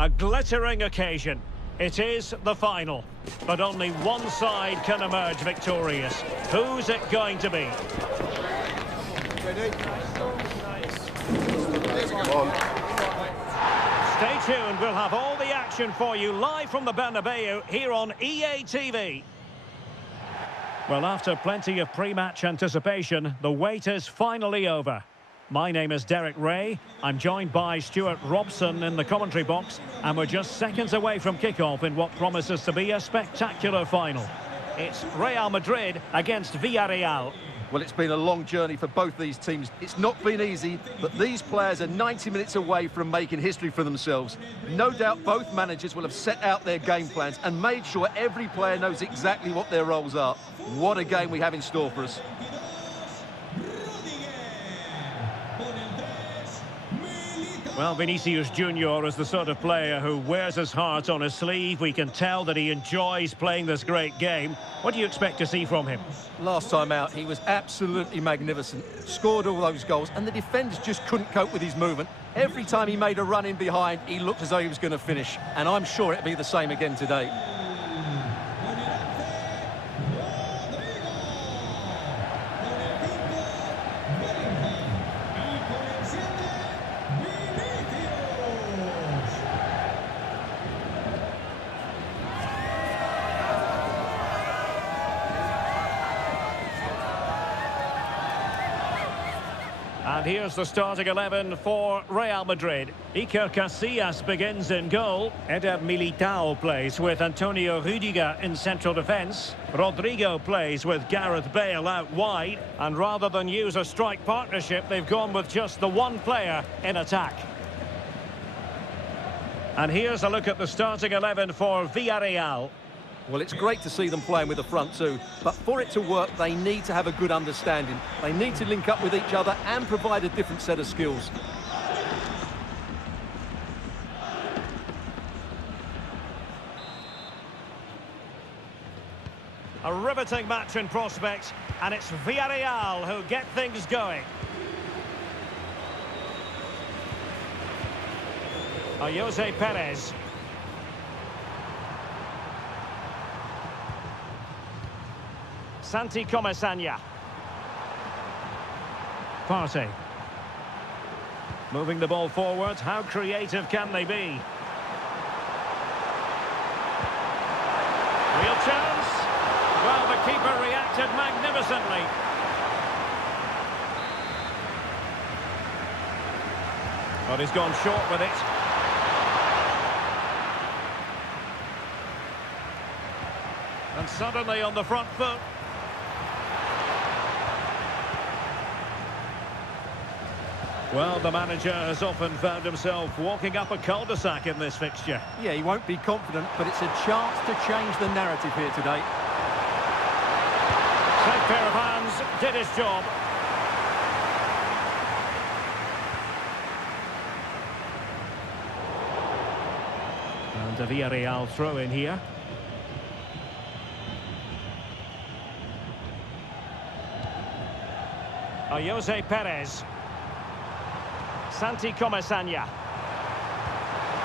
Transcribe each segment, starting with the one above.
A glittering occasion. It is the final, but only one side can emerge victorious. Who's it going to be? Stay tuned, we'll have all the action for you live from the Bernabeu here on EA TV. Well, after plenty of pre-match anticipation, the wait is finally over. My name is Derek Ray. I'm joined by Stuart Robson in the commentary box, and we're just seconds away from kickoff in what promises to be a spectacular final. It's Real Madrid against Villarreal. Well, it's been a long journey for both these teams. It's not been easy, but these players are 90 minutes away from making history for themselves. No doubt both managers will have set out their game plans and made sure every player knows exactly what their roles are. What a game we have in store for us. Well, Vinicius Junior is the sort of player who wears his heart on his sleeve. We can tell that he enjoys playing this great game. What do you expect to see from him? Last time out, he was absolutely magnificent. Scored all those goals, and the defenders just couldn't cope with his movement. Every time he made a run in behind, he looked as though he was going to finish. And I'm sure it'll be the same again today. And here's the starting 11 for Real Madrid. Iker Casillas begins in goal. Eder Militao plays with Antonio Rüdiger in central defence. Rodrigo plays with Gareth Bale out wide. And rather than use a strike partnership, they've gone with just the one player in attack. And here's a look at the starting 11 for Villarreal. Well, it's great to see them playing with the front two, but for it to work, they need to have a good understanding. They need to link up with each other and provide a different set of skills. A riveting match in prospect, and it's Villarreal who get things going. Jose Perez. Santi Comesaña. Partey. Moving the ball forward. How creative can they be? Real chance. Well, the keeper reacted magnificently. But he's gone short with it. And suddenly on the front foot. Well, the manager has often found himself walking up a cul-de-sac in this fixture. Yeah, he won't be confident, but it's a chance to change the narrative here today. Safe pair of hands, did his job. And a Villarreal throw in here. Jose Perez. Santi Comesaña.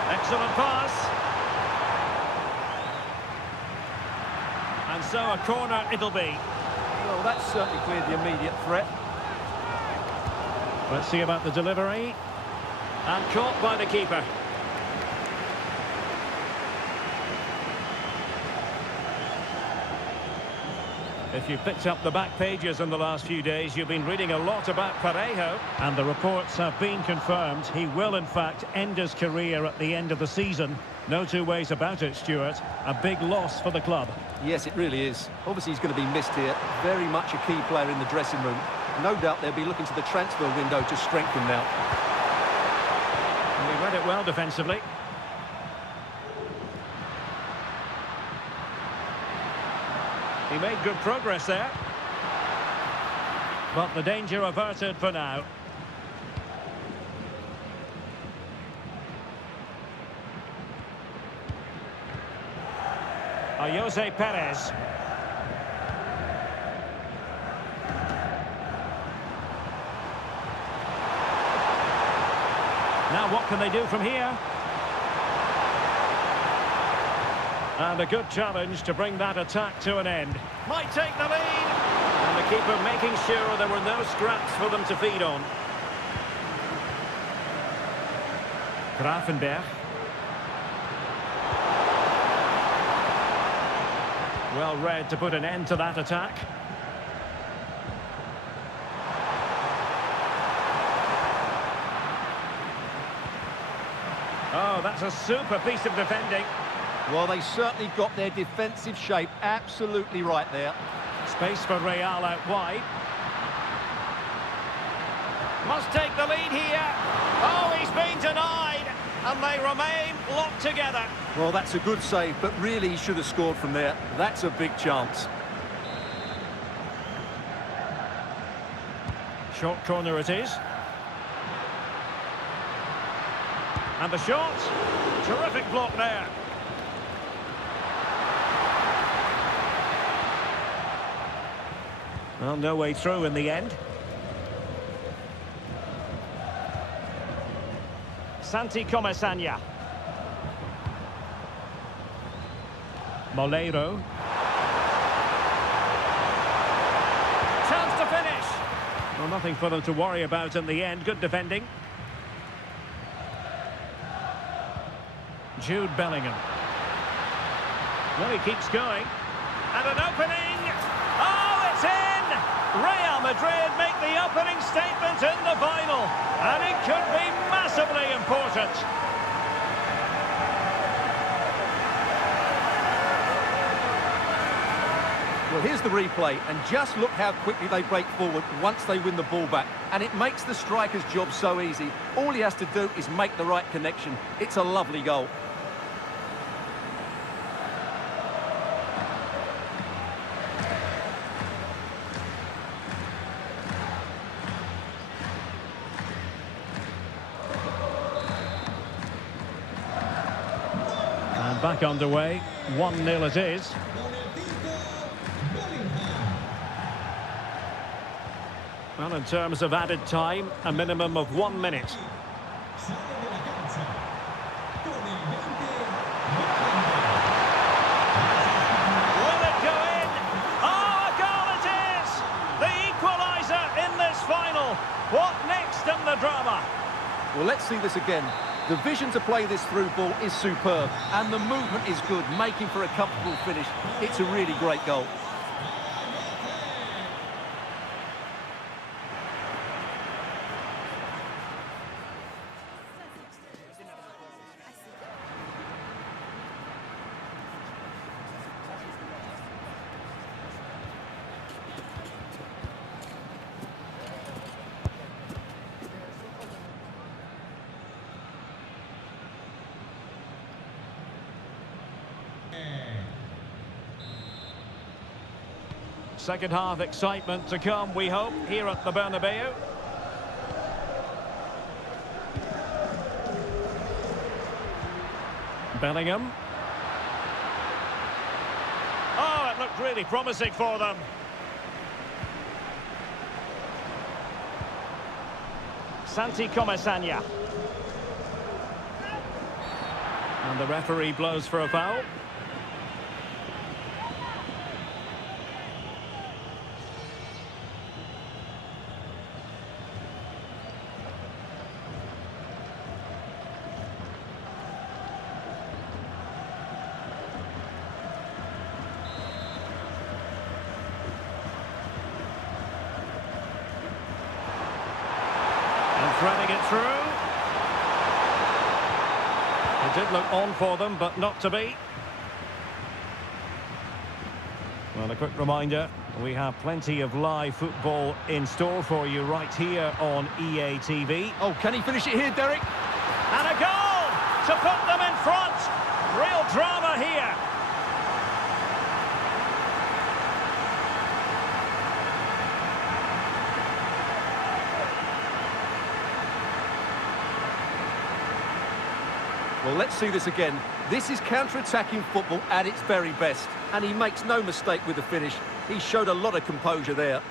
Excellent pass. And so a corner it'll be. Well, that's certainly cleared the immediate threat. Let's see about the delivery. And caught by the keeper. If you picked up the back pages in the last few days, you've been reading a lot about Parejo, and the reports have been confirmed. He will, in fact, end his career at the end of the season. No two ways about it, Stuart. A big loss for the club. Yes, it really is. Obviously, he's going to be missed here. Very much a key player in the dressing room. No doubt they'll be looking to the transfer window to strengthen now. And he read it well defensively. He made good progress there. But the danger averted for now. Jose Perez. Now what can they do from here? And a good challenge to bring that attack to an end. Might take the lead. And the keeper making sure there were no scraps for them to feed on. Grafenberg. Well read to put an end to that attack. Oh, that's a super piece of defending. Well, they certainly got their defensive shape absolutely right there. Space for Real out wide. Must take the lead here. Oh, he's been denied. And they remain locked together. Well, that's a good save, but really he should have scored from there. That's a big chance. Short corner it is. And the shot. Terrific block there. Well, no way through in the end. Santi Comesaña. Moleiro. Chance to finish. Well, nothing for them to worry about in the end. Good defending. Jude Bellingham. Well, he keeps going. And an opening. Oh, it's in! Real Madrid make the opening statement in the final. And it could be massively important. Well, here's the replay, and just look how quickly they break forward once they win the ball back. And it makes the striker's job so easy. All he has to do is make the right connection. It's a lovely goal. And back underway, 1-0 it is. Well, in terms of added time, a minimum of 1 minute. Will it go in? Oh, a goal it is! The equaliser in this final. What next in the drama? Well, let's see this again. The vision to play this through ball is superb, and the movement is good, making for a comfortable finish. It's a really great goal. Second half excitement to come, we hope, here at the Bernabeu. Bellingham. Oh, it looked really promising for them. Santi Comesaña. And the referee blows for a foul. Threading it through. It did look on for them, but not to be. Well, a quick reminder, we have plenty of live football in store for you right here on EA TV. Oh, can he finish it here, Derek? And a goal to put them in front. Real drama here. Well, let's see this again. This is counter-attacking football at its very best. And he makes no mistake with the finish. He showed a lot of composure there.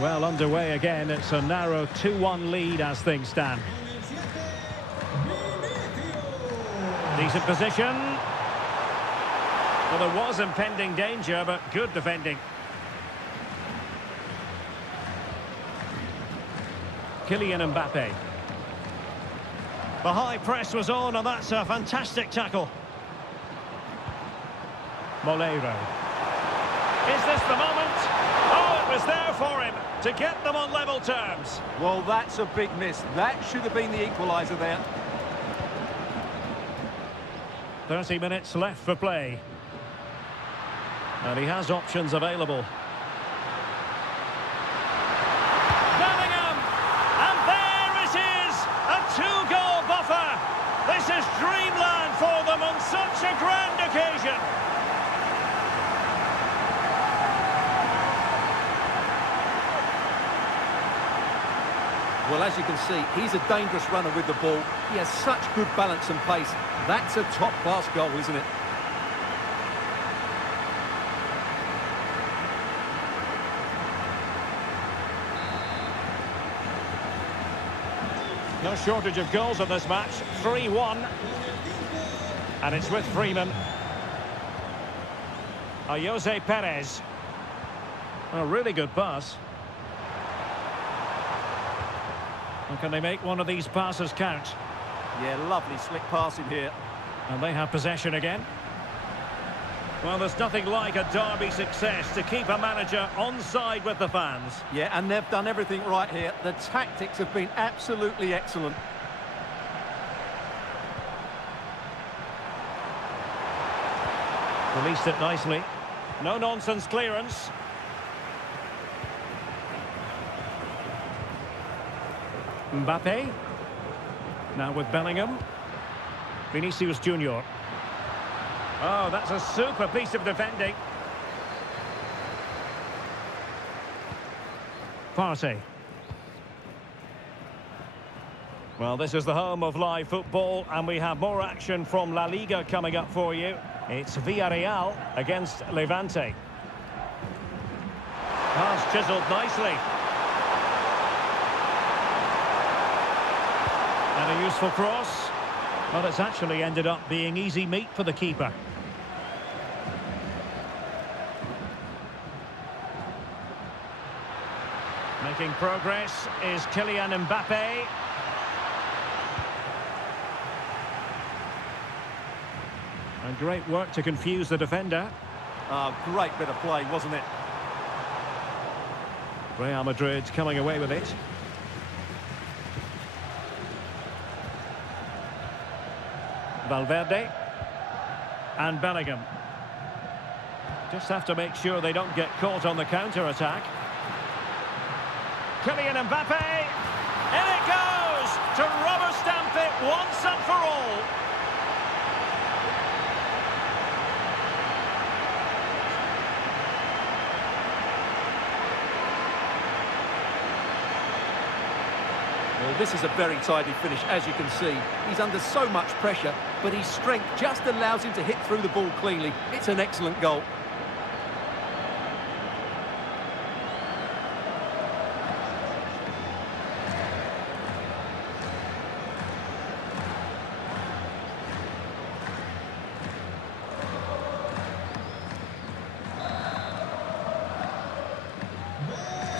Well, underway again. It's a narrow 2-1 lead as things stand. Decent position. Well, there was impending danger, but good defending. Kylian Mbappe. The high press was on, and that's a fantastic tackle. Molero. Is this the moment? Oh, it was there for him to get them on level terms. Well, that's a big miss. That should have been the equaliser there. 30 minutes left for play. And he has options available. Bellingham! And there it is! A two-goal buffer! This is dreamland for them on such a grand occasion! Well, as you can see, he's a dangerous runner with the ball. He has such good balance and pace. That's a top-class goal, isn't it? No shortage of goals in this match. 3-1. And it's with Freeman. Jose Perez. A really good pass. And can they make one of these passes count? Yeah, lovely slick passing here. And they have possession again. Well, there's nothing like a derby success to keep a manager on side with the fans. Yeah, and they've done everything right here. The tactics have been absolutely excellent. Released it nicely. No-nonsense clearance. Mbappe. Now with Bellingham. Vinicius Junior. Oh, that's a super piece of defending. Partey. Well, this is the home of live football, and we have more action from La Liga coming up for you. It's Villarreal against Levante. Pass chiselled nicely. And a useful cross. Well, it's actually ended up being easy meat for the keeper. Making progress is Kylian Mbappe. And great work to confuse the defender. Great bit of play, wasn't it? Real Madrid coming away with it. Valverde. And Bellingham. Just have to make sure they don't get caught on the counter-attack. Kylian Mbappe. In it goes! To rubber stamp it once and for all. Well, this is a very tidy finish, as you can see. He's under so much pressure, but his strength just allows him to hit through the ball cleanly. It's an excellent goal.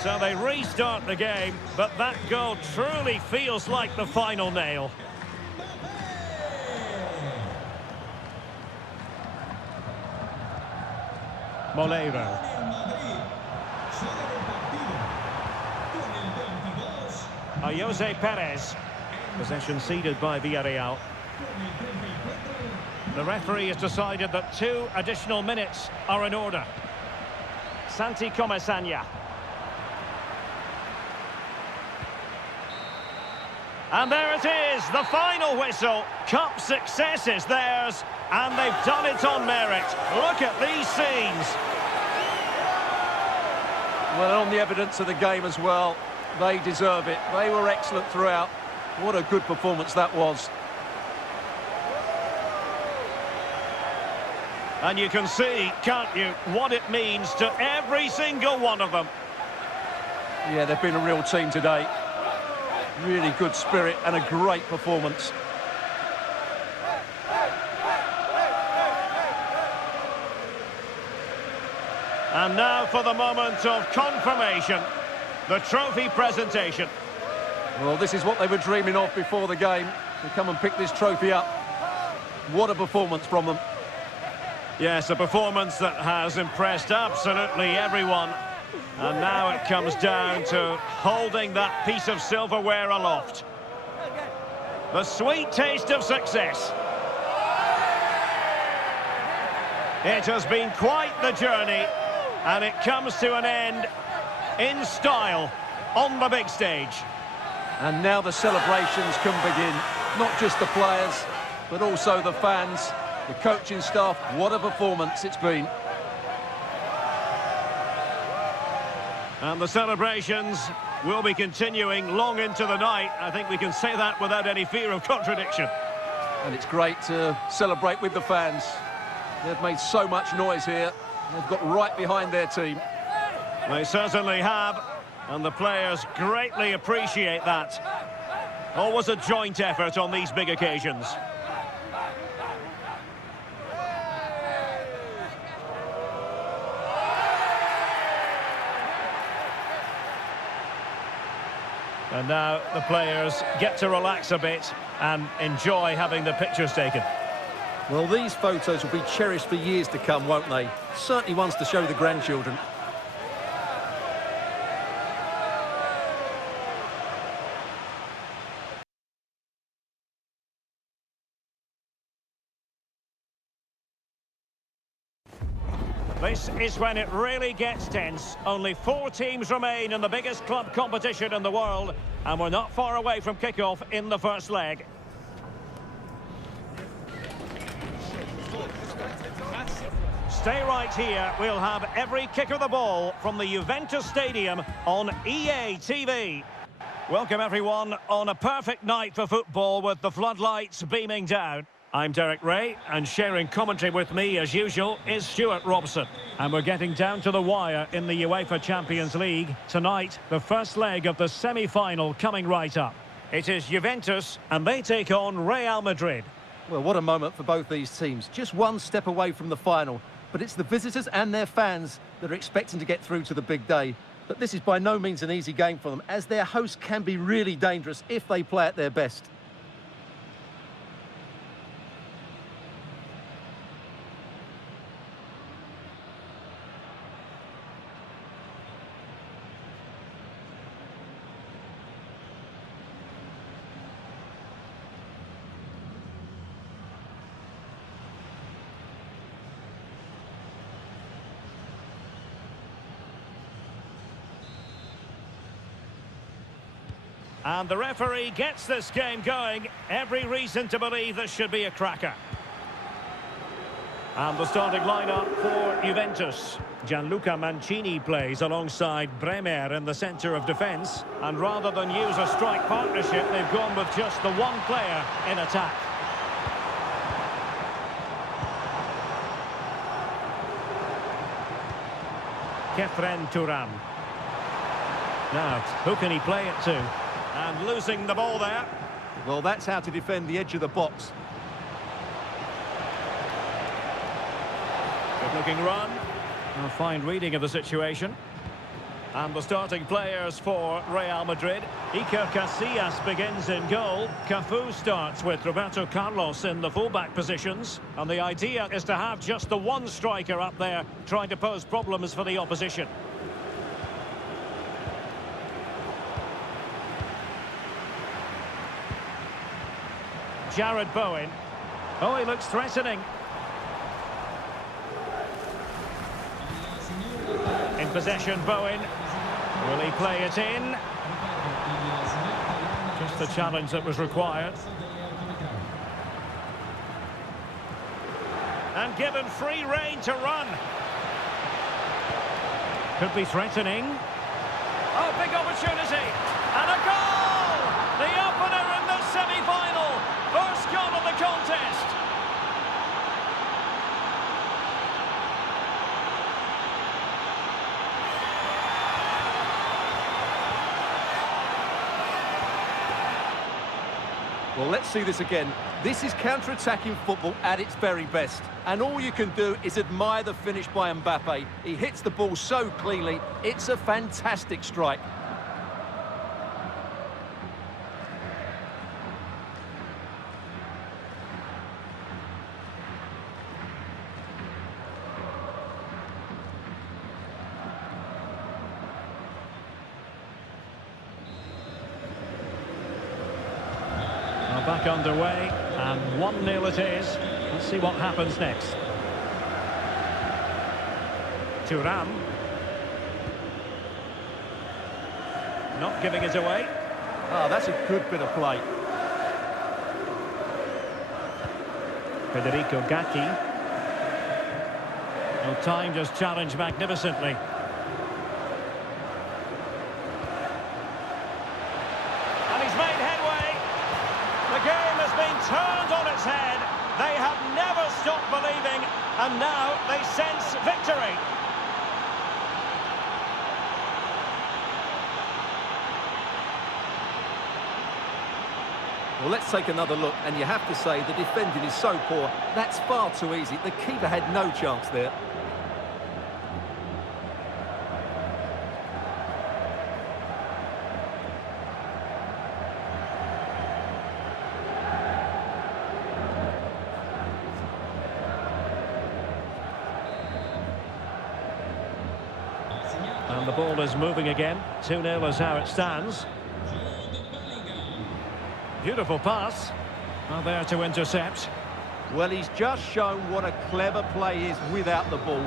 So they restart the game, but that goal truly feels like the final nail. Molero. Jose Perez. Possession ceded by Villarreal. The referee has decided that 2 additional minutes are in order. Santi Comesaña. And there it is, the final whistle. Cup success is theirs, and they've done it on merit. Look at these scenes. Well, on the evidence of the game as well, they deserve it. They were excellent throughout. What a good performance that was. And you can see, can't you, what it means to every single one of them. Yeah, they've been a real team today. Really good spirit and a great performance. And now for the moment of confirmation, the trophy presentation. Well, this is what they were dreaming of before the game, to come and pick this trophy up. What a performance from them. Yes, a performance that has impressed absolutely everyone. And now it comes down to holding that piece of silverware aloft. The sweet taste of success. It has been quite the journey, and it comes to an end in style on the big stage. And now the celebrations can begin. Not just the players, but also the fans, the coaching staff. What a performance it's been. And the celebrations will be continuing long into the night. I think we can say that without any fear of contradiction. And it's great to celebrate with the fans. They've made so much noise here. They've got right behind their team. They certainly have, and the players greatly appreciate that. Always a joint effort on these big occasions. And now the players get to relax a bit and enjoy having the pictures taken. Well, these photos will be cherished for years to come, won't they? Certainly ones to show the grandchildren. This is when it really gets tense. Only 4 teams remain in the biggest club competition in the world, and we're not far away from kickoff in the first leg. Stay right here. We'll have every kick of the ball from the Juventus Stadium on EA TV. Welcome everyone on a perfect night for football with the floodlights beaming down. I'm Derek Ray, and sharing commentary with me, as usual, is Stuart Robson. And we're getting down to the wire in the UEFA Champions League. Tonight, the first leg of the semi-final coming right up. It is Juventus, and they take on Real Madrid. Well, what a moment for both these teams. Just one step away from the final. But it's the visitors and their fans that are expecting to get through to the big day. But this is by no means an easy game for them, as their hosts can be really dangerous if they play at their best. And the referee gets this game going. Every reason to believe this should be a cracker. And the starting lineup for Juventus. Gianluca Mancini plays alongside Bremer in the centre of defence. And rather than use a strike partnership, they've gone with just the one player in attack. Kefren Turan. Now, who can he play it to? And losing the ball there. Well, that's how to defend the edge of the box. Good-looking run. A fine reading of the situation. And the starting players for Real Madrid. Iker Casillas begins in goal. Cafu starts with Roberto Carlos in the fullback positions. And the idea is to have just the one striker up there trying to pose problems for the opposition. Jared Bowen. Oh, he looks threatening. In possession, Bowen. Will he play it in? Just the challenge that was required. And given free rein to run. Could be threatening. Oh, big opportunity. And a goal! The opener in the semi-final. First goal of the contest. Well, let's see this again. This is counter-attacking football at its very best. And all you can do is admire the finish by Mbappe. He hits the ball so cleanly. It's a fantastic strike. Back underway, and 1-0 it is. Let's see what happens next. Thuram. Not giving it away. Oh, that's a good bit of play. Federico Gatti. Well, time just challenged magnificently. And he's made headway. The game has been turned on its head. They have never stopped believing, and now they sense victory. Well, let's take another look, and you have to say the defending is so poor. That's far too easy. The keeper had no chance there. And the ball is moving again. 2-0 is how it stands. Beautiful pass. Well, there to intercept. Well, he's just shown what a clever play is without the ball.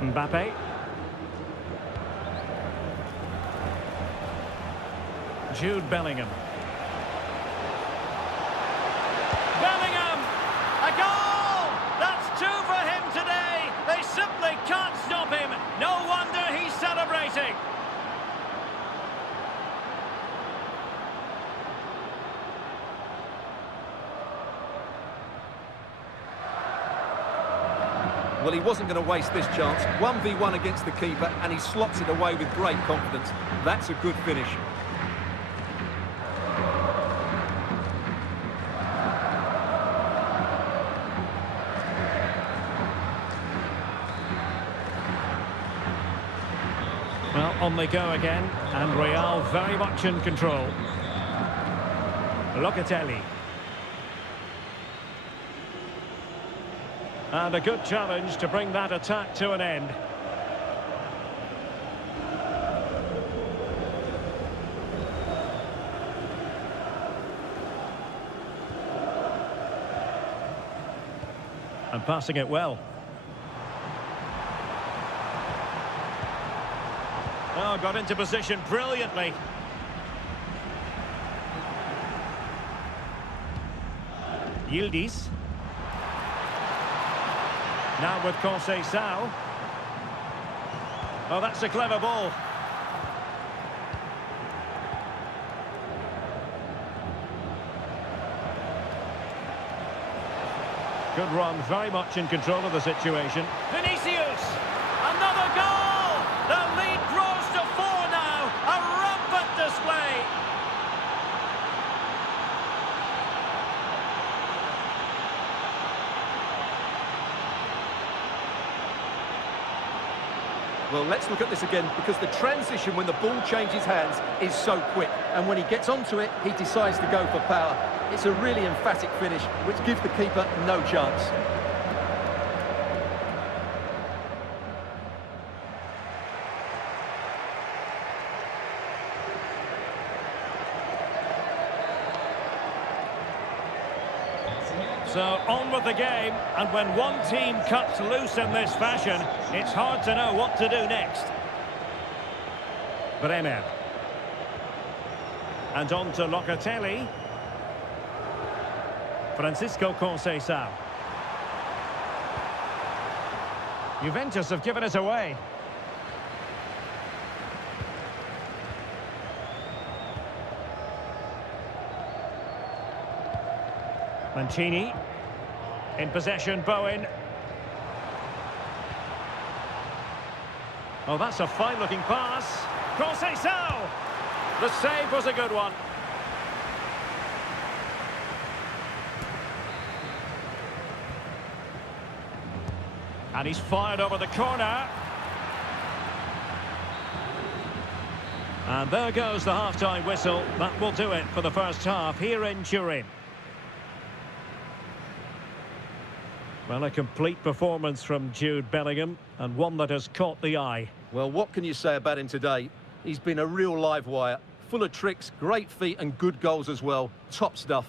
Mbappe. Jude Bellingham. Bellingham! A goal! That's 2 for him today. They simply can't stop him. No wonder he's celebrating. Well, he wasn't going to waste this chance. 1v1 against the keeper, and he slots it away with great confidence. That's a good finish. Well, on they go again, and Real very much in control. Locatelli. And a good challenge to bring that attack to an end. And passing it well. Oh, got into position brilliantly. Yildiz. Now with Conceição. Oh, that's a clever ball. Good run, very much in control of the situation. Vinicius! Another goal! The lead grows to 4 now. A rampant display. Well, let's look at this again, because the transition when the ball changes hands is so quick. And when he gets onto it, he decides to go for power. It's a really emphatic finish, which gives the keeper no chance. So on with the game, and when one team cuts loose in this fashion, it's hard to know what to do next. Bremer. And on to Locatelli. Francisco Conceição. Juventus have given it away. Mancini. In possession, Bowen. Oh, that's a fine-looking pass. Conceição! The save was a good one. And he's fired over the corner. And there goes the half-time whistle. That will do it for the first half here in Turin. Well, a complete performance from Jude Bellingham, and one that has caught the eye. Well, what can you say about him today? He's been a real live wire, full of tricks, great feet and good goals as well. Top stuff.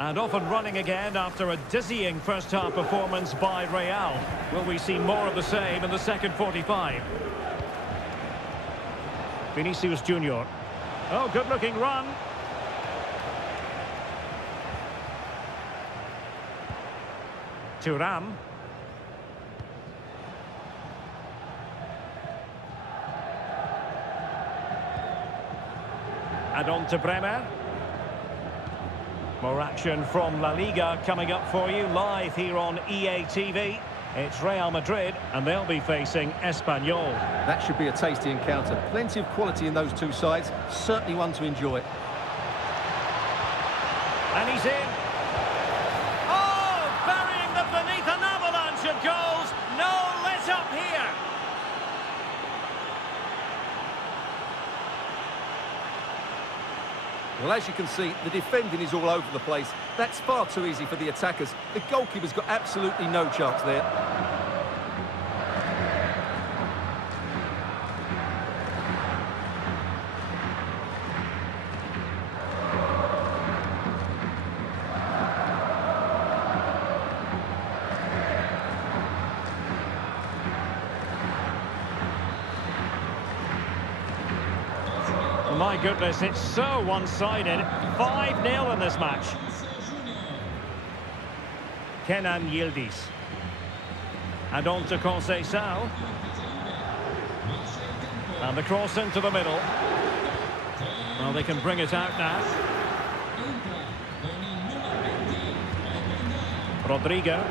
And off and running again after a dizzying first-half performance by Real. Will we see more of the same in the second 45? Vinicius Junior. Oh, good-looking run. Thuram. And on to Bremer. More action from La Liga coming up for you live here on EA TV. It's Real Madrid, and they'll be facing Espanyol. That should be a tasty encounter. Plenty of quality in those two sides. Certainly one to enjoy. And he's in. Oh, burying them beneath an avalanche of goals. No let up here. Well, as you can see, the defending is all over the place. That's far too easy for the attackers. The goalkeeper's got absolutely no chance there. My goodness, it's so one-sided. 5-0 in this match. Kenan Yildiz. And on to Conceição. And the cross into the middle. Well, they can bring it out now. Rodrigo.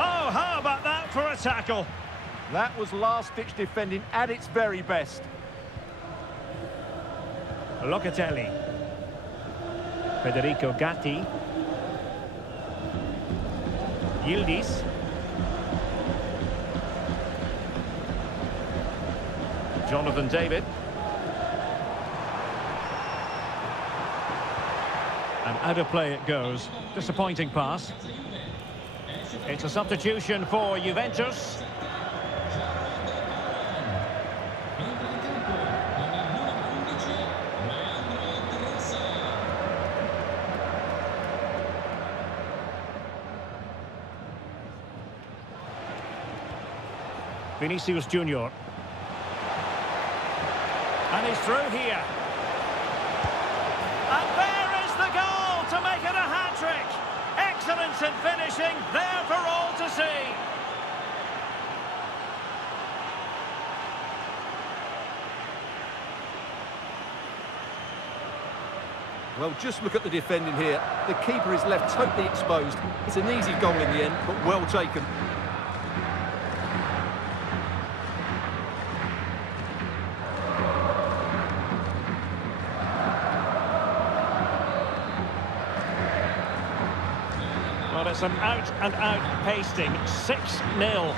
Oh, how about that for a tackle? That was last-ditch defending at its very best. Locatelli. Federico Gatti. Yildiz. Jonathan David. And out of play it goes. Disappointing pass. It's a substitution for Juventus. Vinicius Junior. And he's through here. And there is the goal to make it a hat-trick. Excellence in finishing, there for all to see. Well, just look at the defending here. The keeper is left totally exposed. It's an easy goal in the end, but well taken. Well, it's an out-and-out pasting. 6-0.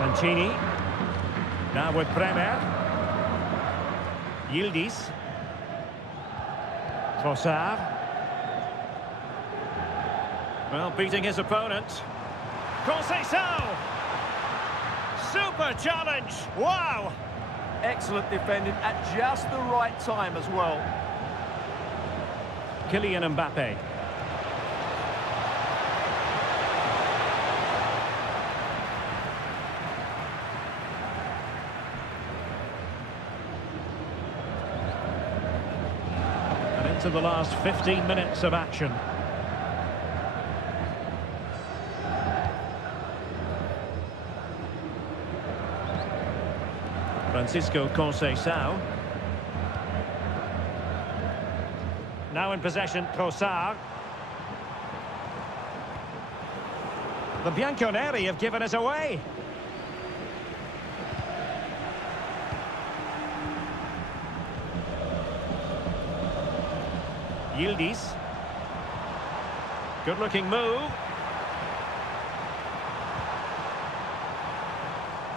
Mancini. Now with Bremer. Yildiz. Trossard. Well, beating his opponent. Conceição. Super challenge. Wow. Excellent defending at just the right time as well. Kylian Mbappe. And into the last 15 minutes of action. Francisco Conceição. Now in possession, Trossard. The Bianconeri have given us away. Yildiz. Good-looking move.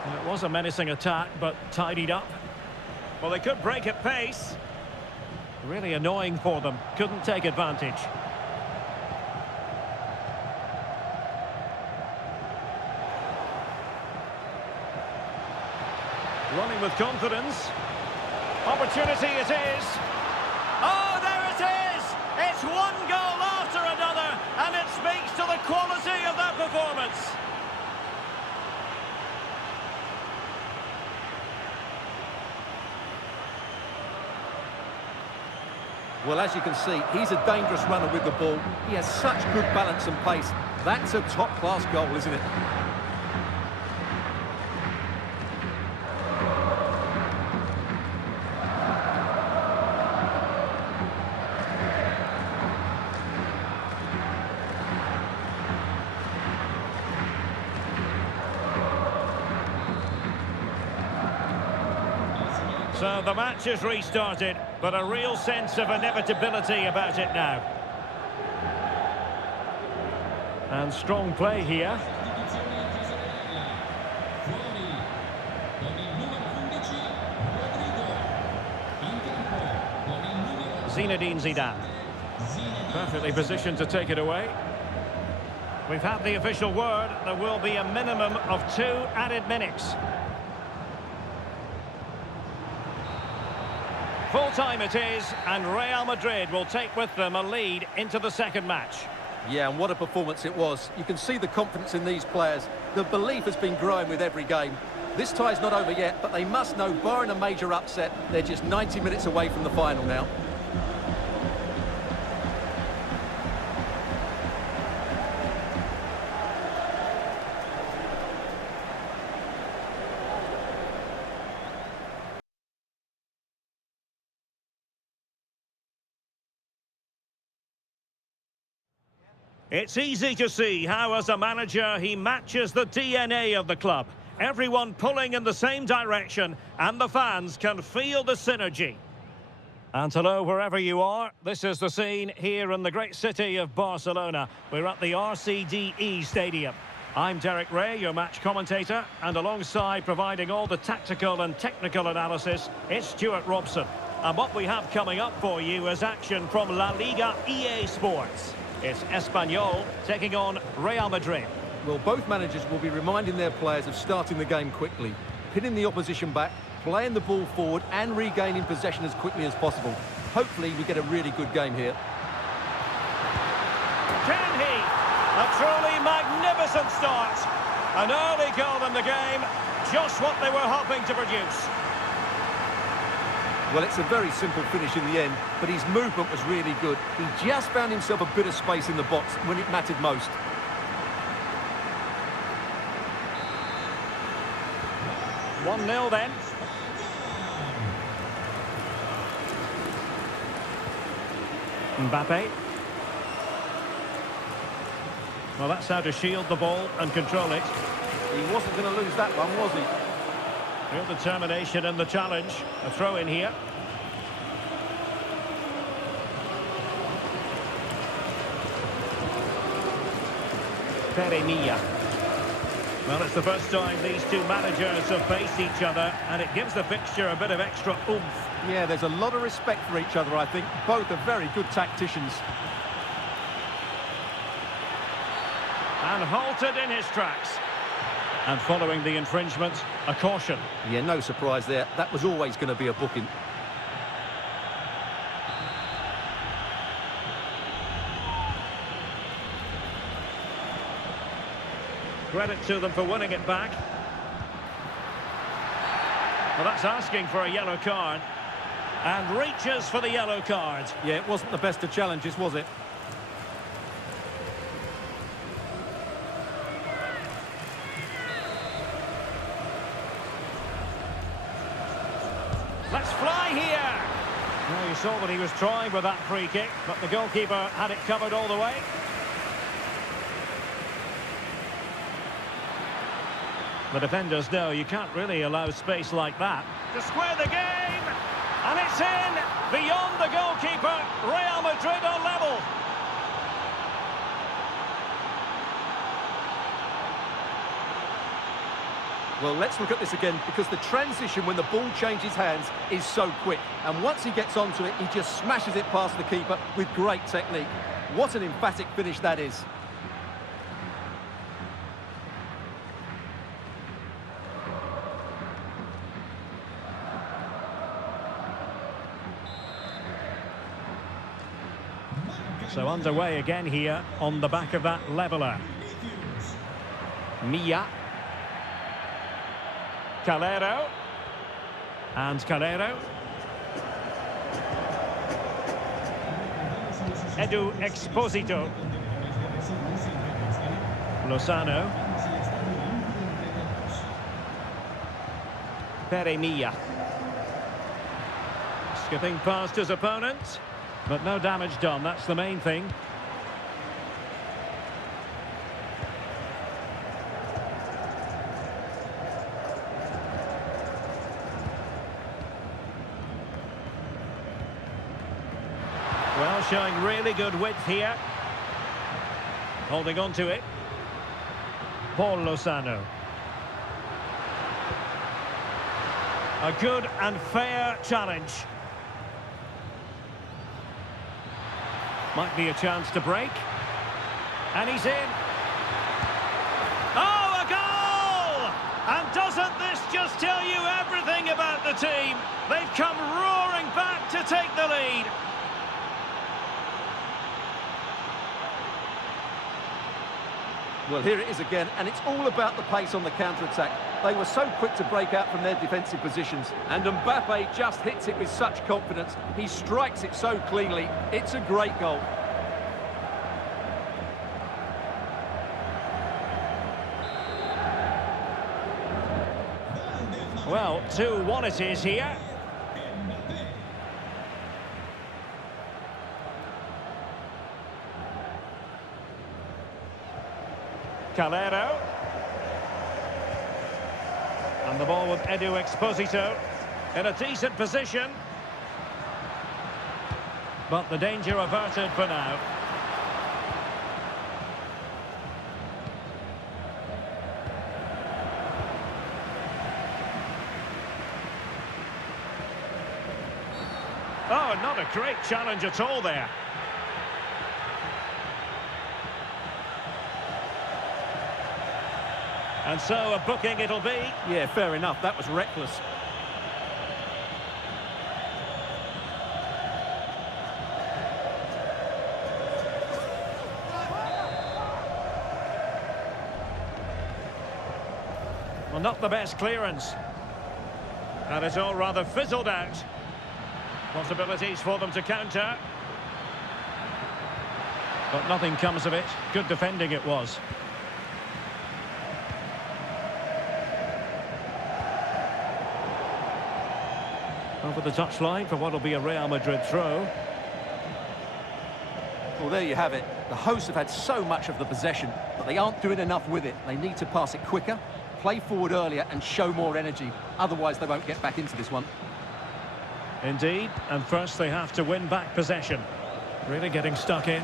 And it was a menacing attack, but tidied up. Well, they could break at pace. Really annoying for them. Couldn't take advantage. Running with confidence. Opportunity it is. Oh, there it is! It's one goal after another, and it speaks to the quality of that performance. Well, as you can see, he's a dangerous runner with the ball. He has such good balance and pace. That's a top-class goal, isn't it? So the match is restarted, but a real sense of inevitability about it now. And strong play here. Zinedine Zidane. Perfectly positioned to take it away. We've had the official word. There will be a minimum of 2 added minutes. Full time it is, and Real Madrid will take with them a lead into the second match. Yeah, and what a performance it was. You can see the confidence in these players. The belief has been growing with every game. This tie's not over yet, but they must know, barring a major upset, they're just 90 minutes away from the final now. It's easy to see how, as a manager, he matches the DNA of the club. Everyone pulling in the same direction, and the fans can feel the synergy. And hello, wherever you are. This is the scene here in the great city of Barcelona. We're at the RCDE Stadium. I'm Derek Ray, your match commentator, and alongside providing all the tactical and technical analysis, it's Stuart Robson. And what we have coming up for you is action from La Liga EA Sports. It's Espanyol taking on Real Madrid. Well, both managers will be reminding their players of starting the game quickly, pinning the opposition back, playing the ball forward and regaining possession as quickly as possible. Hopefully we get a really good game here. Can he? A truly magnificent start. An early goal in the game, just what they were hoping to produce. Well, it's a very simple finish in the end, but his movement was really good. He just found himself a bit of space in the box when it mattered most. One 0 then. Mbappe. Well, that's how to shield the ball and control it. He wasn't going to lose that one, was he? Real determination in the challenge. A throw in here. Peremilla. Well, it's the first time these two managers have faced each other, and it gives the fixture a bit of extra oomph. Yeah, there's a lot of respect for each other, I think. Both are very good tacticians. And halted in his tracks. And following the infringement, a caution. Yeah, no surprise there. That was always going to be a booking. Credit to them for winning it back. Well, that's asking for a yellow card. And reaches for the yellow card. Yeah, it wasn't the best of challenges, was it? Let's fly here. Well, you saw what he was trying with that free kick, but the goalkeeper had it covered all the way. The defenders know you can't really allow space like that. To square the game, and it's in, beyond the goalkeeper. Real Madrid are level. Well, let's look at this again, because the transition when the ball changes hands is so quick. And once he gets onto it, he just smashes it past the keeper with great technique. What an emphatic finish that is. So underway again here on the back of that leveller. Milla. Calero. And Calero. Edu Exposito. Lozano. Pere Milla. Skipping past his opponent. But no damage done, that's the main thing. Well, showing really good width here. Holding on to it. Paul Lozano. A good and fair challenge. Might be a chance to break. And he's in. Oh, a goal! And doesn't this just tell you everything about the team? They've come roaring back to take the lead. Well, here it is again, and it's all about the pace on the counter-attack. They were so quick to break out from their defensive positions, and Mbappe just hits it with such confidence. He strikes it so cleanly. It's a great goal. Well, 2-1 it is here. Calero. And the ball with Edu Exposito in a decent position. But the danger averted for now. Oh, not a great challenge at all there. And so a booking it'll be. Yeah, fair enough. That was reckless. Well, not the best clearance. And it's all rather fizzled out. Possibilities for them to counter. But nothing comes of it. Good defending it was. Over the touchline for what will be a Real Madrid throw. Well, there you have it. The hosts have had so much of the possession, but they aren't doing enough with it. They need to pass it quicker, play forward earlier and show more energy. Otherwise, they won't get back into this one. Indeed, and first they have to win back possession. Really getting stuck in.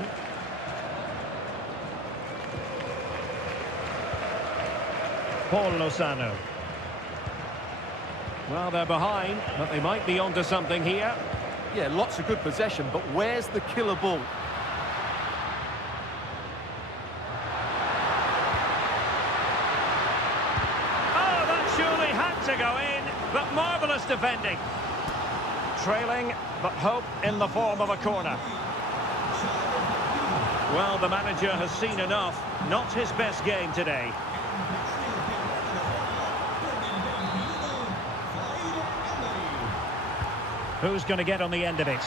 Paul Lozano. Well, they're behind, but they might be onto something here. Yeah, lots of good possession, but where's the killer ball? But marvellous defending. Trailing, but hope in the form of a corner. Well, the manager has seen enough. Not his best game today. Who's going to get on the end of it?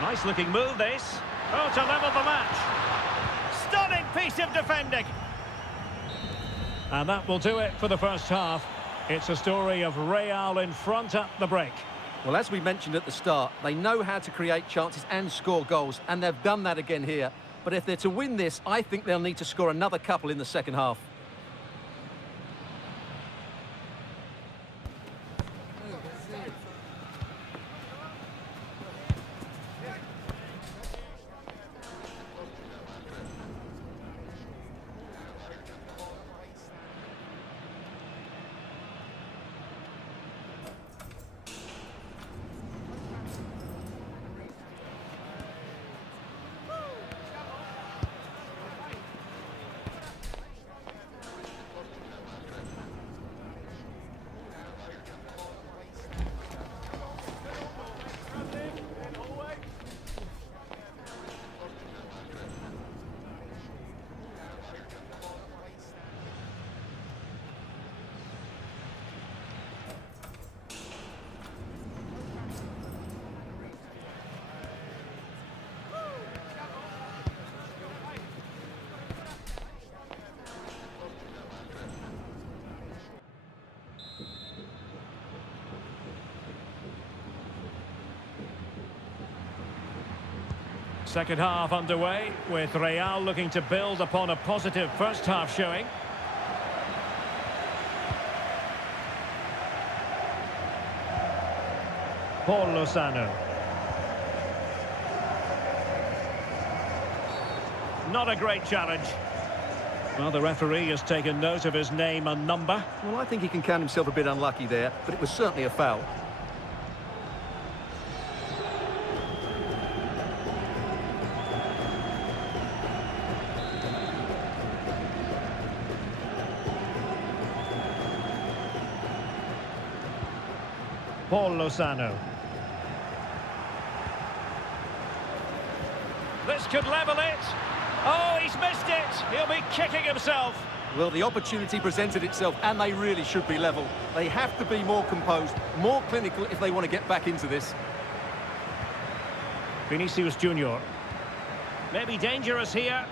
Nice looking move, this. Oh, to level the match. Stunning piece of defending. And that will do it for the first half. It's a story of Real in front at the break. Well, as we mentioned at the start, they know how to create chances and score goals, and they've done that again here. But if they're to win this, I think they'll need to score another couple in the second half. Second half underway, with Real looking to build upon a positive first half showing. Paul Lozano. Not a great challenge. Well, the referee has taken note of his name and number. Well, I think he can count himself a bit unlucky there, but it was certainly a foul. Paul Lozano. This could level it. Oh, he's missed it. He'll be kicking himself. Well, the opportunity presented itself, and they really should be level. They have to be more composed, more clinical if they want to get back into this. Vinicius Junior. Maybe dangerous here.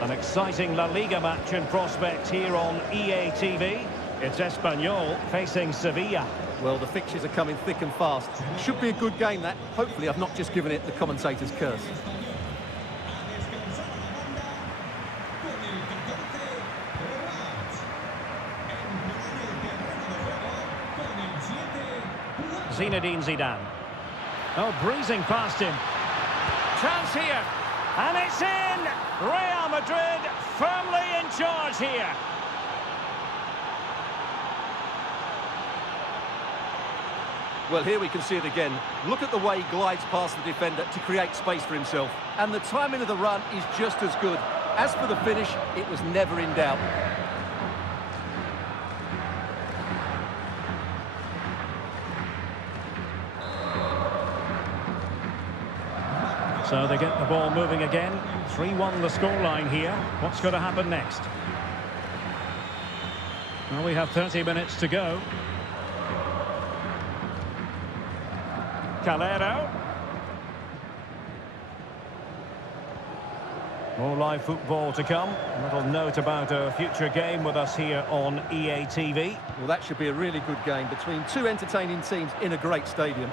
An exciting La Liga match in prospect here on EA TV. It's Espanyol facing Sevilla. Well, the fixtures are coming thick and fast. Should be a good game, that. Hopefully, I've not just given it the commentator's curse. Zinedine Zidane. Oh, breezing past him. Chance here. And it's in! Real Madrid firmly in charge here. Well, here we can see it again. Look at the way he glides past the defender to create space for himself. And the timing of the run is just as good. As for the finish, it was never in doubt. So they get the ball moving again. 3-1 the scoreline here. What's going to happen next? Well, we have 30 minutes to go. Calero. More live football to come. A little note about a future game with us here on EA TV. Well, that should be a really good game between two entertaining teams in a great stadium.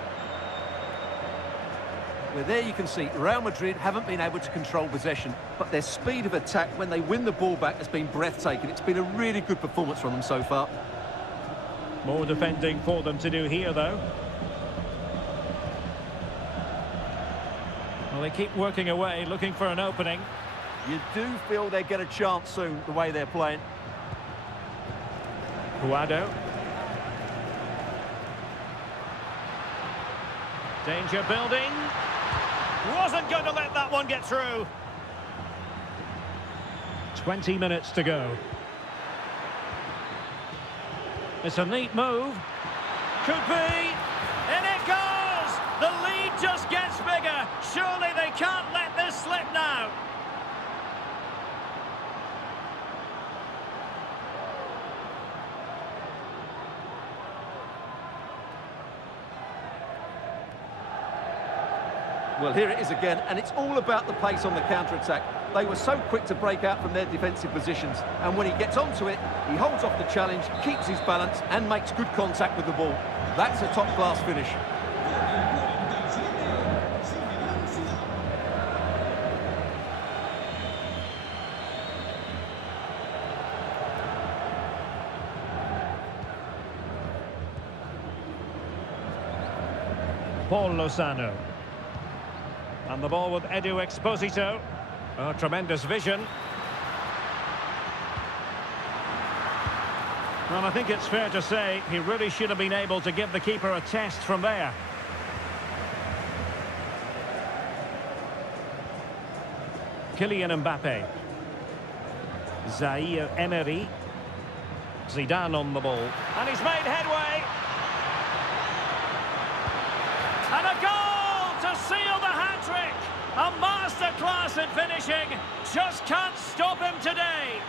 Well, there you can see Real Madrid haven't been able to control possession, but their speed of attack when they win the ball back has been breathtaking. It's been a really good performance from them so far. More defending for them to do here, though. Well, they keep working away, looking for an opening. You do feel they get a chance soon, the way they're playing. Guado. Danger building. isn't going to let that one get through. 20 minutes to go. It's a neat move. Could be. In it goes! The lead just gets bigger. Surely they can't let this slip now. Well, here it is again, and it's all about the pace on the counter-attack. They were so quick to break out from their defensive positions, and when he gets onto it, he holds off the challenge, keeps his balance, and makes good contact with the ball. That's a top-class finish. Paul Lozano. And the ball with Edu Exposito. Oh, tremendous vision. Well, I think it's fair to say he really should have been able to give the keeper a test from there. Kylian Mbappe. Zaire Emery. Zidane on the ball. And he's made headway. And a goal to seal the hat-trick. A masterclass in finishing. Just can't stop him today.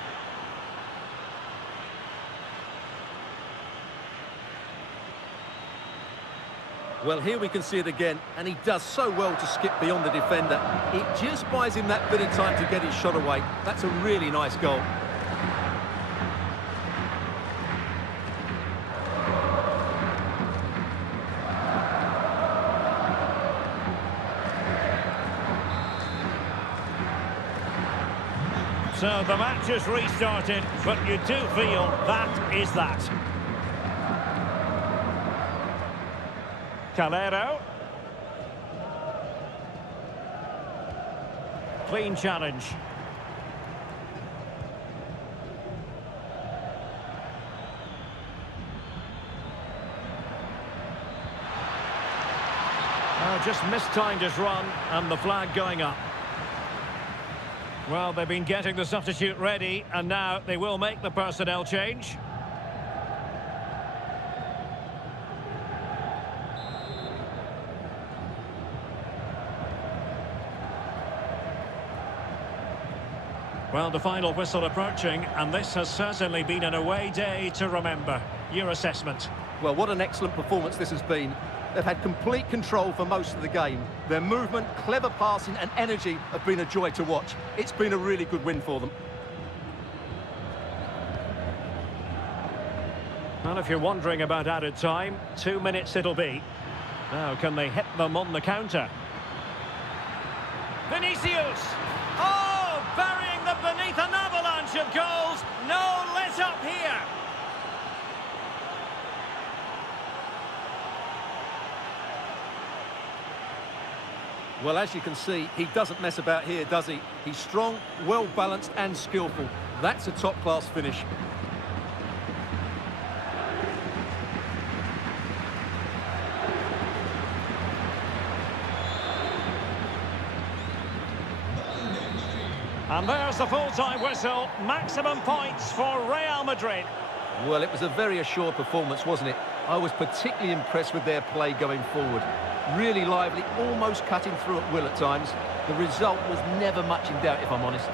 Well, here we can see it again, and he does so well to skip beyond the defender. It just buys him that bit of time to get his shot away. That's a really nice goal. So the match has restarted, but you do feel that is that. Calero. Clean challenge. Just mistimed his run, and the flag going up. Well, they've been getting the substitute ready, and now they will make the personnel change. Well, the final whistle approaching, and this has certainly been an away day to remember. Your assessment? Well, what an excellent performance this has been. They've had complete control for most of the game. Their movement, clever passing and energy have been a joy to watch. It's been a really good win for them. Well, if you're wondering about added time, 2 minutes it'll be. Now, can they hit them on the counter? Vinicius! Oh, burying them beneath an avalanche of goals. No let up here. Well, as you can see, he doesn't mess about here, does he? He's strong, well-balanced and skillful. That's a top-class finish. And there's the full-time whistle. Maximum points for Real Madrid. Well, it was a very assured performance, wasn't it? I was particularly impressed with their play going forward. Really lively, almost cutting through at will at times. The result was never much in doubt, if I'm honest.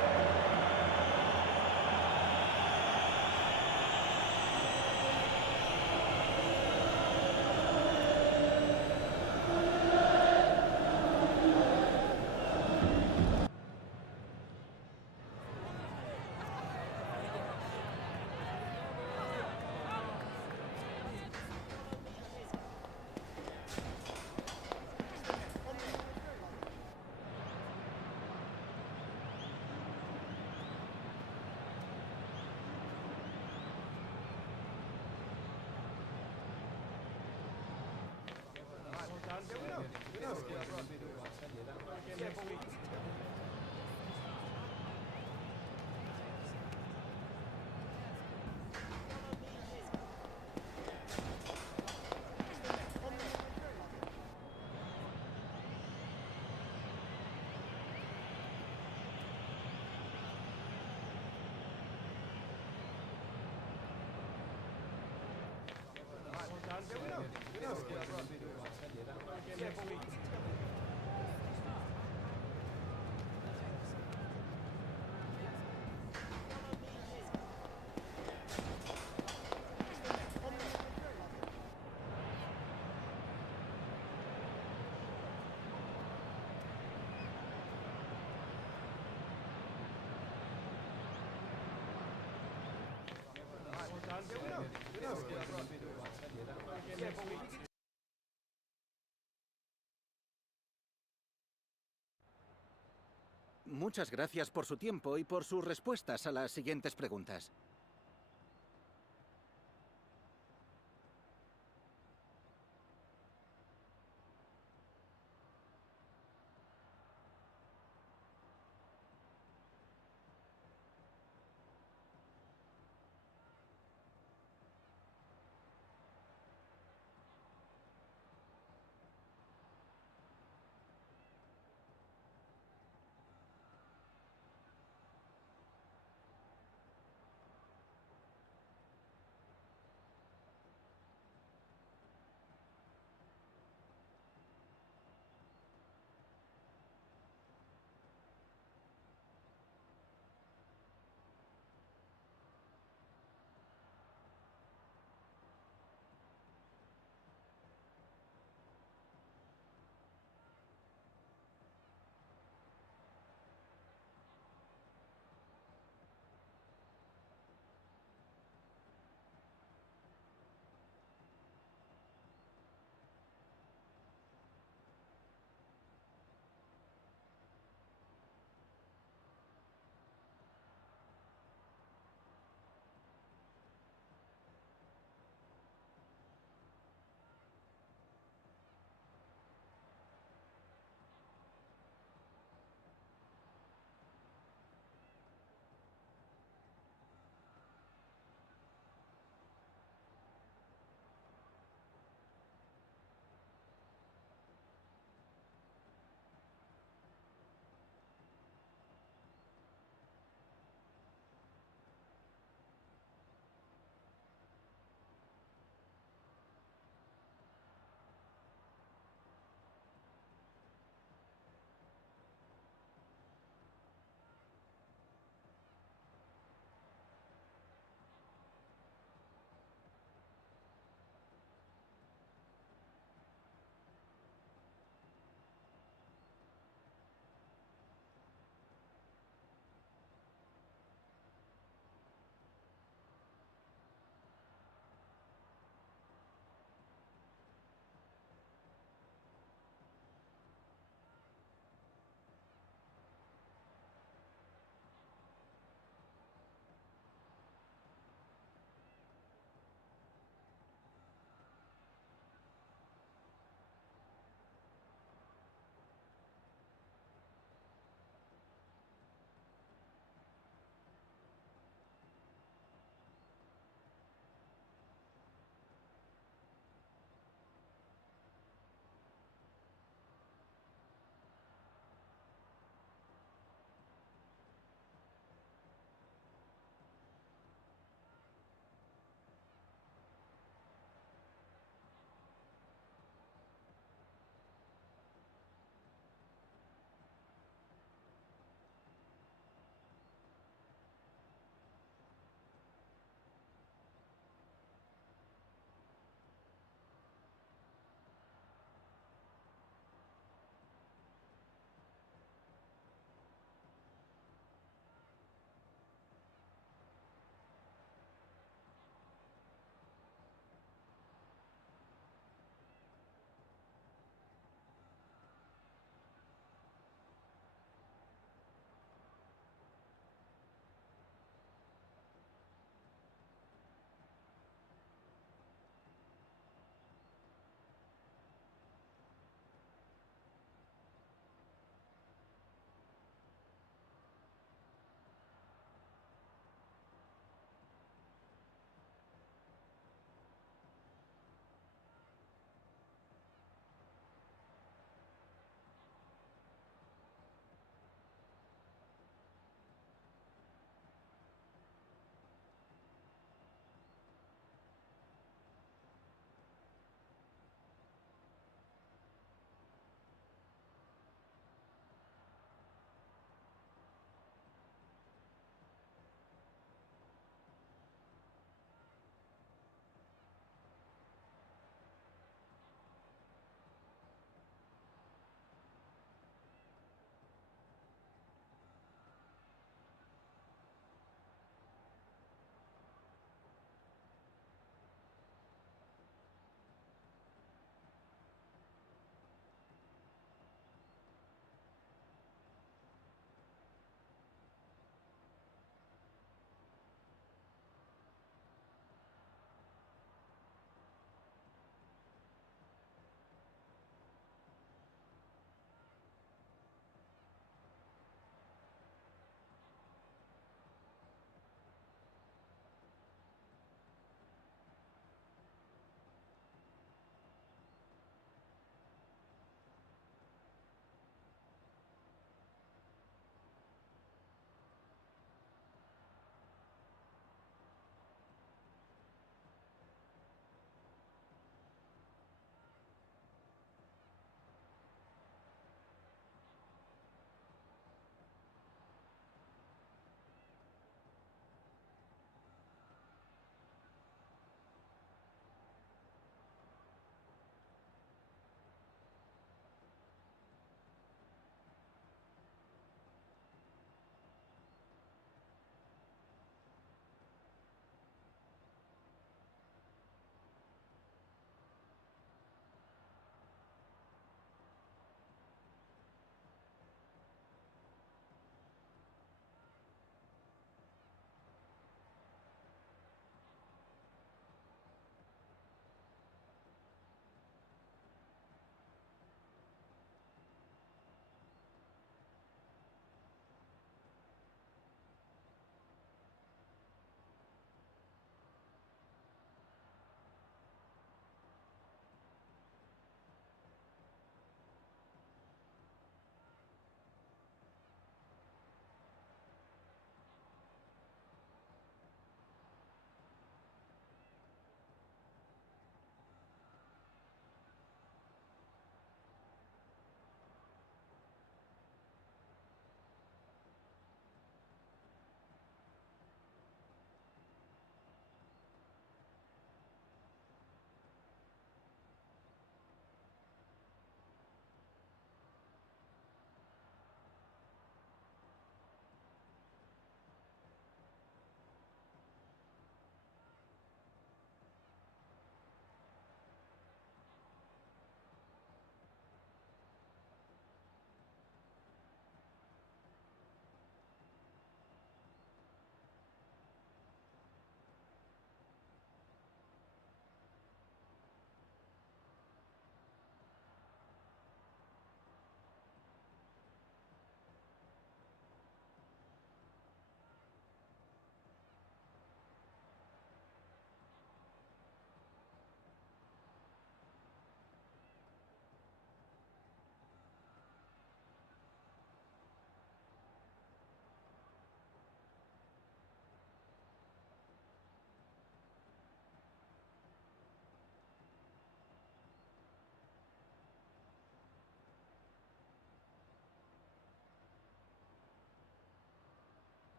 Muchas gracias por su tiempo y por sus respuestas a las siguientes preguntas.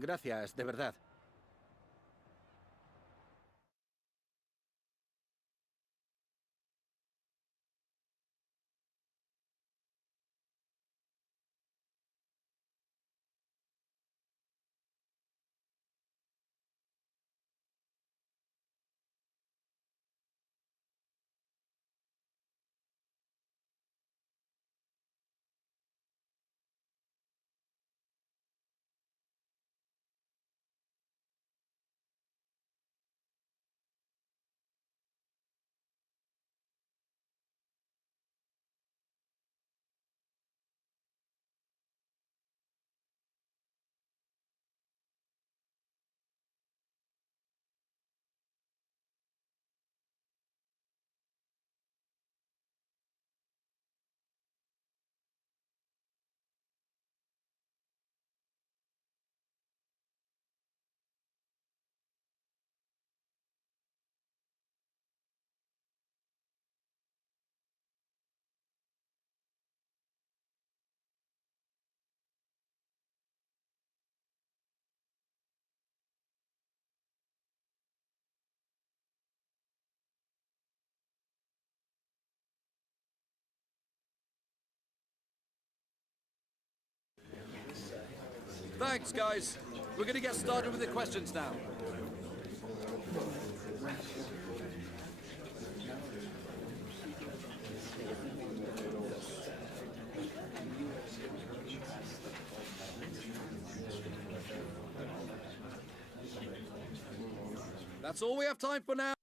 Gracias, de verdad. Thanks, guys. We're going to get started with the questions now. That's all we have time for now.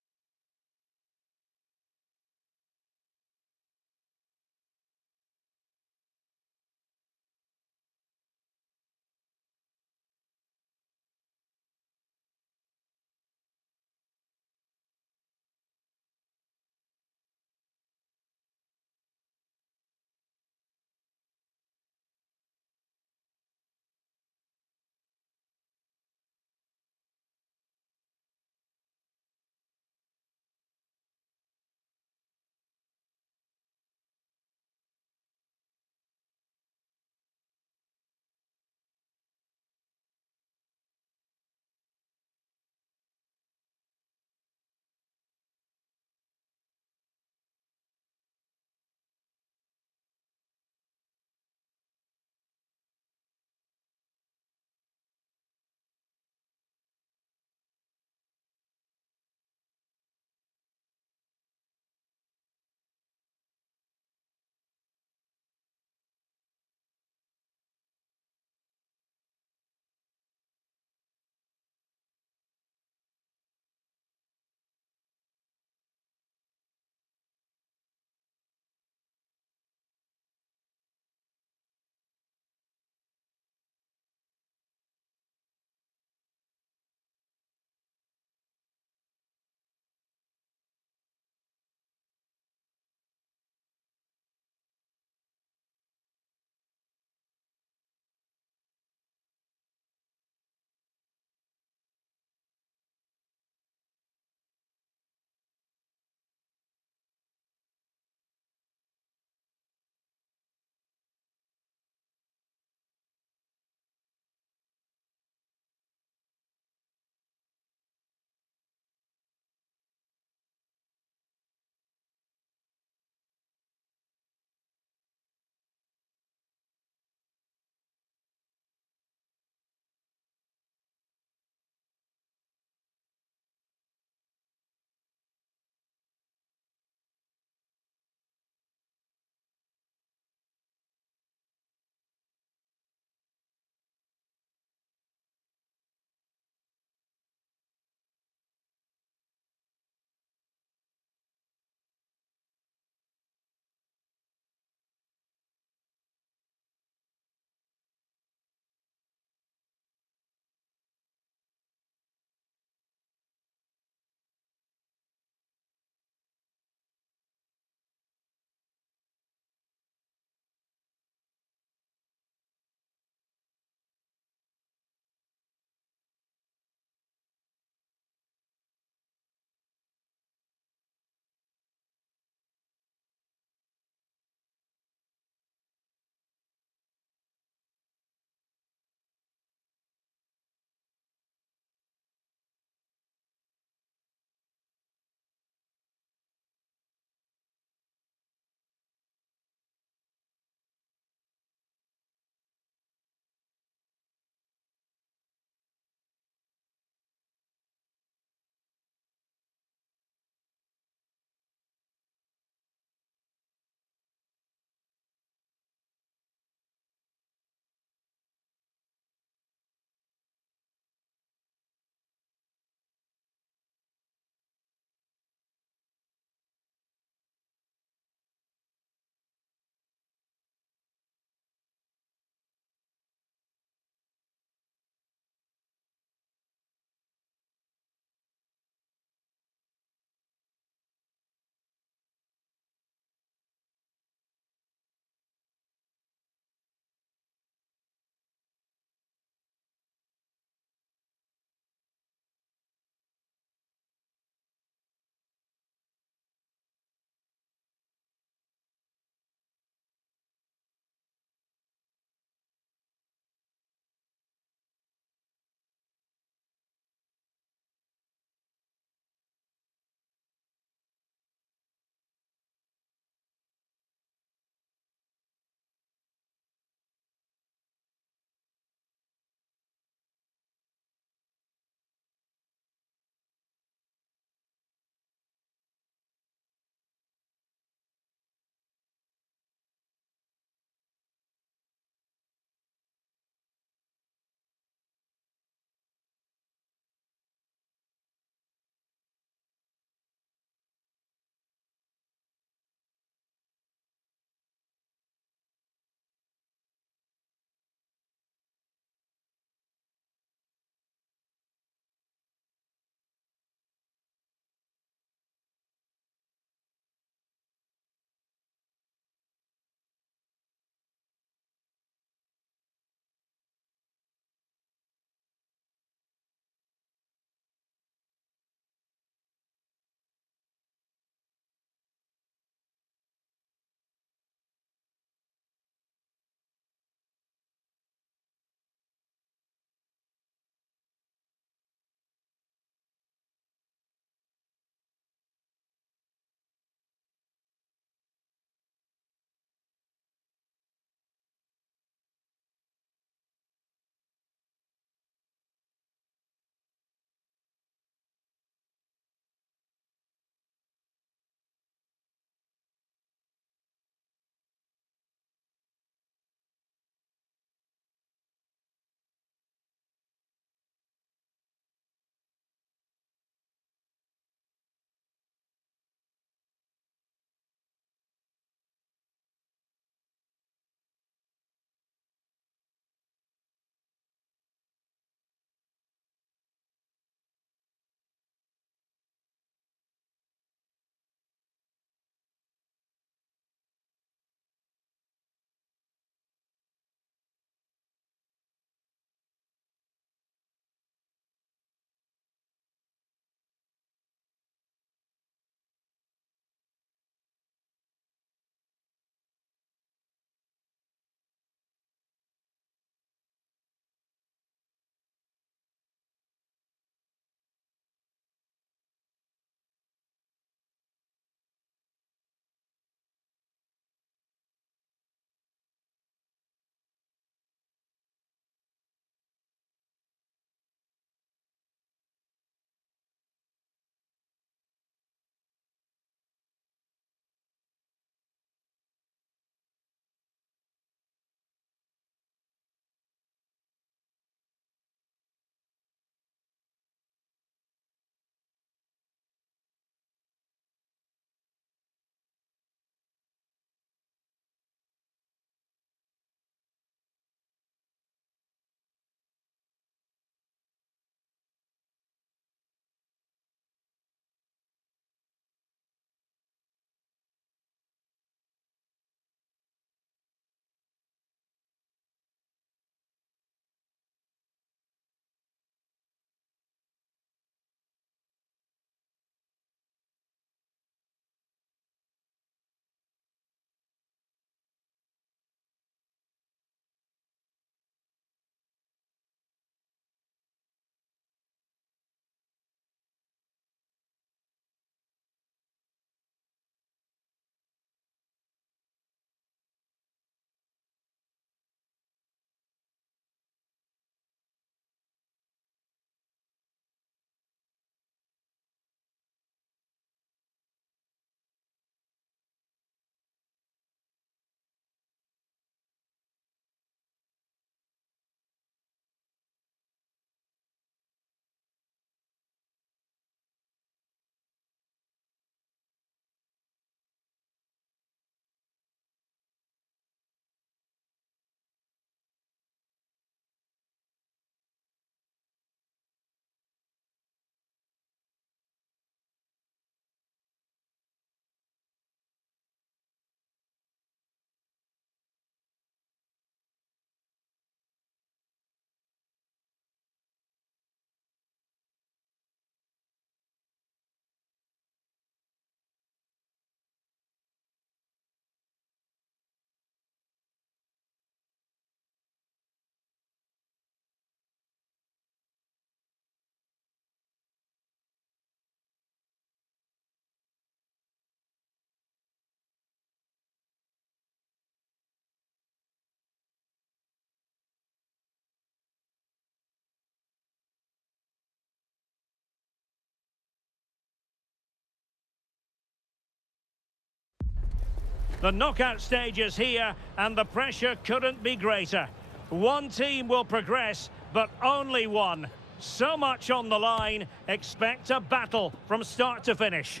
The knockout stage is here, and the pressure couldn't be greater. One team will progress, but only one. So much on the line. Expect a battle from start to finish.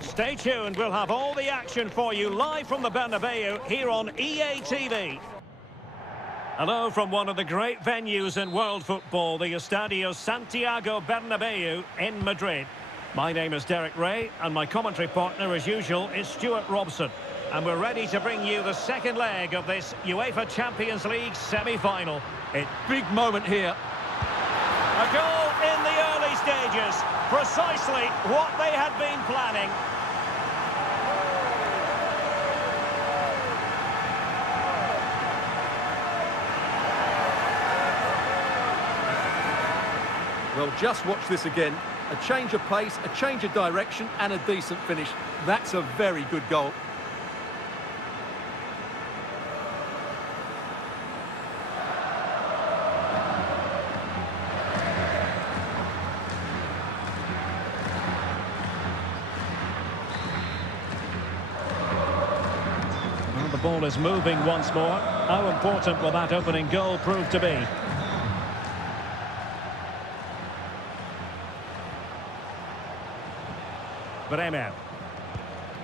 Stay tuned. We'll have all the action for you live from the Bernabeu here on EA TV. Hello from one of the great venues in world football, the Estadio Santiago Bernabeu in Madrid. My name is Derek Ray, and my commentary partner, as usual, is Stuart Robson. And we're ready to bring you the second leg of this UEFA Champions League semi-final. Big moment here. A goal in the early stages. Precisely what they had been planning. Well, just watch this again. A change of pace, a change of direction, and a decent finish. That's a very good goal. Well, the ball is moving once more. How important will that opening goal prove to be? Bremer.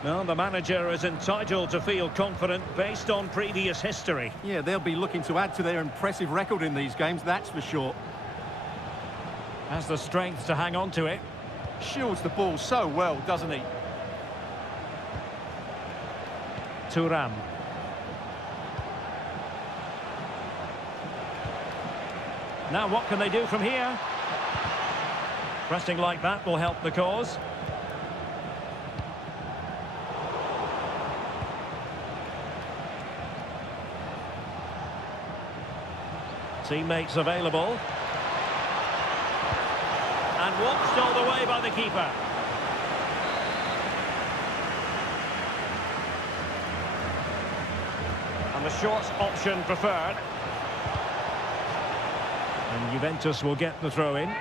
Well, the manager is entitled to feel confident based on previous history. Yeah, they'll be looking to add to their impressive record in these games, that's for sure. Has the strength to hang on to it. Shields the ball so well, doesn't he? Thuram. Now what can they do from here? Pressing like that will help the cause. Teammates available. And watched all the way by the keeper. And the short option preferred. And Juventus will get the throw in.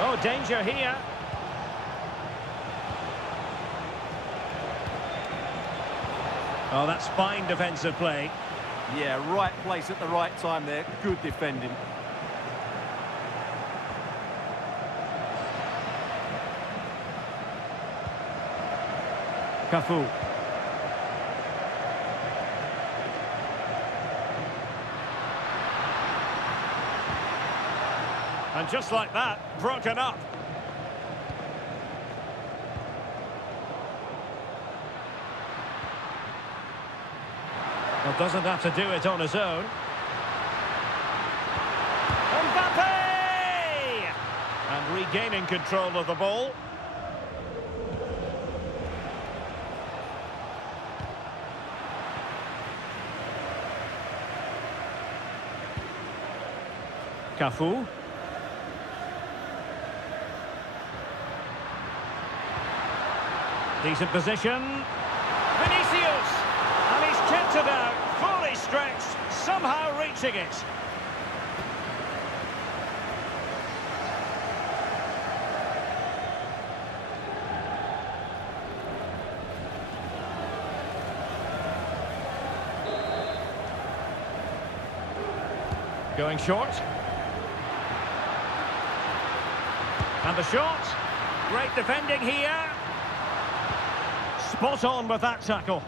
Oh, danger here. Oh, that's fine defensive play. Yeah, right place at the right time there. Good defending. Cafu. And just like that, broken up. Well, doesn't have to do it on his own. Mbappe! And regaining control of the ball. Cafu. Decent position. Vinicius! And he's kept it out, fully stretched, somehow reaching it. Going short. And the shot. Great defending here. Spot on with that tackle.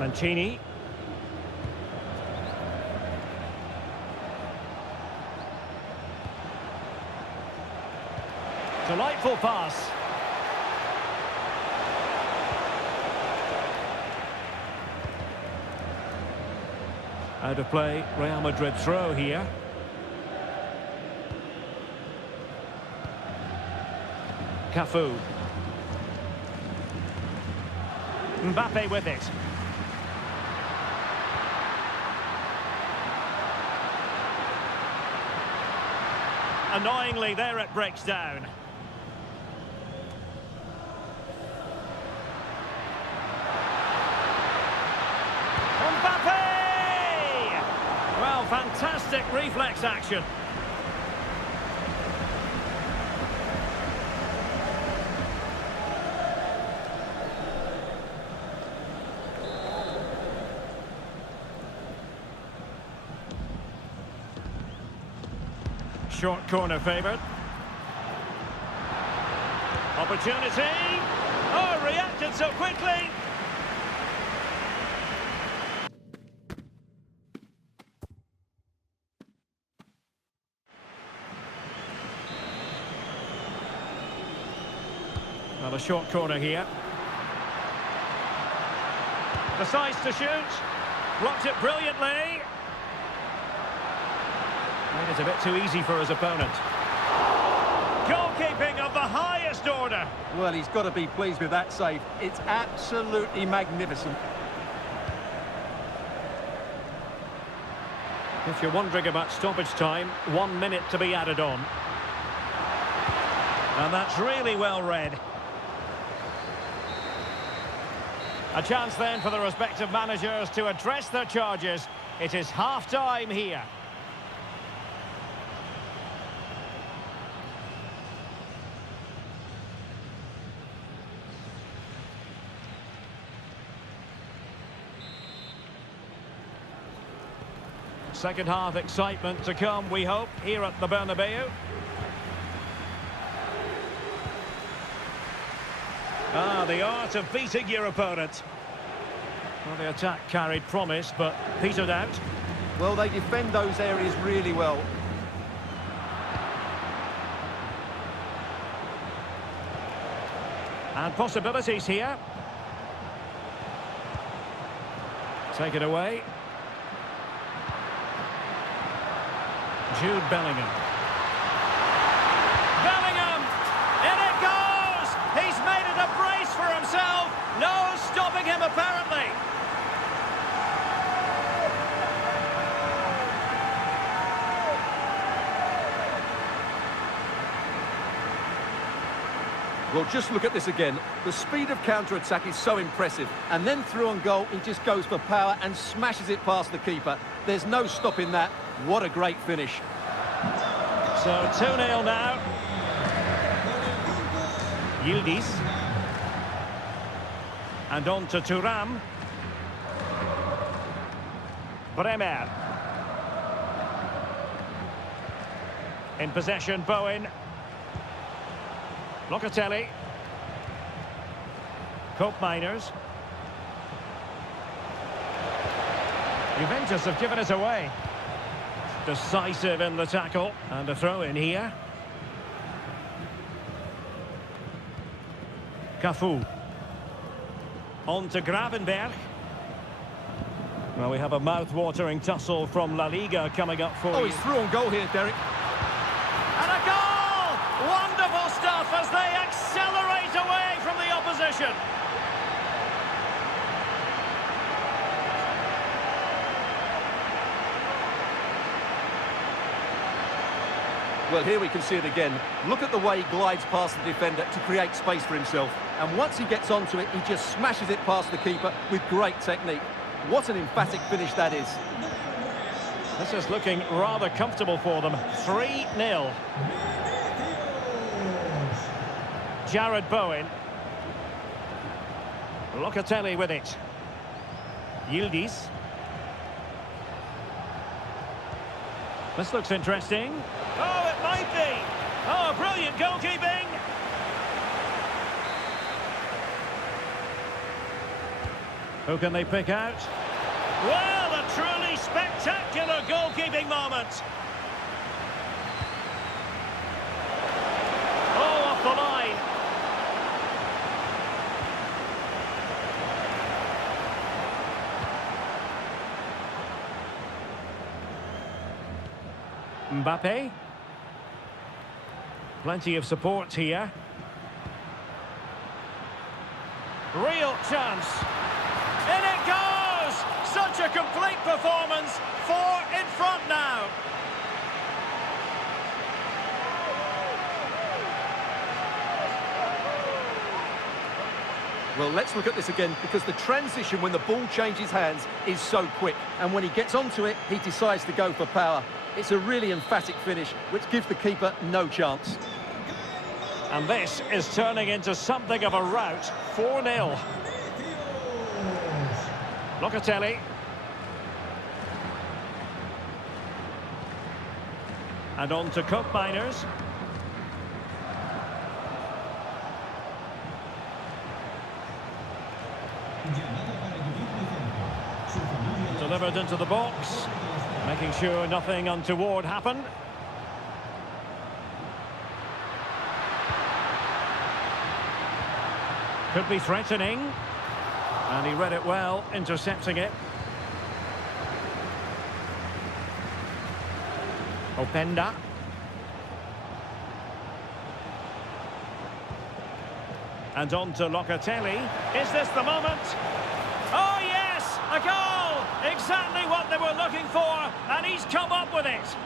Mancini. Delightful pass. Out of play, Real Madrid throw here. Cafu. Mbappe with it. Annoyingly, there it breaks down. Fantastic reflex action. Short corner favoured. Opportunity. Oh, reacted so quickly. Well, a short corner here. Decides to shoot. Blocked it brilliantly. Made it a bit too easy for his opponent. Goalkeeping of the highest order. Well, he's got to be pleased with that save. It's absolutely magnificent. If you're wondering about stoppage time, 1 minute to be added on. And that's really well read. A chance then for the respective managers to address their charges. It is half-time here. Second half excitement to come, we hope, here at the Bernabeu. Ah, the art of beating your opponent. Well, the attack carried promise, but petered out. Well, they defend those areas really well. And possibilities here. Take it away. Jude Bellingham. Bellingham! In it goes! He's made it a brace for himself. No stopping him, apparently. Well, just look at this again. The speed of counter-attack is so impressive. And then through on goal, he just goes for power and smashes it past the keeper. There's no stopping that. What a great finish. So 2-0 now. Yildiz. And on to Thuram. Bremer. In possession, Bowen. Locatelli. Koopmeiners. Juventus have given it away. Decisive in the tackle. And a throw in here. Cafu. On to Gravenberg. Well, we have a mouth-watering tussle from La Liga coming up for you. Oh, he's through on goal here, Derek. And a goal! Wonderful stuff as they accelerate away from the opposition. Well, here we can see it again. Look at the way he glides past the defender to create space for himself. And once he gets onto it, he just smashes it past the keeper with great technique. What an emphatic finish that is. This is looking rather comfortable for them. 3-0. Jared Bowen. Locatelli with it. Yildiz. This looks interesting. Oh, it might be. Oh, brilliant goalkeeping. Who can they pick out? Well, a truly spectacular goalkeeping moment. Oh, off the line. Mbappe. Plenty of support here. Real chance. In it goes! Such a complete performance. 4 in front now. Well, let's look at this again, because the transition when the ball changes hands is so quick. And when he gets onto it, he decides to go for power. It's a really emphatic finish, which gives the keeper no chance. And this is turning into something of a rout. 4-0. Locatelli. And on to cup miners. Delivered into the box, making sure nothing untoward happened. Could be threatening. And he read it well, intercepting it. Openda. And on to Locatelli. Is this the moment? Oh yes! A goal! Exactly what they were looking for, and he's come up with it.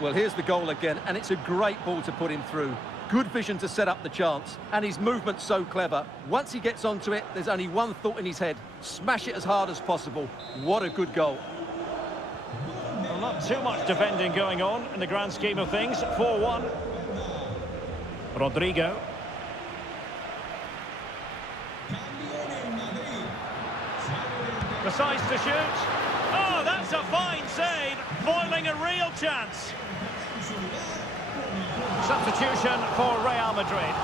Well, here's the goal again, and it's a great ball to put him through. Good vision to set up the chance, and his movement's so clever. Once he gets onto it, there's only one thought in his head: smash it as hard as possible. What a good goal. Well, not too much defending going on in the grand scheme of things. 4-1. Rodrigo. Decides to shoot. Oh, that's a fine save, foiling a real chance. Substitution for Real Madrid.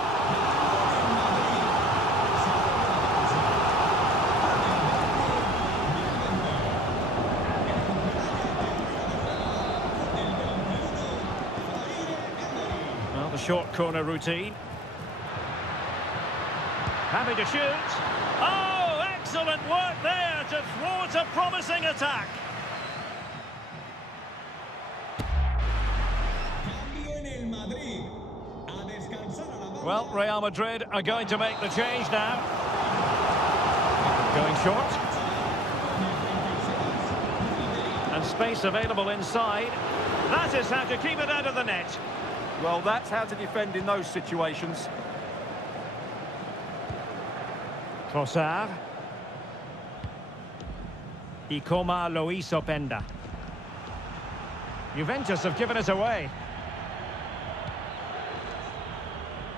Well, the short corner routine. Happy to shoot. Oh, excellent work there to thwart a promising attack. Well, Real Madrid are going to make the change now. Going short. And space available inside. That is how to keep it out of the net. Well, that's how to defend in those situations. Trossard. Y como lo hizo Openda. Juventus have given it away.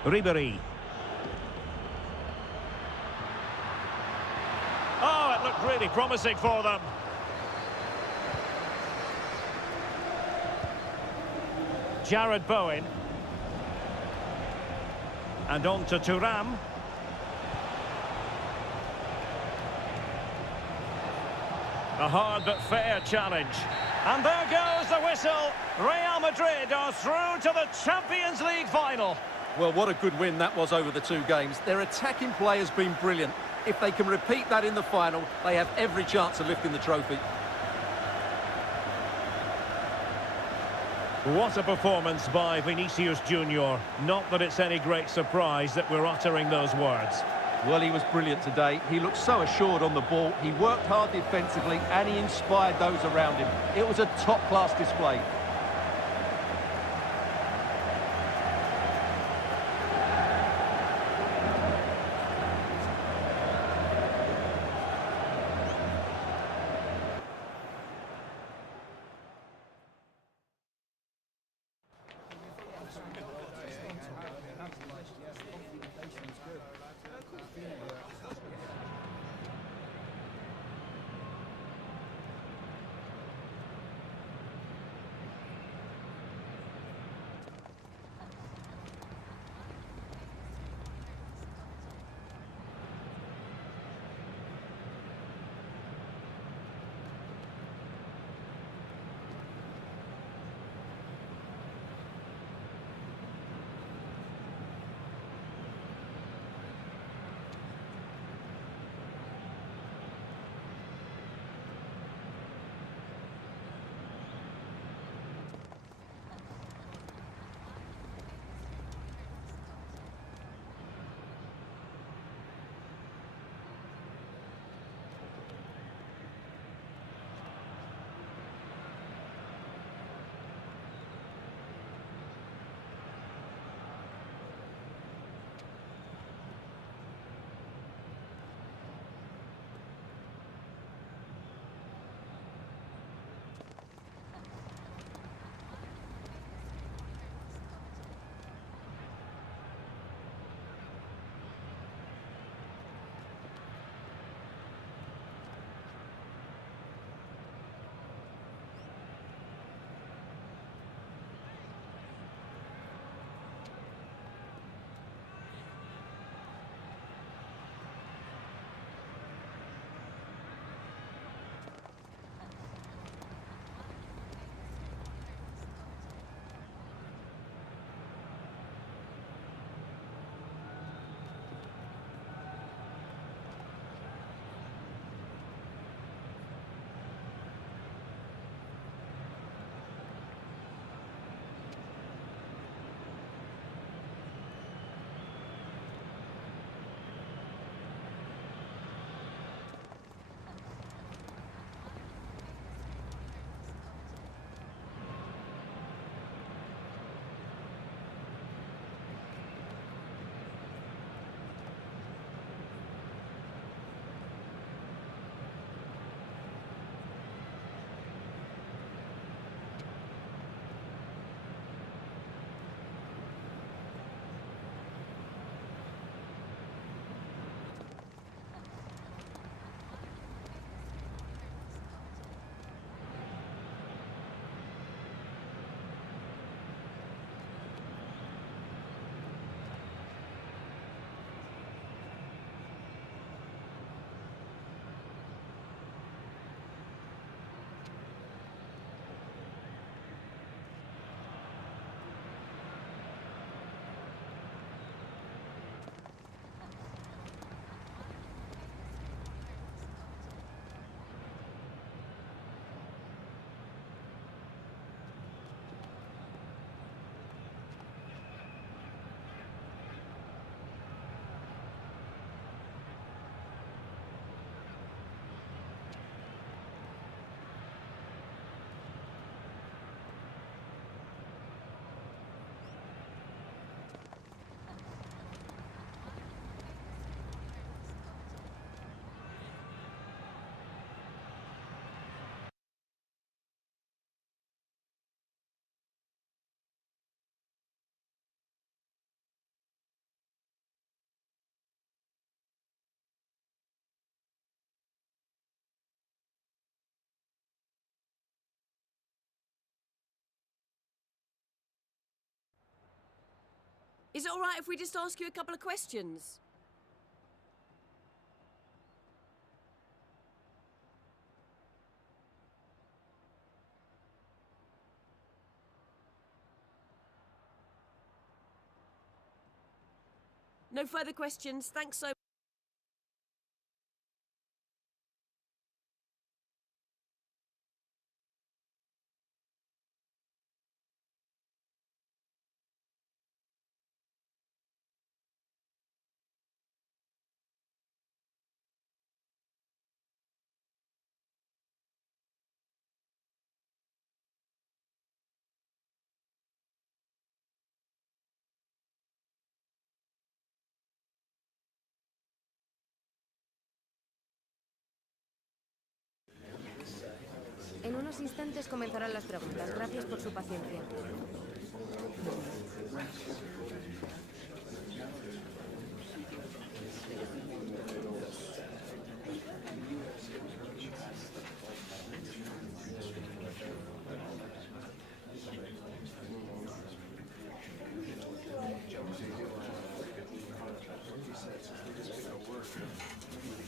Ribery. Oh, it looked really promising for them. Jared Bowen. And on to Thuram. A hard but fair challenge. And there goes the whistle. Real Madrid are through to the Champions League final. Well, what a good win that was over the two games. Their attacking play has been brilliant. If they can repeat that in the final, they have every chance of lifting the trophy. What a performance by Vinicius Junior. Not that it's any great surprise that we're uttering those words. Well, he was brilliant today. He looked so assured on the ball. He worked hard defensively and he inspired those around him. It was a top-class display. Is it all right if we just ask you a couple of questions? No further questions. Thanks so much. En unos instantes comenzarán las preguntas. Gracias por su paciencia.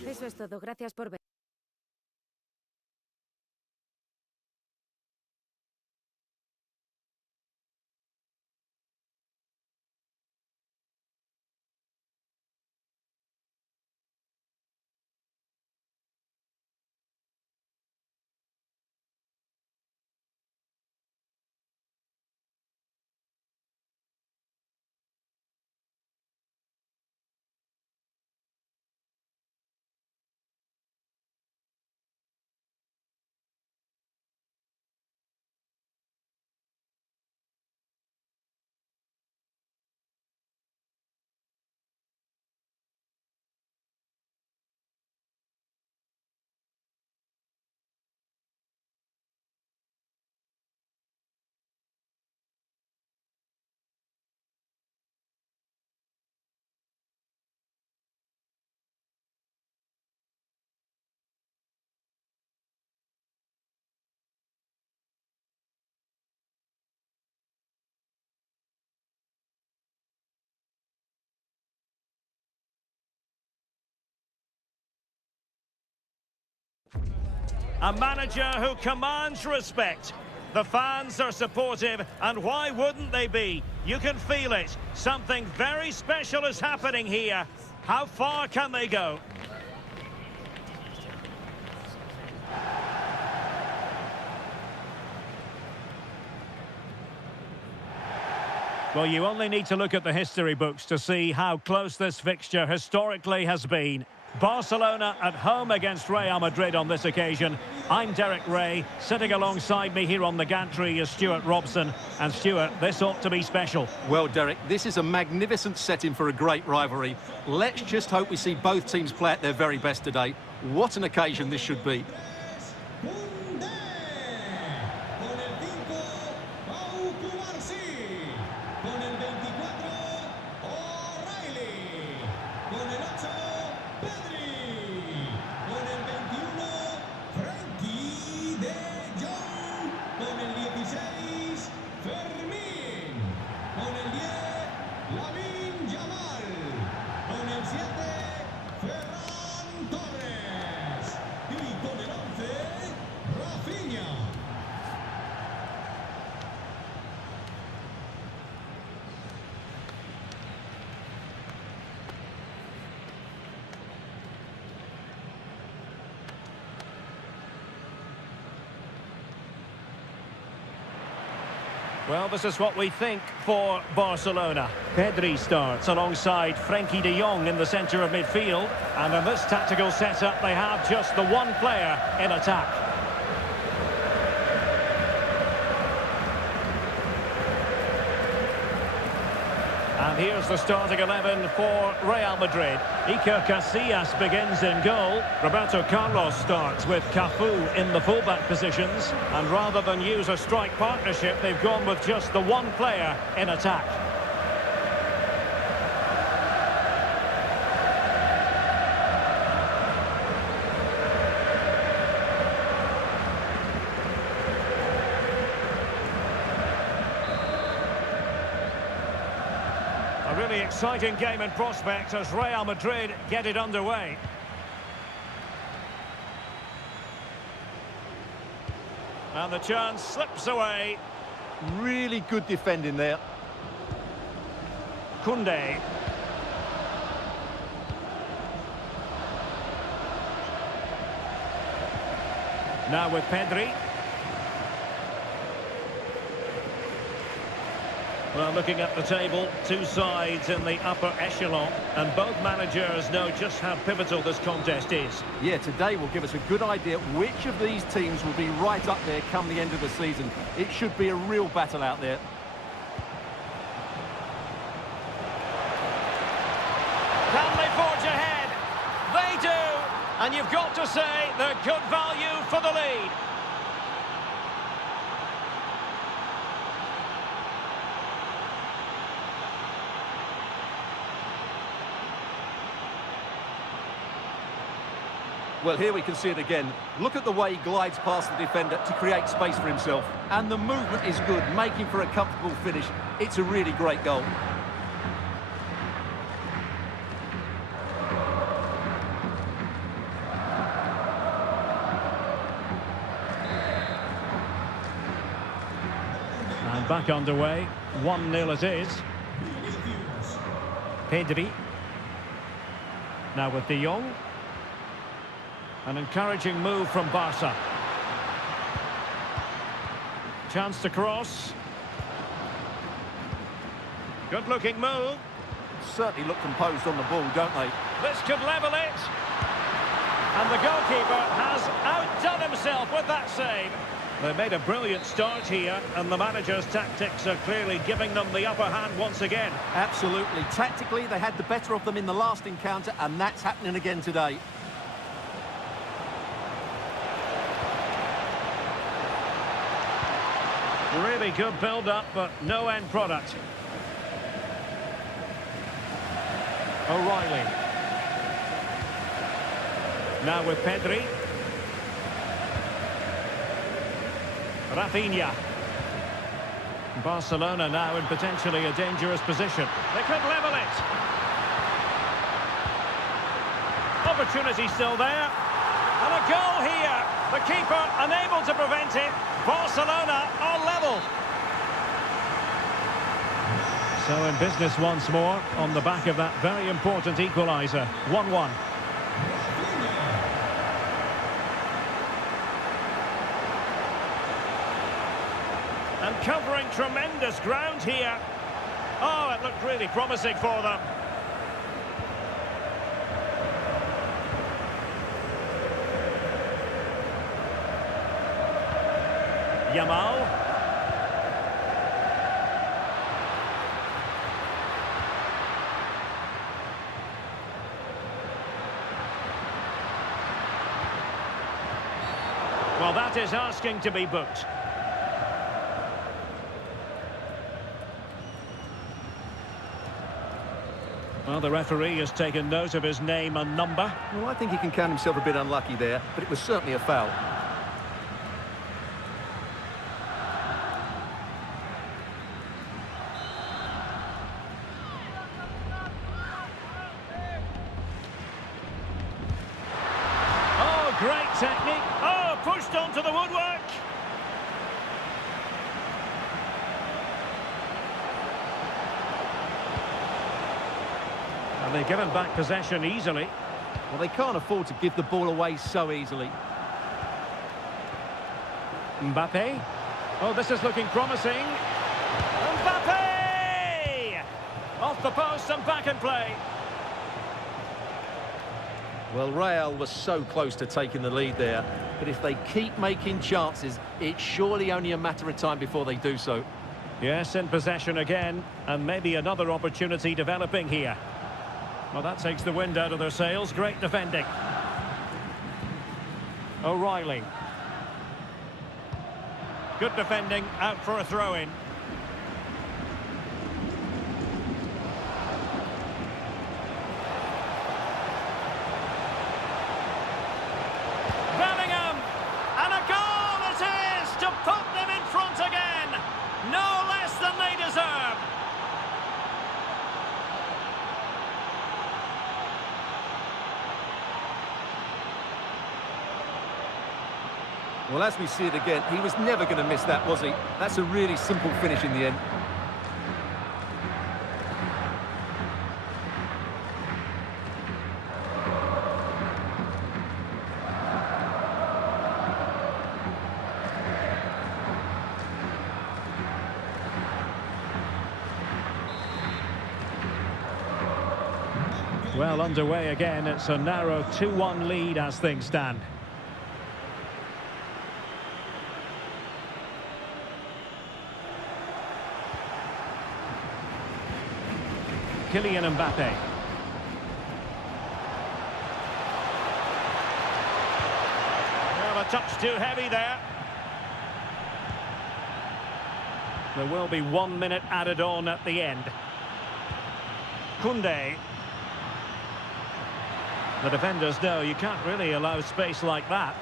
Eso es todo. Gracias por ver. A manager who commands respect. The fans are supportive, and why wouldn't they be? You can feel it. Something very special is happening here. How far can they go? Well, you only need to look at the history books to see how close this fixture historically has been. Barcelona at home against Real Madrid on this occasion. I'm Derek Ray. Sitting alongside me here on the gantry is Stuart Robson. And Stuart, this ought to be special. Well, Derek, this is a magnificent setting for a great rivalry. Let's just hope we see both teams play at their very best today. What an occasion this should be. Well, this is what we think for Barcelona. Pedri starts alongside Frenkie de Jong in the centre of midfield. And in this tactical setup, they have just the one player in attack. And here's the starting 11 for Real Madrid. Iker Casillas begins in goal. Roberto Carlos starts with Cafu in the fullback positions. And rather than use a strike partnership, they've gone with just the one player in attack. A really exciting game in prospect as Real Madrid get it underway. And the chance slips away. Really good defending there. Koundé. Now with Pedri. Well, looking at the table, two sides in the upper echelon, and both managers know just how pivotal this contest is. Yeah, today will give us a good idea which of these teams will be right up there come the end of the season. It should be a real battle out there. Can they forge ahead? They do! And you've got to say they're good value for the lead. Well, here we can see it again. Look at the way he glides past the defender to create space for himself. And the movement is good, making for a comfortable finish. It's a really great goal. And back underway, 1-0 it is. Pedri. Now with De Jong. An encouraging move from Barca. Chance to cross. Good-looking move. Certainly look composed on the ball, don't they? This could level it. And the goalkeeper has outdone himself with that save. They made a brilliant start here, and the manager's tactics are clearly giving them the upper hand once again. Absolutely. Tactically, they had the better of them in the last encounter, and that's happening again today. Really good build-up, but no end product. O'Reilly. Now with Pedri. Rafinha. Barcelona now in potentially a dangerous position. They could level it. Opportunity still there. And a goal here. The keeper unable to prevent it. Barcelona are level. So in business once more on the back of that very important equaliser. 1-1. And covering tremendous ground here. Oh, it looked really promising for them. Yamal. Well, that is asking to be booked. Well, the referee has taken note of his name and number. Well, I think he can count himself a bit unlucky there, but it was certainly a foul. Great technique. Oh, pushed onto the woodwork. And they've given back possession easily. Well, they can't afford to give the ball away so easily. Mbappe. Oh, this is looking promising. Mbappe! Off the post and back in play. Well, Real was so close to taking the lead there, but if they keep making chances, it's surely only a matter of time before they do so. Yes, in possession again, and maybe another opportunity developing here. Well, that takes the wind out of their sails. Great defending. O'Reilly. Good defending, out for a throw-in. Well, as we see it again, he was never going to miss that, was he? That's a really simple finish in the end. Well, underway again. It's a narrow 2-1 lead as things stand. Kylian Mbappe. Well, a touch too heavy there. There will be 1 minute added on at the end. Koundé. The defenders know you can't really allow space like that.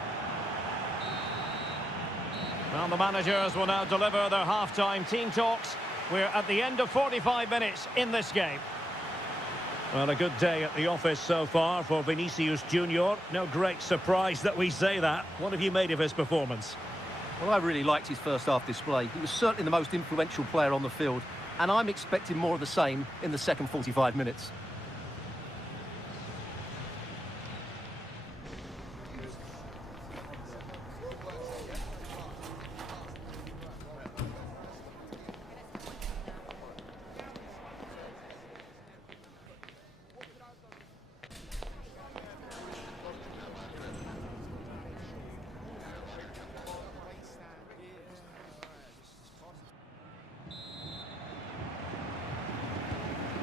Well, the managers will now deliver their half-time team talks. We're at the end of 45 minutes in this game. Well, a good day at the office so far for Vinicius Junior. No great surprise that we say that. What have you made of his performance? Well, I really liked his first half display. He was certainly the most influential player on the field, and I'm expecting more of the same in the second 45 minutes.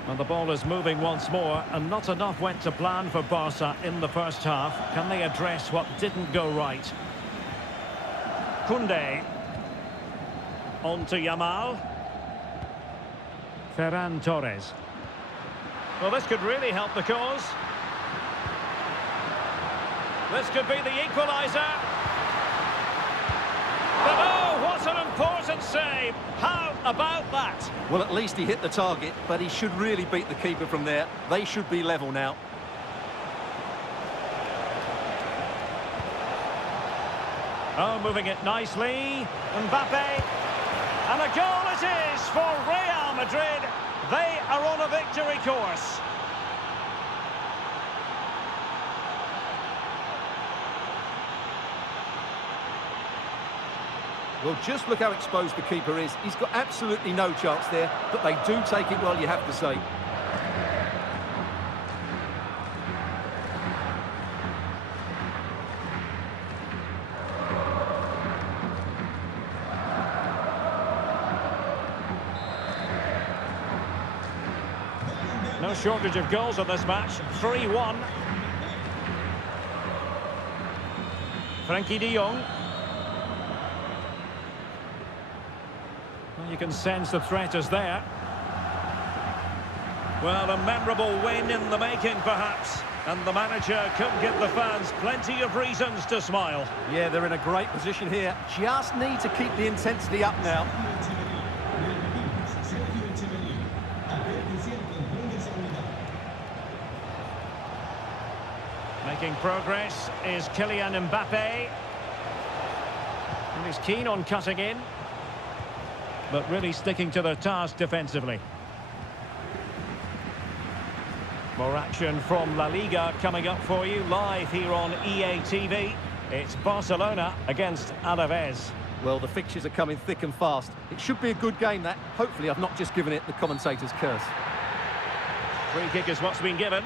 And the ball is moving once more, and not enough went to plan for Barca in the first half. Can they address what didn't go right? Koundé. On to Yamal. Ferran Torres. Well, this could really help the cause. This could be the equaliser. But oh, what an important save! How about that? Well, at least he hit the target, but he should really beat the keeper from there. They should be level now. Oh, moving it nicely. Mbappe. And a goal it is for Real Madrid. They are on a victory course. Well, just look how exposed the keeper is. He's got absolutely no chance there, but they do take it well, you have to say. No shortage of goals in this match. 3-1. Frankie de Jong. You can sense the threat is there. Well, a memorable win in the making, perhaps. And the manager could give the fans plenty of reasons to smile. Yeah, they're in a great position here. Just need to keep the intensity up now. Making progress is Kylian Mbappe. And he's keen on cutting in, but really sticking to their task defensively. More action from La Liga coming up for you live here on EA TV. It's Barcelona against Alaves. Well, the fixtures are coming thick and fast. It should be a good game, that. Hopefully I've not just given it the commentator's curse. Free kick is what's been given.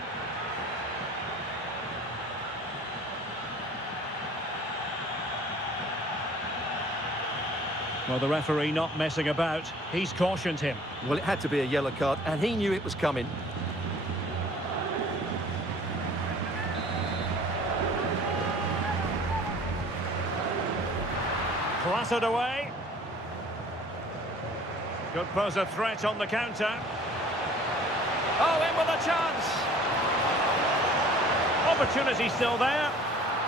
Well, the referee not messing about. He's cautioned him. Well, it had to be a yellow card, and he knew it was coming. Clattered away. Could pose a threat on the counter. Oh, in with a chance. Opportunity still there.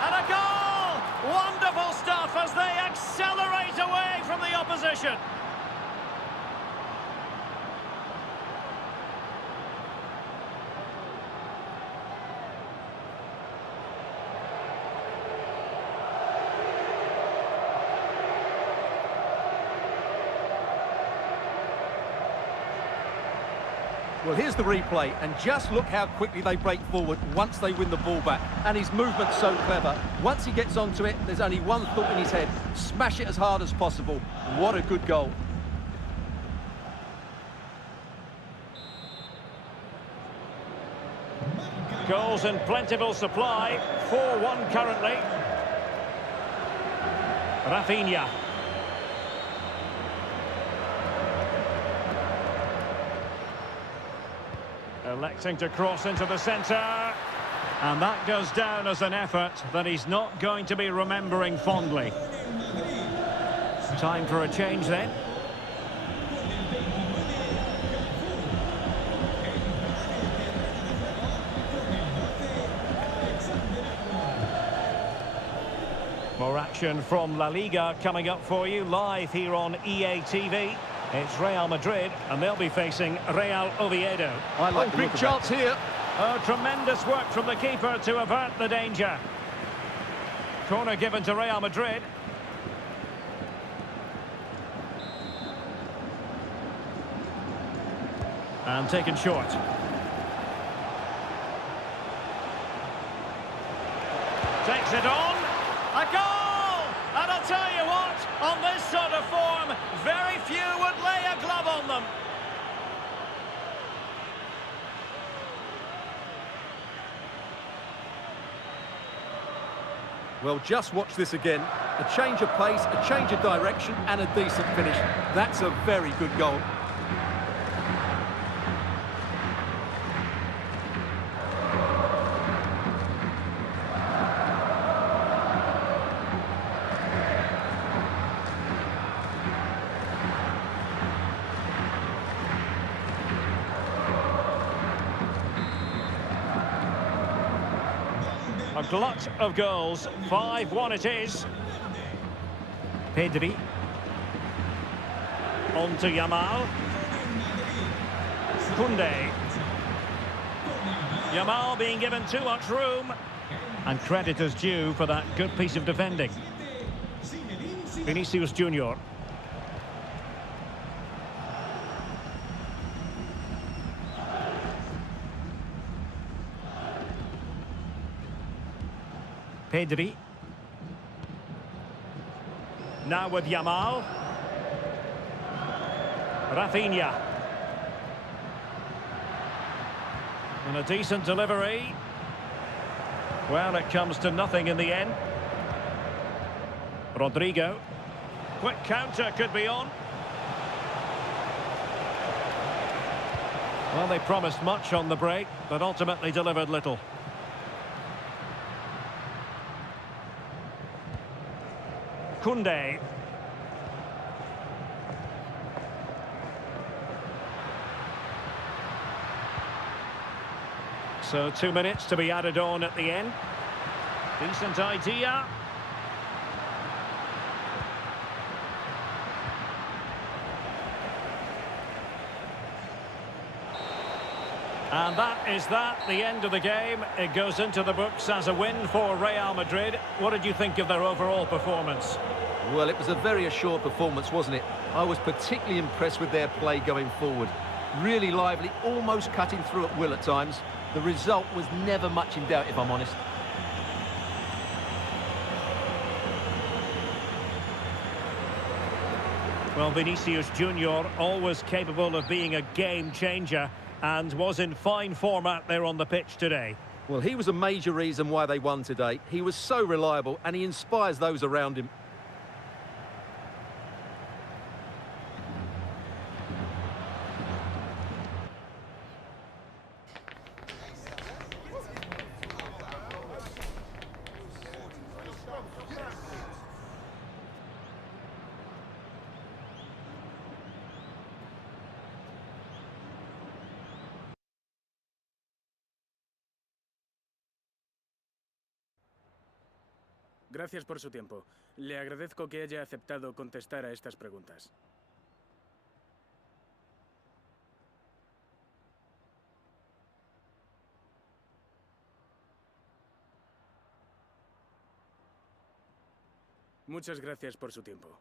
And a goal! Wonderful stuff as they accelerate away from the opposition. Well, here's the replay, and just look how quickly they break forward once they win the ball back. And his movement's so clever. Once he gets onto it, there's only one thought in his head: smash it as hard as possible. What a good goal. Goals in plentiful supply. 4-1 currently. Rafinha. Electing to cross into the centre. And that goes down as an effort that he's not going to be remembering fondly. Time for a change then. More action from La Liga coming up for you live here on EA TV. It's Real Madrid, and they'll be facing Real Oviedo. I like the big chance here. Oh, tremendous work from the keeper to avert the danger. Corner given to Real Madrid. And taken short. Takes it on. A goal! And I'll tell you what, on this sort of form, very few would lay a glove on them. Well, just watch this again. A change of pace, a change of direction, and a decent finish. That's a very good goal. A glut of goals, 5-1 it is. Pedri. On to Yamal. Koundé. Yamal being given too much room. And credit is due for that good piece of defending. Vinicius Junior. Pedri. Now with Yamal. Rafinha. And a decent delivery. Well, it comes to nothing in the end. Rodrigo. Quick counter could be on. Well, they promised much on the break, but ultimately delivered little. Koundé. So 2 minutes to be added on at the end. Decent idea. And that is the end of the game. It goes into the books as a win for Real Madrid. What did you think of their overall performance? Well, it was a very assured performance, wasn't it? I was particularly impressed with their play going forward. Really lively, almost cutting through at will at times. The result was never much in doubt, if I'm honest. Well, Vinicius Junior, always capable of being a game changer, and was in fine form out there on the pitch today. Well, he was a major reason why they won today. He was so reliable, and he inspires those around him. Gracias por su tiempo. Le agradezco que haya aceptado contestar a estas preguntas. Muchas gracias por su tiempo.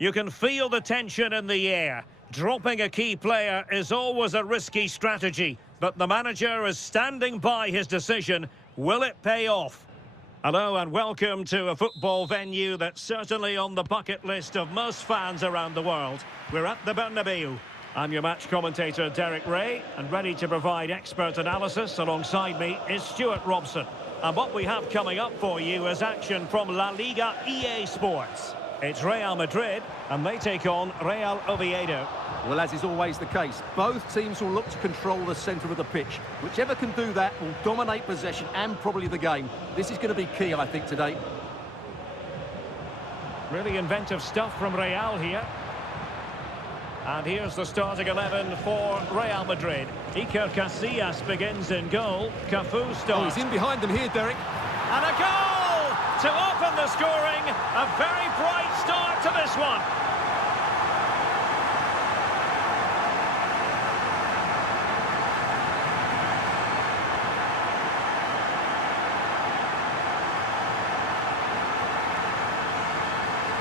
You can feel the tension in the air. Dropping a key player is always a risky strategy, but the manager is standing by his decision. Will it pay off? Hello and welcome to a football venue that's certainly on the bucket list of most fans around the world. We're at the Bernabeu. I'm your match commentator Derek Ray, and ready to provide expert analysis alongside me is Stuart Robson. And what we have coming up for you is action from La Liga EA Sports. It's Real Madrid, and they take on Real Oviedo. Well, as is always the case, both teams will look to control the centre of the pitch. Whichever can do that will dominate possession and probably the game. This is going to be key, I think, today. Really inventive stuff from Real here. And here's the starting 11 for Real Madrid. Iker Casillas begins in goal. Cafu starts. Oh, he's in behind them here, Derek. And a goal to open the scoring. A very bright start to this one.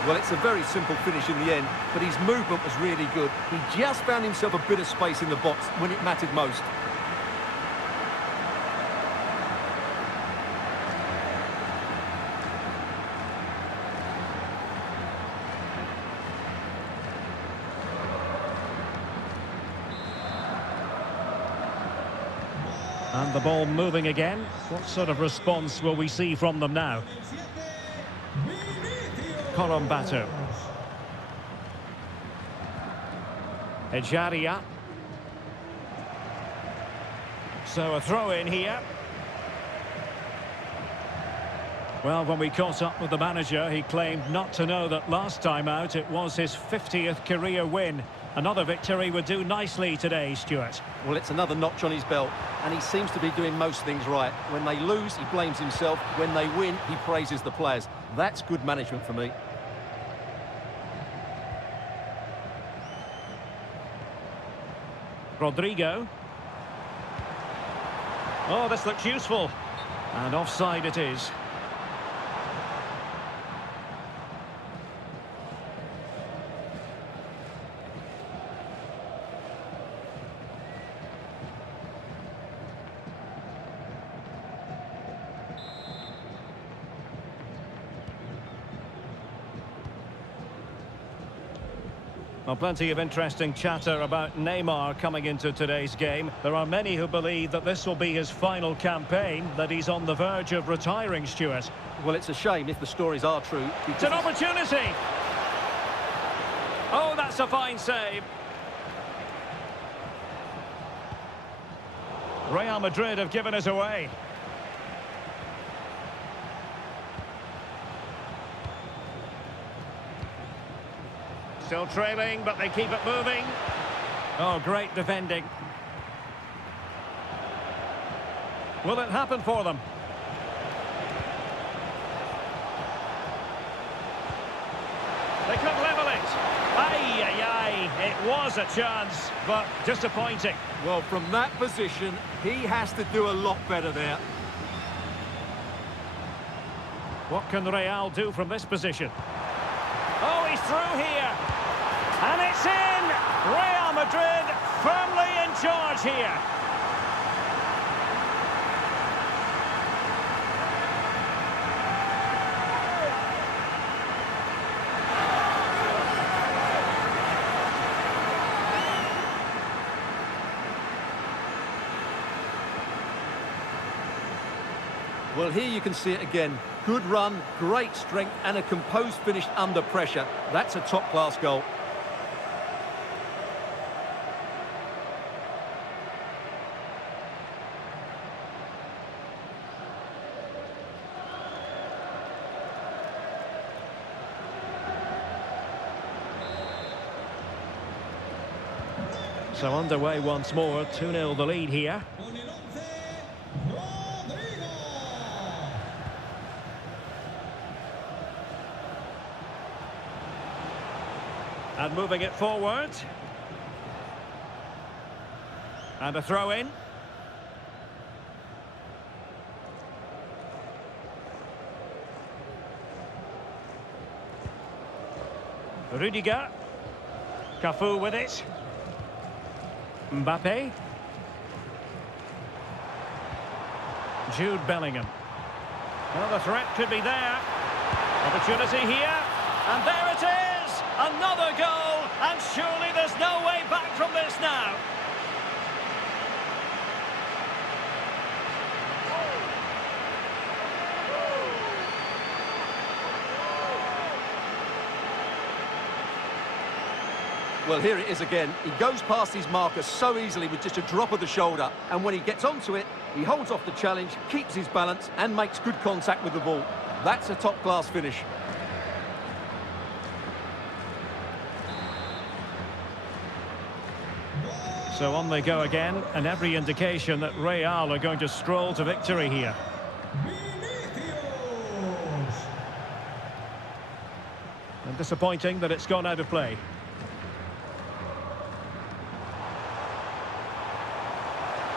Well, it's a very simple finish in the end, but his movement was really good. He just found himself a bit of space in the box when it mattered most. And the ball moving again. What sort of response will we see from them now? Colombato. Ejaria. So a throw in here. Well, when we caught up with the manager, he claimed not to know that last time out it was his 50th career win. Another victory would do nicely today, Stuart. Well, it's another notch on his belt, and he seems to be doing most things right. When they lose, he blames himself. When they win, he praises the players. That's good management for me. Rodrigo. Oh, this looks useful. And offside it is. Well, plenty of interesting chatter about Neymar coming into today's game. There are many who believe that this will be his final campaign, that he's on the verge of retiring, Stuart. Well, it's a shame if the stories are true. It's an opportunity! Oh, that's a fine save. Real Madrid have given us away. Still trailing, but they keep it moving. Oh, great defending. Will it happen for them? They could level it. Aye, aye, aye. It was a chance, but disappointing. Well, from that position, he has to do a lot better there. What can Real do from this position? Oh, he's through here. And it's in! Real Madrid firmly in charge here. Well, here you can see it again. Good run, great strength, and a composed finish under pressure. That's a top-class goal. So underway once more, 2-0 the lead here. And moving it forward. And a throw in. Rudiger. Cafu with it. Mbappe. Jude Bellingham. Well, the threat could be there. Opportunity here. And there it is! Another goal! And surely there's no way back from this now. Well, here it is again. He goes past his marker so easily with just a drop of the shoulder. And when he gets onto it, he holds off the challenge, keeps his balance, and makes good contact with the ball. That's a top-class finish. So on they go again, and every indication that Real are going to stroll to victory here. And disappointing that it's gone out of play.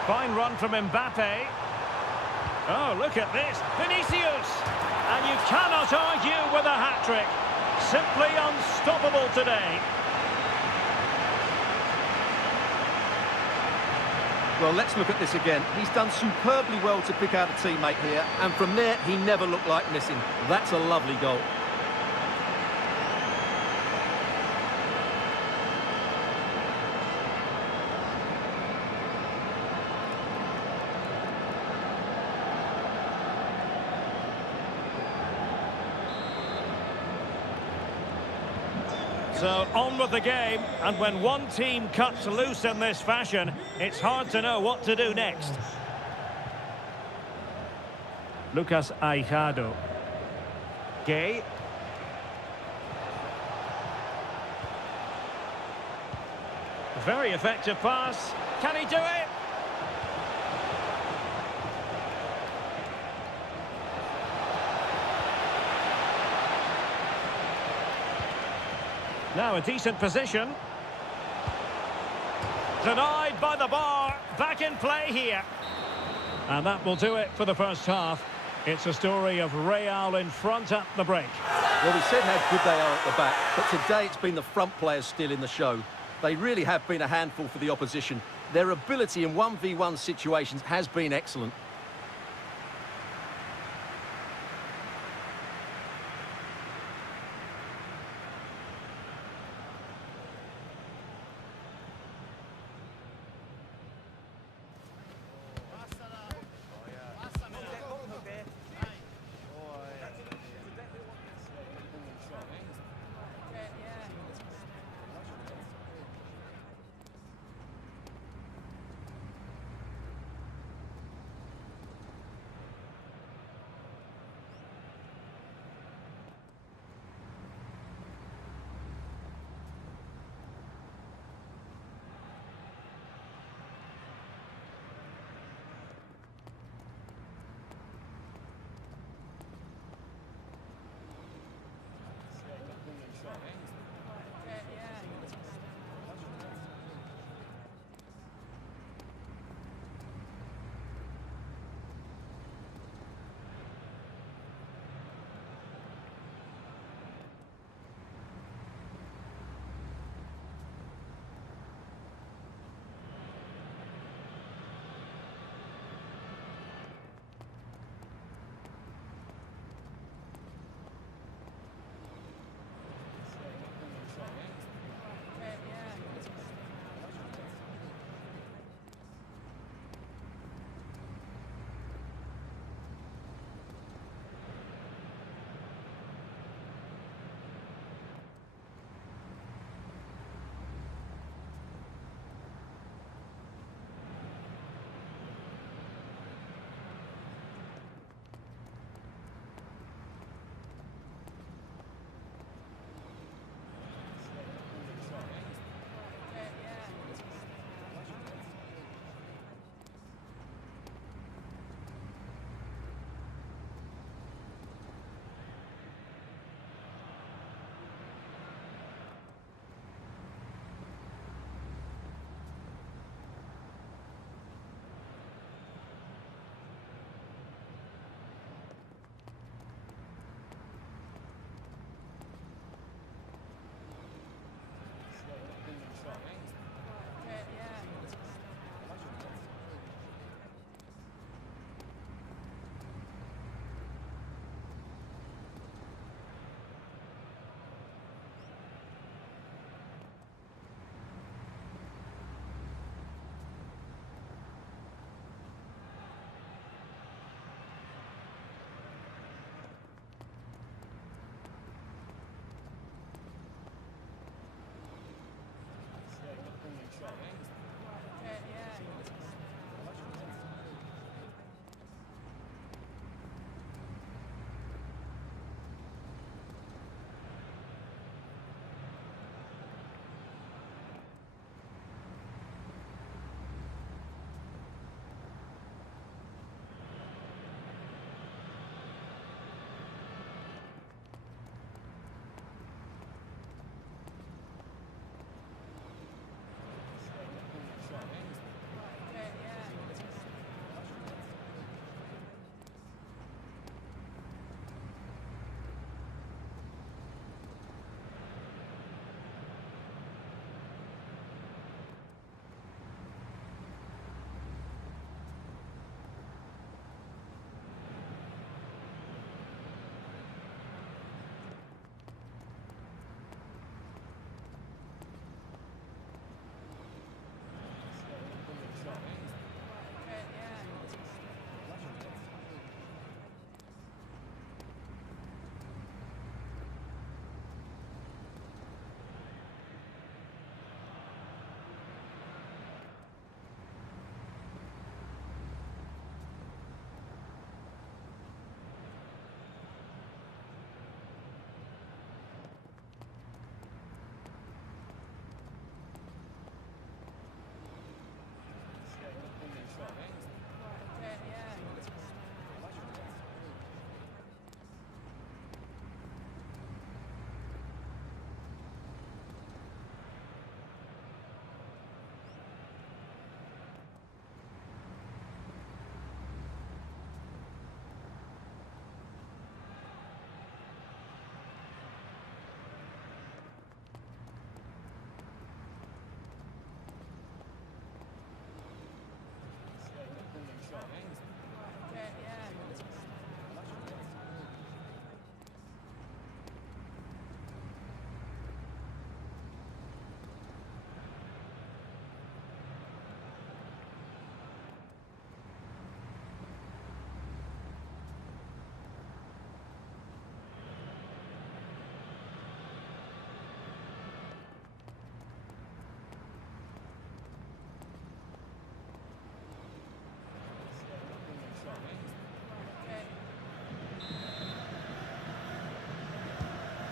Fine run from Mbappe. Oh, look at this. Vinicius! And you cannot argue with a hat-trick. Simply unstoppable today. Well, let's look at this again. He's done superbly well to pick out a teammate here, and from there, he never looked like missing. That's a lovely goal. So on with the game, and when one team cuts loose in this fashion, it's hard to know what to do next. Lucas Aijado. Gay. Very effective pass. Can he do it? Now a decent position. Denied by the bar. Back in play here. And that will do it for the first half. It's a story of Real in front at the break. Well, we said how good they are at the back, but today it's been the front players still in the show. They really have been a handful for the opposition. Their ability in 1v1 situations has been excellent.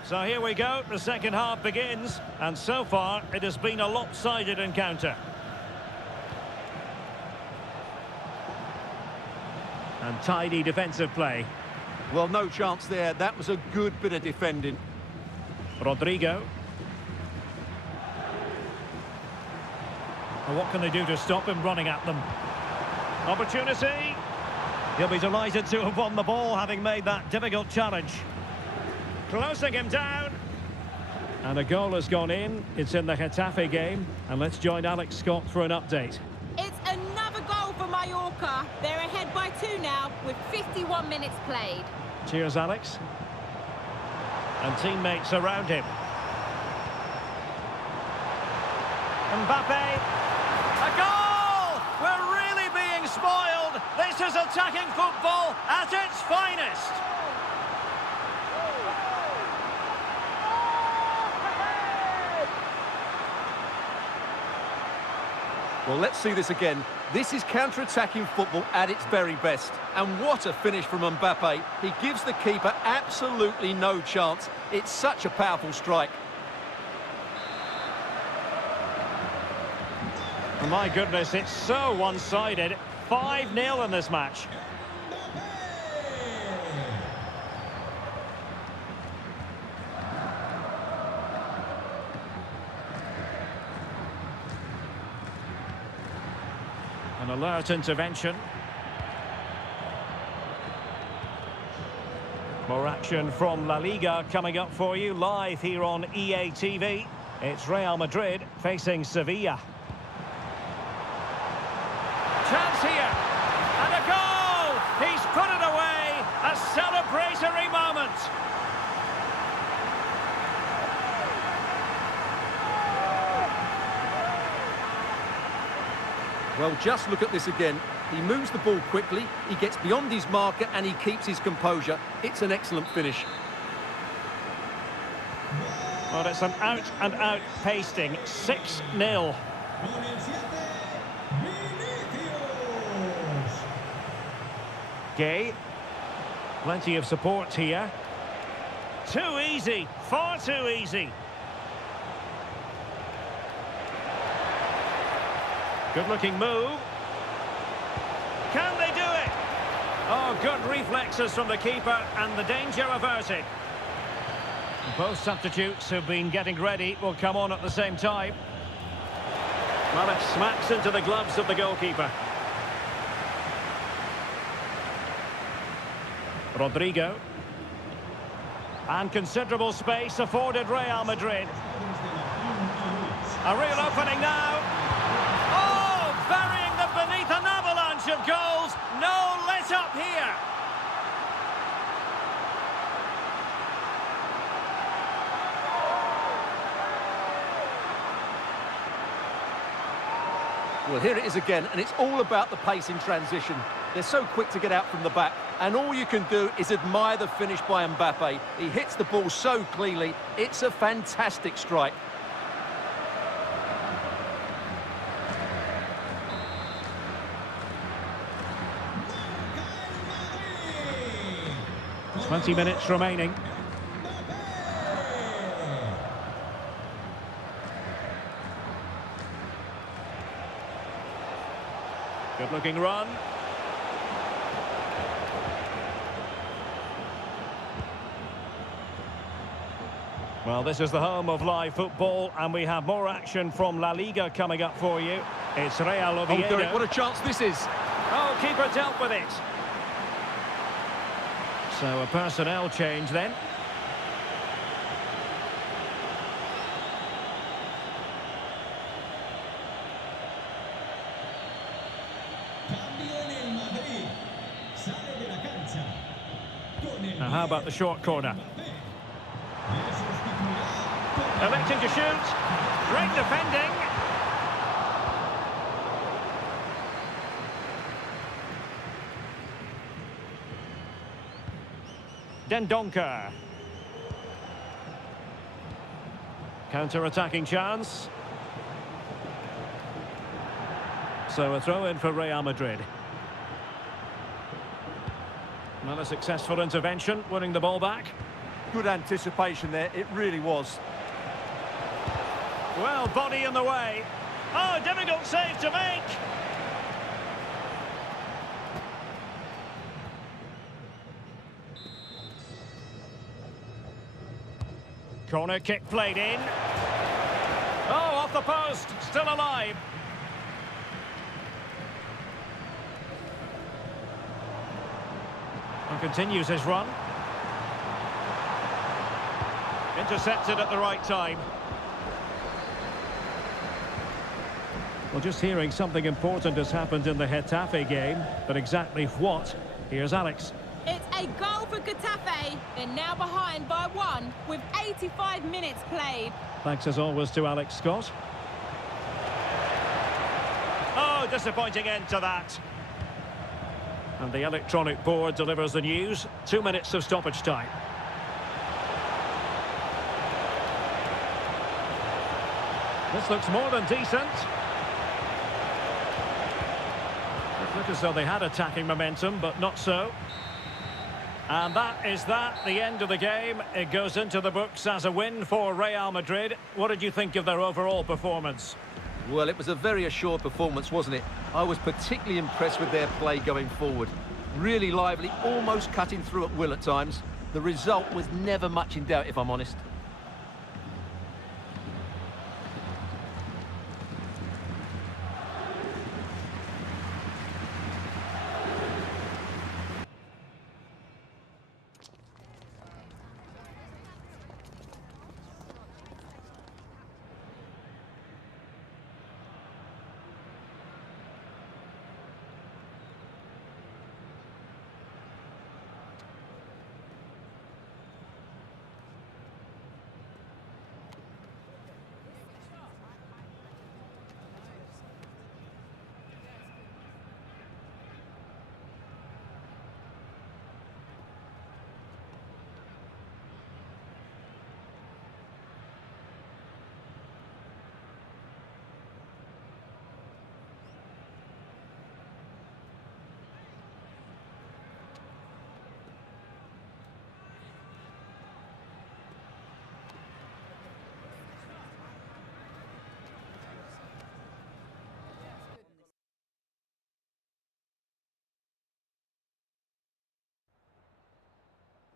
So here we go, the second half begins, and so far it has been a lopsided encounter. And tidy defensive play. Well, no chance there. That was a good bit of defending. Rodrigo. Well, what can they do to stop him running at them? Opportunity. He'll be delighted to have won the ball, having made that difficult challenge. Closing him down. And a goal has gone in. It's in the Getafe game. And let's join Alex Scott for an update. It's another goal for Mallorca. They're ahead by 2 now with 51 minutes played. Cheers, Alex. And teammates around him. Mbappe. A goal! We're really being spoiled. This is attacking football at its finest. Well, let's see this again. This is counter-attacking football at its very best. And what a finish from Mbappe. He gives the keeper absolutely no chance. It's such a powerful strike. My goodness, it's so one-sided. 5-0 in this match. An alert intervention. More action from La Liga coming up for you live here on EA TV. It's Real Madrid facing Sevilla. Chance here, and a goal! He's put it away, a celebratory moment. Well, just look at this again. He moves the ball quickly, he gets beyond his marker and he keeps his composure. It's an excellent finish. Well, it's an out-and-out pasting, 6-0. Gay. Plenty of support here. Too easy, far too easy. Good-looking move. Can they do it? Oh, good reflexes from the keeper and the danger averted. Both substitutes who've been getting ready will come on at the same time. Well, it smacks into the gloves of the goalkeeper. Rodrigo. And considerable space afforded Real Madrid. A real opening now. Oh, burying them beneath an avalanche of goals. No let up here. Well, here it is again, and it's all about the pace in transition. They're so quick to get out from the back, and all you can do is admire the finish by Mbappe. He hits the ball so cleanly. It's a fantastic strike. "20 minutes remaining. Good-looking run. Well, this is the home of live football, and we have more action from La Liga coming up for you. It's Real Oviedo. Oh, Derek, what a chance this is. Oh, keeper dealt with it. So a personnel change then. Now how about the short corner? Electing to shoot. Great defending. Dendoncker. Counter-attacking chance. So a throw-in for Real Madrid. Well, a successful intervention, winning the ball back. Good anticipation there, it really was. Well, body in the way. Oh, difficult save to make. Corner kick played in. Oh, off the post, still alive. And continues his run. Intercepted at the right time. Well, just hearing something important has happened in the Getafe game, but exactly what? Here's Alex. It's a goal for Getafe. They're now behind by 1 with 85 minutes played. Thanks as always to Alex Scott. Oh, disappointing end to that. And the electronic board delivers the news. 2 minutes of stoppage time. This looks more than decent. It looked as though they had attacking momentum, but not so. And that is that, the end of the game. It goes into the books as a win for Real Madrid. What did you think of their overall performance? Well, it was a very assured performance, wasn't it? I was particularly impressed with their play going forward. Really lively, almost cutting through at will at times. The result was never much in doubt, if I'm honest.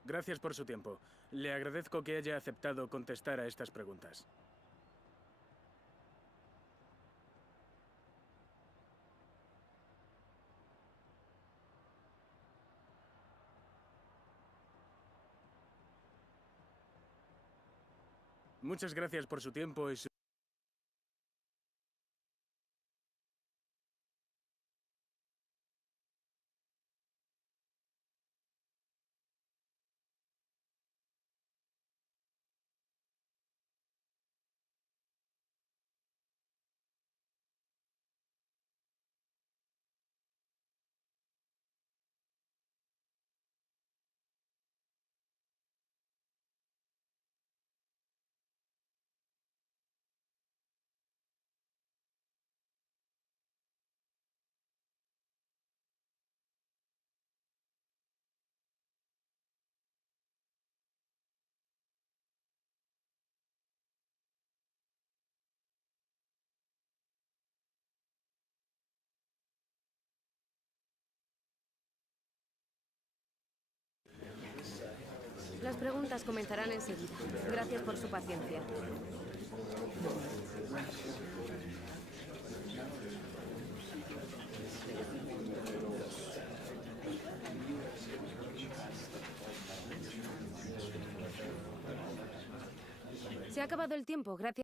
Gracias por su tiempo. Le agradezco que haya aceptado contestar a estas preguntas. Muchas gracias por su tiempo y su... Las preguntas comenzarán enseguida. Gracias por su paciencia. Se ha acabado el tiempo. Gracias.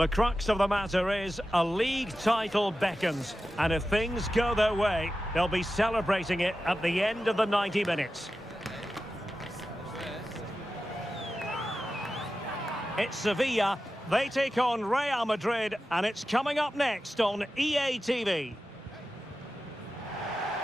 The crux of the matter is a league title beckons, and if things go their way, they'll be celebrating it at the end of the 90 minutes. It's Sevilla. They take on Real Madrid, and it's coming up next on EA TV.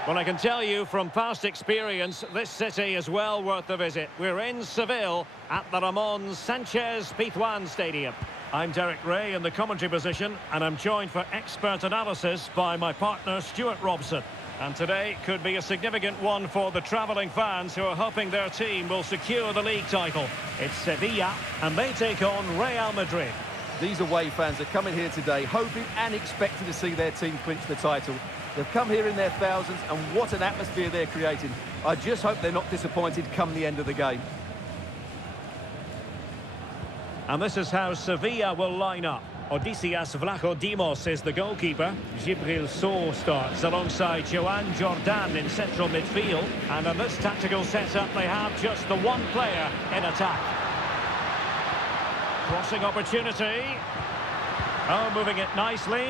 Well, I can tell you from past experience, this city is well worth the visit. We're in Seville at the Ramon Sanchez Pizjuan Stadium. I'm Derek Ray in the commentary position, and I'm joined for expert analysis by my partner Stuart Robson. And today could be a significant one for the travelling fans who are hoping their team will secure the league title. It's Sevilla, and they take on Real Madrid. These away fans are coming here today hoping and expecting to see their team clinch the title. They've come here in their thousands, and what an atmosphere they're creating. I just hope they're not disappointed come the end of the game. And this is how Sevilla will line up. Odysseas Vlachodimos is the goalkeeper. Gibril So starts alongside Joan Jordan in central midfield. And in this tactical setup, they have just the one player in attack. Crossing opportunity. Oh, moving it nicely.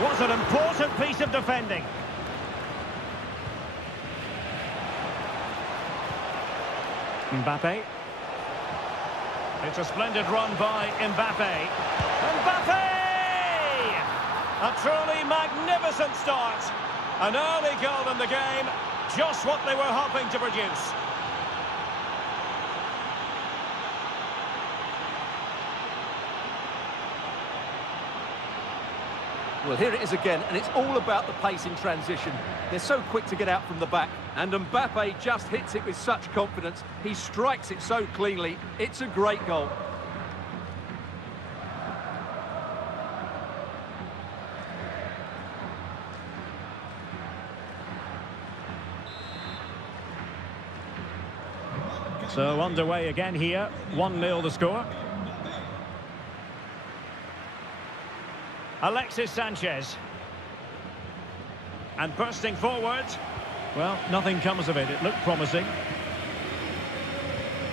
What an important piece of defending. Mbappe. It's a splendid run by Mbappe. Mbappe! A truly magnificent start. An early goal in the game. Just what they were hoping to produce. Well, here it is again, and it's all about the pace in transition. They're so quick to get out from the back, and Mbappe just hits it with such confidence. He strikes it so cleanly. It's a great goal. So underway again here. 1-0 the score. Alexis Sanchez. And bursting forward. Well, nothing comes of it. It looked promising.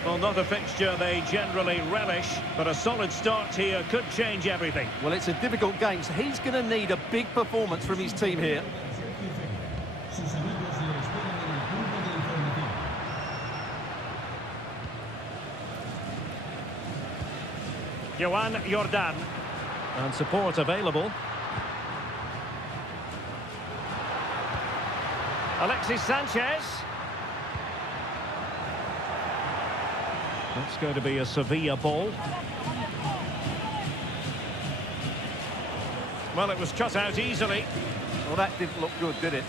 Well, not a fixture they generally relish, but a solid start here could change everything. Well, it's a difficult game, so he's going to need a big performance from his team here. Joan Jordan. And support available. Alexis Sanchez. That's going to be a Sevilla ball. Well, it was cut out easily. Well, that didn't look good, did it?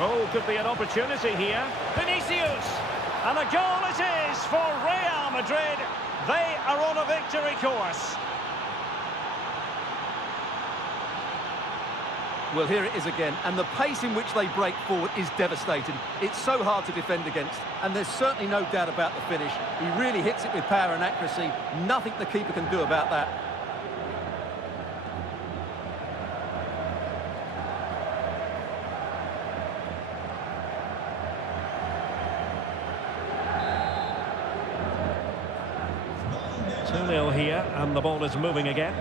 Oh, could be an opportunity here. Vinicius! And a goal it is for Real Madrid. They are on a victory course. Well, here it is again, and the pace in which they break forward is devastating. It's so hard to defend against, and there's certainly no doubt about the finish. He really hits it with power and accuracy. Nothing the keeper can do about that. Here, and the ball is moving again.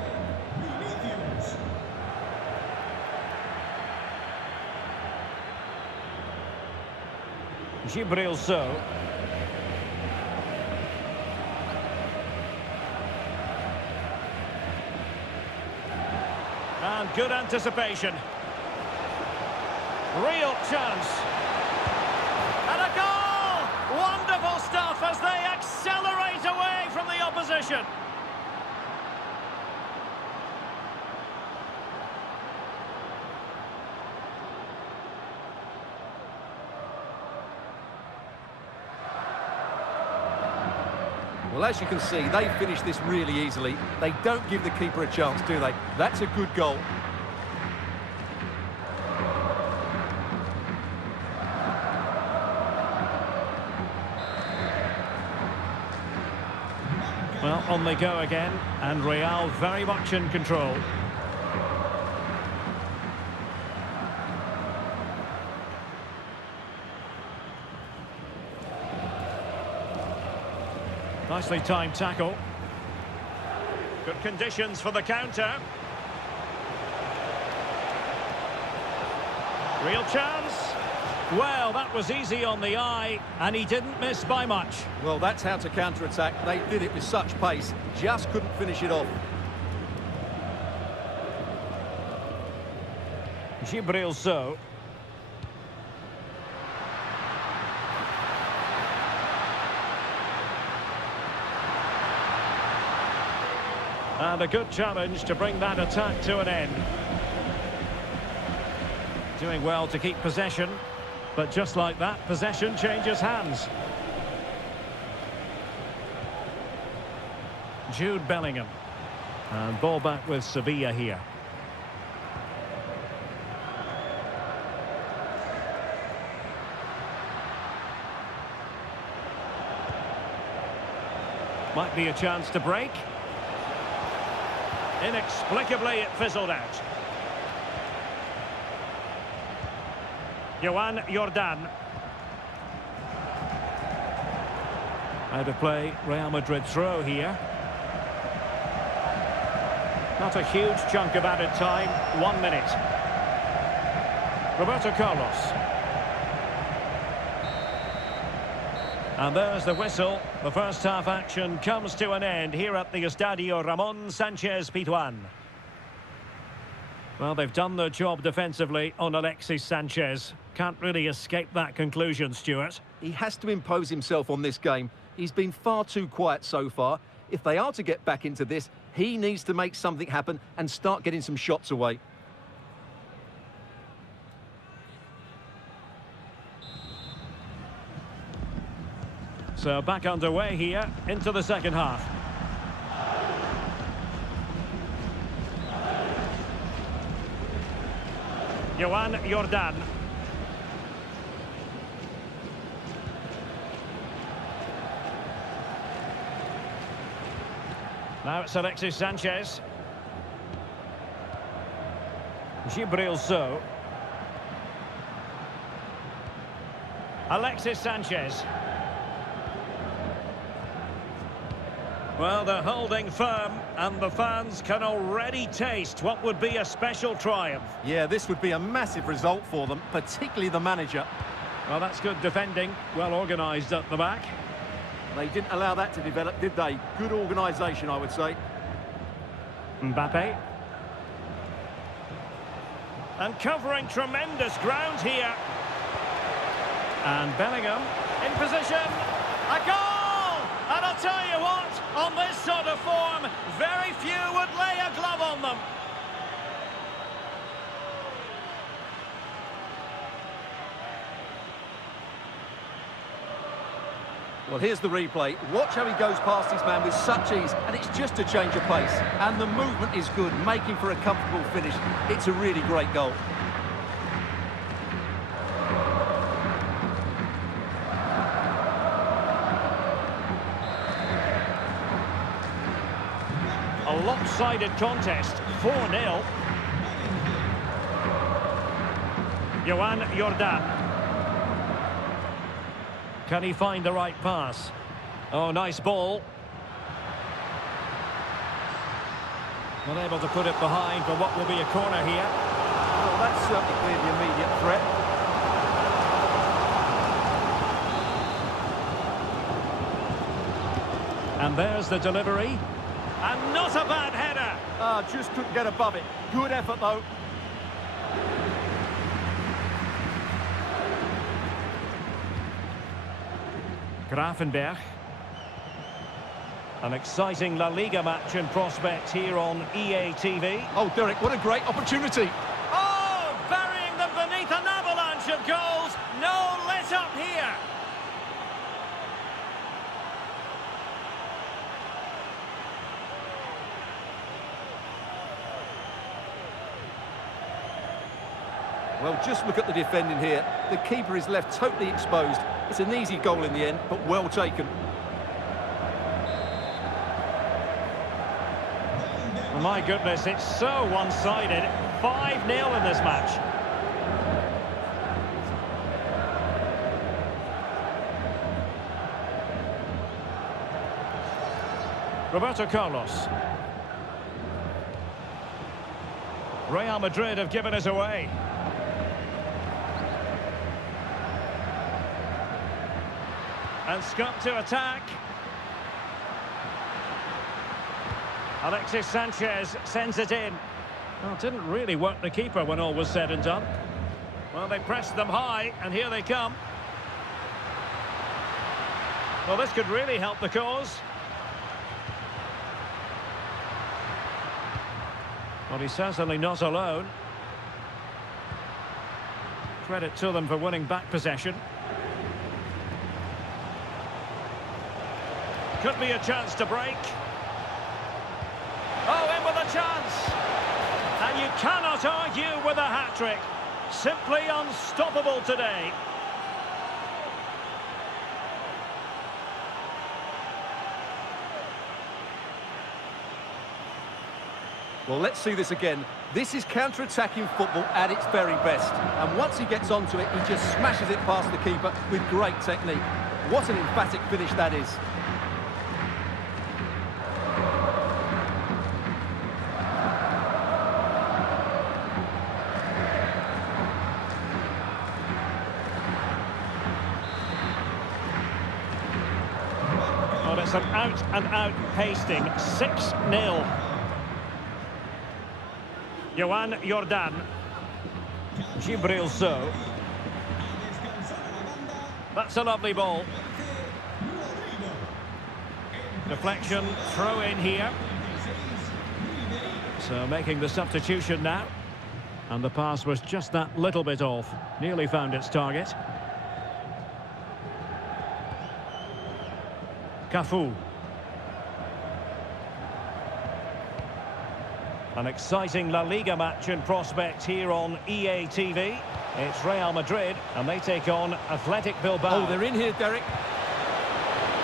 Gibril So. And good anticipation. Real chance. And a goal! Wonderful stuff as they accelerate away from the opposition. Well, as you can see, they finish this really easily. They don't give the keeper a chance, do they? That's a good goal. Well, on they go again, and Real very much in control. Nicely timed tackle. Good conditions for the counter. Real chance. Well, that was easy on the eye, and he didn't miss by much. Well, that's how to counter-attack. They did it with such pace, just couldn't finish it off. Gibril. And a good challenge to bring that attack to an end. Doing well to keep possession, but just like that, possession changes hands. Jude Bellingham. And ball back with Sevilla here. Might be a chance to break. Inexplicably, it fizzled out. Joan Jordan. Out of play, Real Madrid throw here. Not a huge chunk of added time, 1 minute. Roberto Carlos. And there's the whistle. The first half action comes to an end here at the Estadio Ramón Sánchez Pizjuán. Well, they've done their job defensively on Alexis Sanchez. Can't really escape that conclusion, Stuart. He has to impose himself on this game. He's been far too quiet so far. If they are to get back into this, he needs to make something happen and start getting some shots away. So back underway here into the second half. Joan Jordan. Now it's Alexis Sanchez. Gibril. Alexis Sanchez. Well, they're holding firm, and the fans can already taste what would be a special triumph. Yeah, this would be a massive result for them, particularly the manager. Well, that's good defending, well organised at the back. They didn't allow that to develop, did they? Good organisation, I would say. Mbappe. And covering tremendous ground here. And Bellingham in position. A goal! And I'll tell you what, on this sort of form, very few would lay a glove on them. Well, here's the replay. Watch how he goes past his man with such ease, and it's just a change of pace. And the movement is good, making for a comfortable finish. It's a really great goal. A lopsided contest, 4-0. Joan Jordan. Can he find the right pass? Oh, nice ball. Not able to put it behind for what will be a corner here. Well, that's certainly cleared the immediate threat. And there's the delivery. And not a bad header. Just couldn't get above it. Good effort, though. Grafenberg. An exciting La Liga match in prospect here on EA TV. Oh, Derek, what a great opportunity. Oh, burying them beneath an avalanche of goals. No let up here. Well, just look at the defending here. The keeper is left totally exposed. It's an easy goal in the end, but well taken. My goodness, it's so one-sided. 5-0 in this match. Roberto Carlos. Real Madrid have given us away. And Scott to attack. Alexis Sanchez sends it in. Well, didn't really work the keeper when all was said and done. Well, they pressed them high, and here they come. Well, this could really help the cause. Well, he's certainly not alone. Credit to them for winning back possession. Could be a chance to break. Oh, in with a chance! And you cannot argue with a hat-trick. Simply unstoppable today. Well, let's see this again. This is counter-attacking football at its very best. And once he gets onto it, he just smashes it past the keeper with great technique. What an emphatic finish that is. Well, it's an out-and-out pasting. 6-0. Joan Jordan. Gibril So. That's a lovely ball. Deflection, throw in here. So making the substitution now. And the pass was just that little bit off. Nearly found its target. Cafu. An exciting La Liga match in prospect here on EA TV. It's Real Madrid, and they take on Athletic Bilbao. Oh, they're in here, Derek.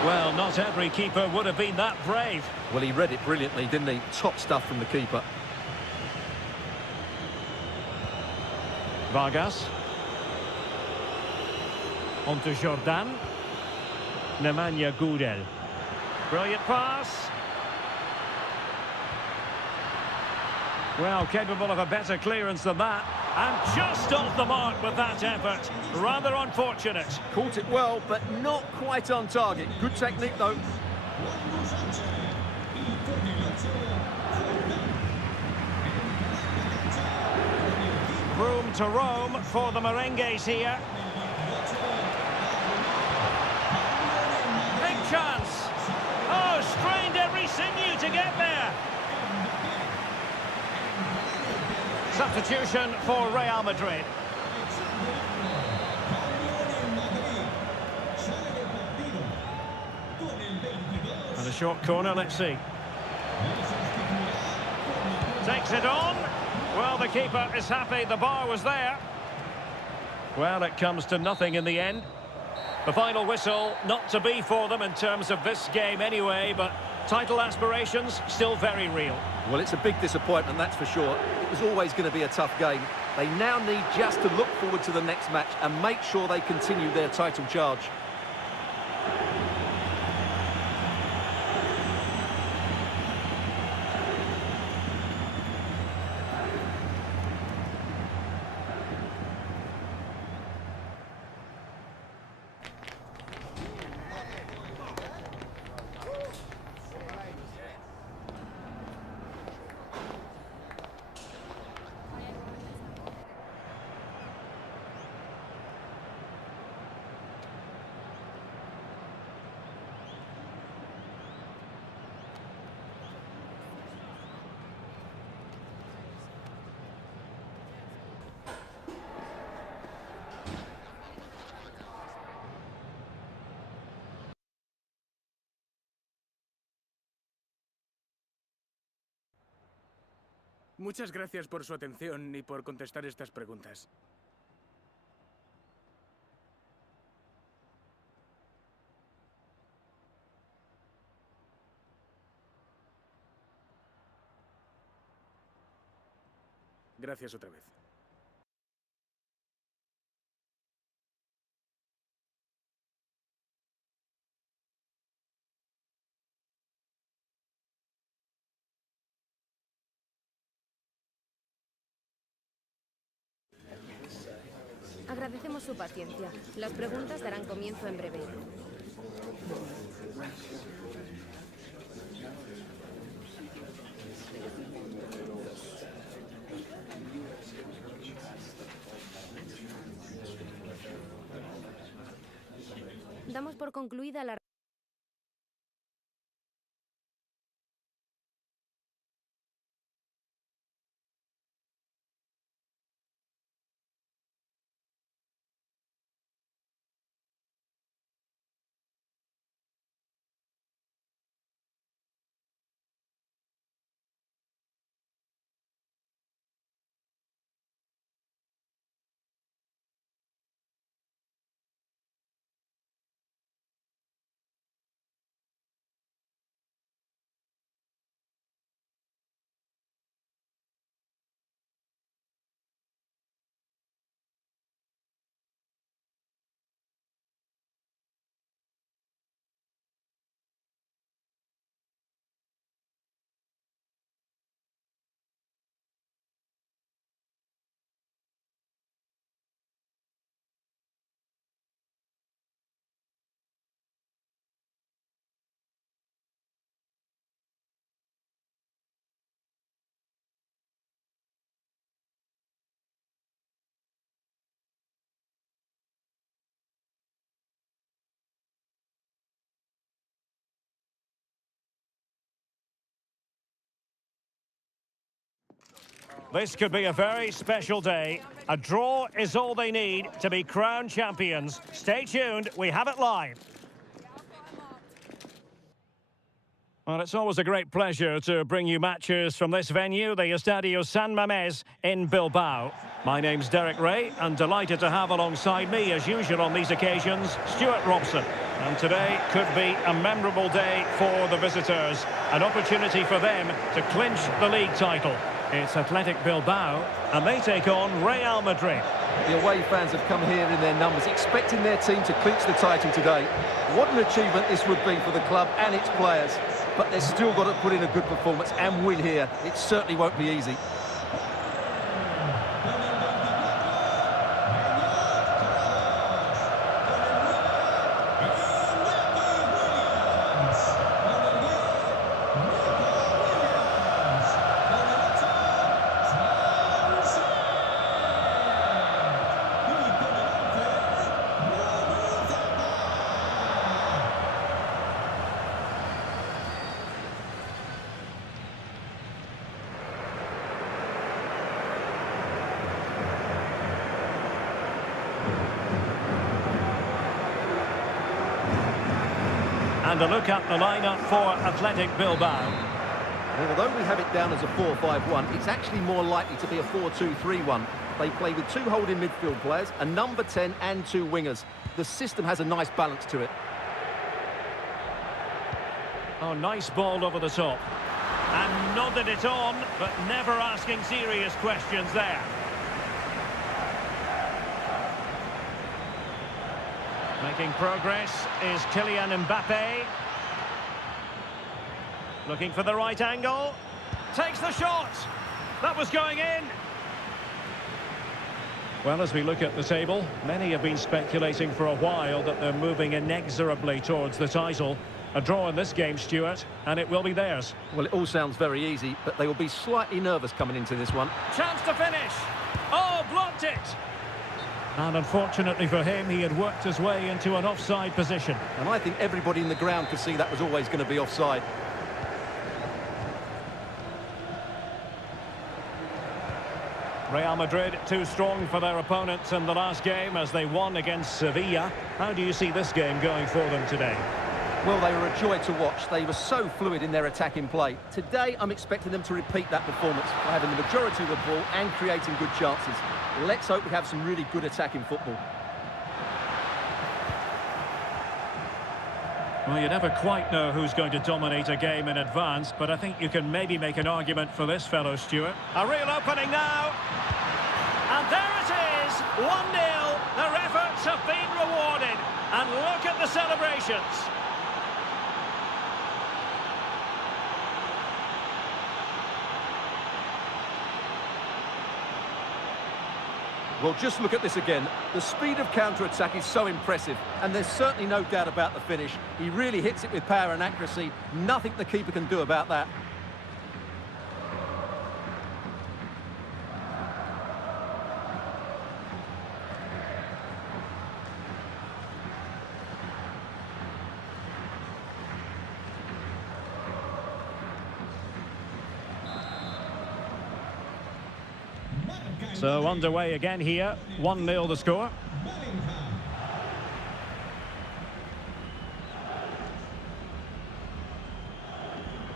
Well, not every keeper would have been that brave. Well, he read it brilliantly, didn't he? Top stuff from the keeper. Vargas. On to Jordan. Nemanja Gudel. Brilliant pass. Well, capable of a better clearance than that. And just off the mark with that effort. Rather unfortunate. Caught it well, but not quite on target. Good technique, though. Room to roam for the Merengues here. Big chance. Oh, strained every sinew to get there. Substitution for Real Madrid. And a short corner, let's see. Takes it on. Well, the keeper is happy, the bar was there. Well, it comes to nothing in the end. The final whistle, not to be for them in terms of this game anyway, but title aspirations still very real. Well, it's a big disappointment, that's for sure. It was always going to be a tough game. They now need just to look forward to the next match and make sure they continue their title charge. Muchas gracias por su atención y por contestar estas preguntas. Gracias otra vez. Agradecemos su paciencia. Las preguntas darán comienzo en breve. Damos por concluida la... This could be a very special day. A draw is all they need to be crowned champions. Stay tuned, we have it live. Well, it's always a great pleasure to bring you matches from this venue, the Estadio San Mamés in Bilbao. My name's Derek Ray, and delighted to have alongside me, as usual on these occasions, Stuart Robson. And today could be a memorable day for the visitors, an opportunity for them to clinch the league title. It's Athletic Bilbao, and they take on Real Madrid. The away fans have come here in their numbers, expecting their team to clinch the title today. What an achievement this would be for the club and its players. But they've still got to put in a good performance and win here. It certainly won't be easy. And a look at the lineup for Athletic Bilbao. Well, although we have it down as a 4-5-1, it's actually more likely to be a 4-2-3-1. They play with two holding midfield players, a number 10 and two wingers. The system has a nice balance to it. Oh, nice ball over the top. And nodded it on, but never asking serious questions there. Making progress is Kylian Mbappe. Looking for the right angle. Takes the shot. That was going in. Well, as we look at the table, many have been speculating for a while that they're moving inexorably towards the title. A draw in this game, Stuart, and it will be theirs. Well, it all sounds very easy, but they will be slightly nervous coming into this one. Chance to finish. Oh, blocked it. And unfortunately for him, he had worked his way into an offside position. And I think everybody in the ground could see that was always going to be offside. Real Madrid too strong for their opponents in the last game as they won against Sevilla. How do you see this game going for them today? Well, they were a joy to watch. They were so fluid in their attacking play. Today, I'm expecting them to repeat that performance by having the majority of the ball and creating good chances. Let's hope we have some really good attacking football. Well, you never quite know who's going to dominate a game in advance, but I think you can maybe make an argument for this fellow, Stuart. A real opening now. And there it is, 1-0. Their efforts have been rewarded. And look at the celebrations. Well, just look at this again. The speed of counter-attack is so impressive, and there's certainly no doubt about the finish. He really hits it with power and accuracy. Nothing the keeper can do about that. So underway again here, 1-0 the score.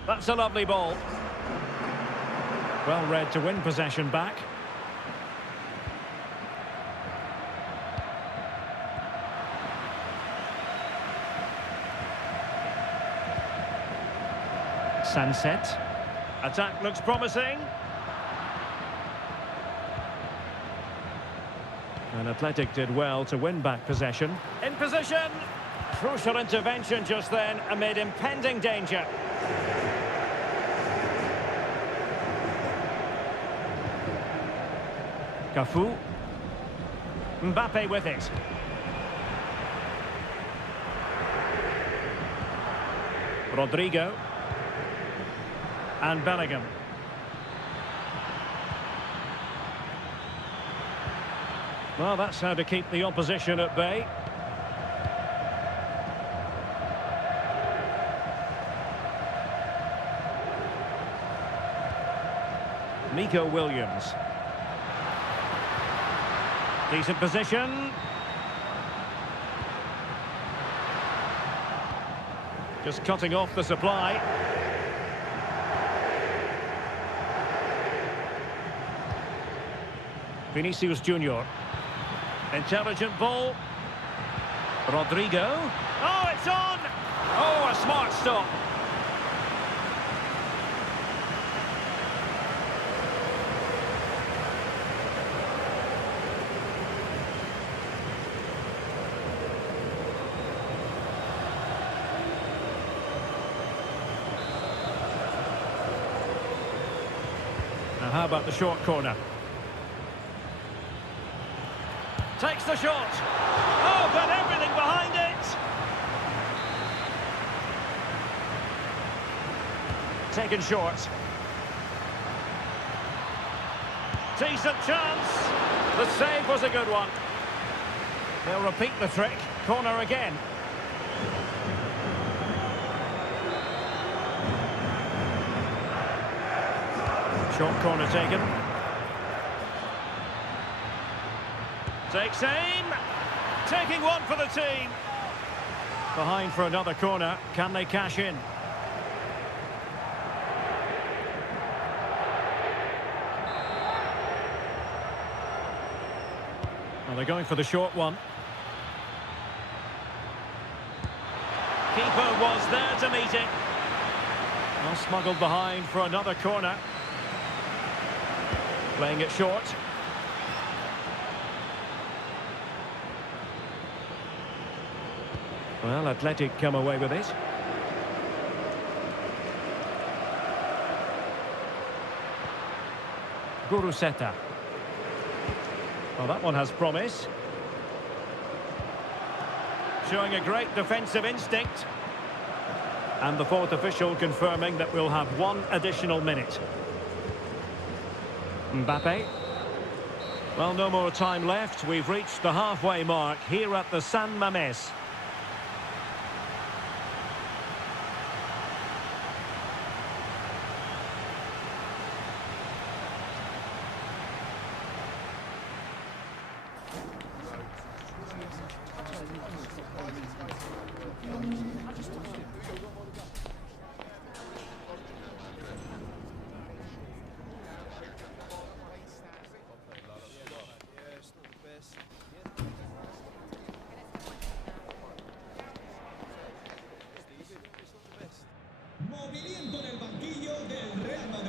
That's a lovely ball. Well read to win possession back. Sunset. Attack looks promising. And Athletic did well to win back possession. In position. Crucial intervention just then amid impending danger. Cafu. Mbappe with it. Rodrigo. And Bellingham. Well, that's how to keep the opposition at bay. Nico Williams. Decent position. Just cutting off the supply. Vinicius Junior. Intelligent ball. Rodrigo. Oh, it's on! Oh, a smart stop. Now, how about the short corner? Takes the shot. Oh, but everything behind it. Taken short. Decent chance. The save was a good one. They'll repeat the trick. Corner again. Short corner taken. Takes aim, taking one for the team. Behind for another corner, can they cash in? Well, they're going for the short one. Keeper was there to meet it. Well, smuggled behind for another corner. Playing it short. Well, Athletic come away with it. Guruseta. Well, that one has promise. Showing a great defensive instinct. And the fourth official confirming that we'll have one additional minute. Mbappe. Well, no more time left. We've reached the halfway mark here at the San Mamés.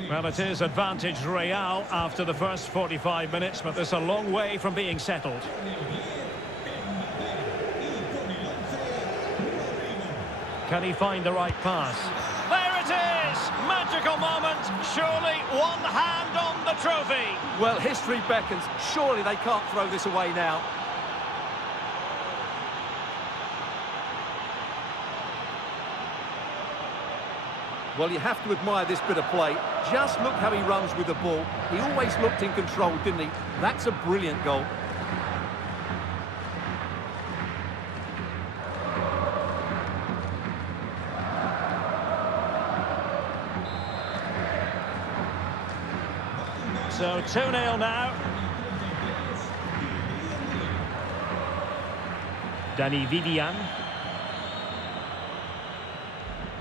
Well, it is advantage Real after the first 45 minutes, but there's a long way from being settled. Can he find the right pass? There it is! Magical moment, surely one hand on the trophy. Well, history beckons. Surely they can't throw this away now. Well, you have to admire this bit of play. Just look how he runs with the ball. He always looked in control, didn't he? That's a brilliant goal. So 2-0 now. Dani Vivian.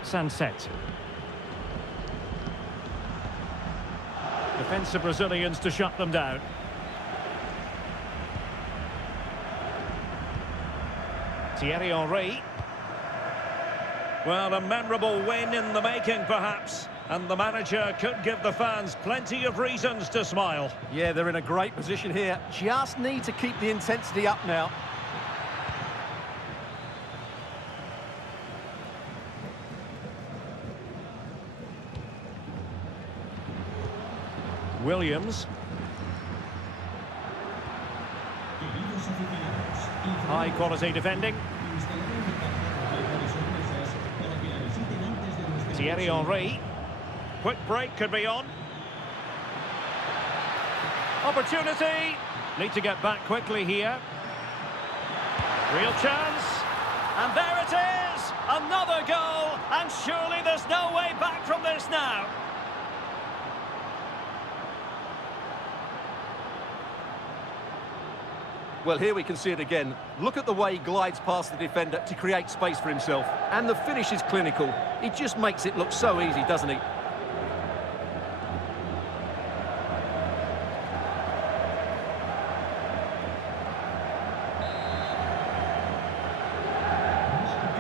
Sunset. Defensive Brazilians to shut them down. Thierry Henry. Well, a memorable win in the making, perhaps. And the manager could give the fans plenty of reasons to smile. Yeah, they're in a great position here. Just need to keep the intensity up now. Williams. High quality defending. Thierry Henry. Quick break could be on. Opportunity. Need to get back quickly here. Real chance. And there it is. Another goal. And surely there's no way back from this now. Well, here we can see it again. Look at the way he glides past the defender to create space for himself. And the finish is clinical. He just makes it look so easy, doesn't he?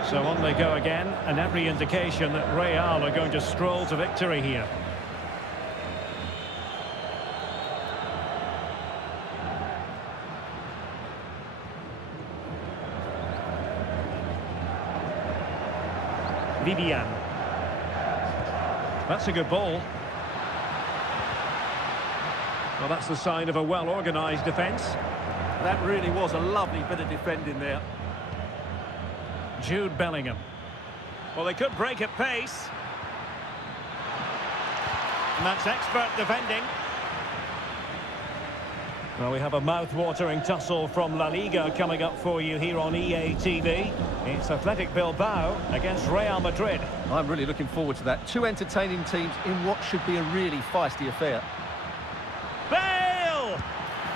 So on they go again, and every indication that Real are going to stroll to victory here. Vivian. That's a good ball. Well, that's the sign of a well-organised defence. That really was a lovely bit of defending there. Jude Bellingham. Well, they could break at pace. And that's expert defending. Well, we have a mouth-watering tussle from La Liga coming up for you here on EA TV. It's Athletic Bilbao against Real Madrid. I'm really looking forward to that. Two entertaining teams in what should be a really feisty affair. Bale!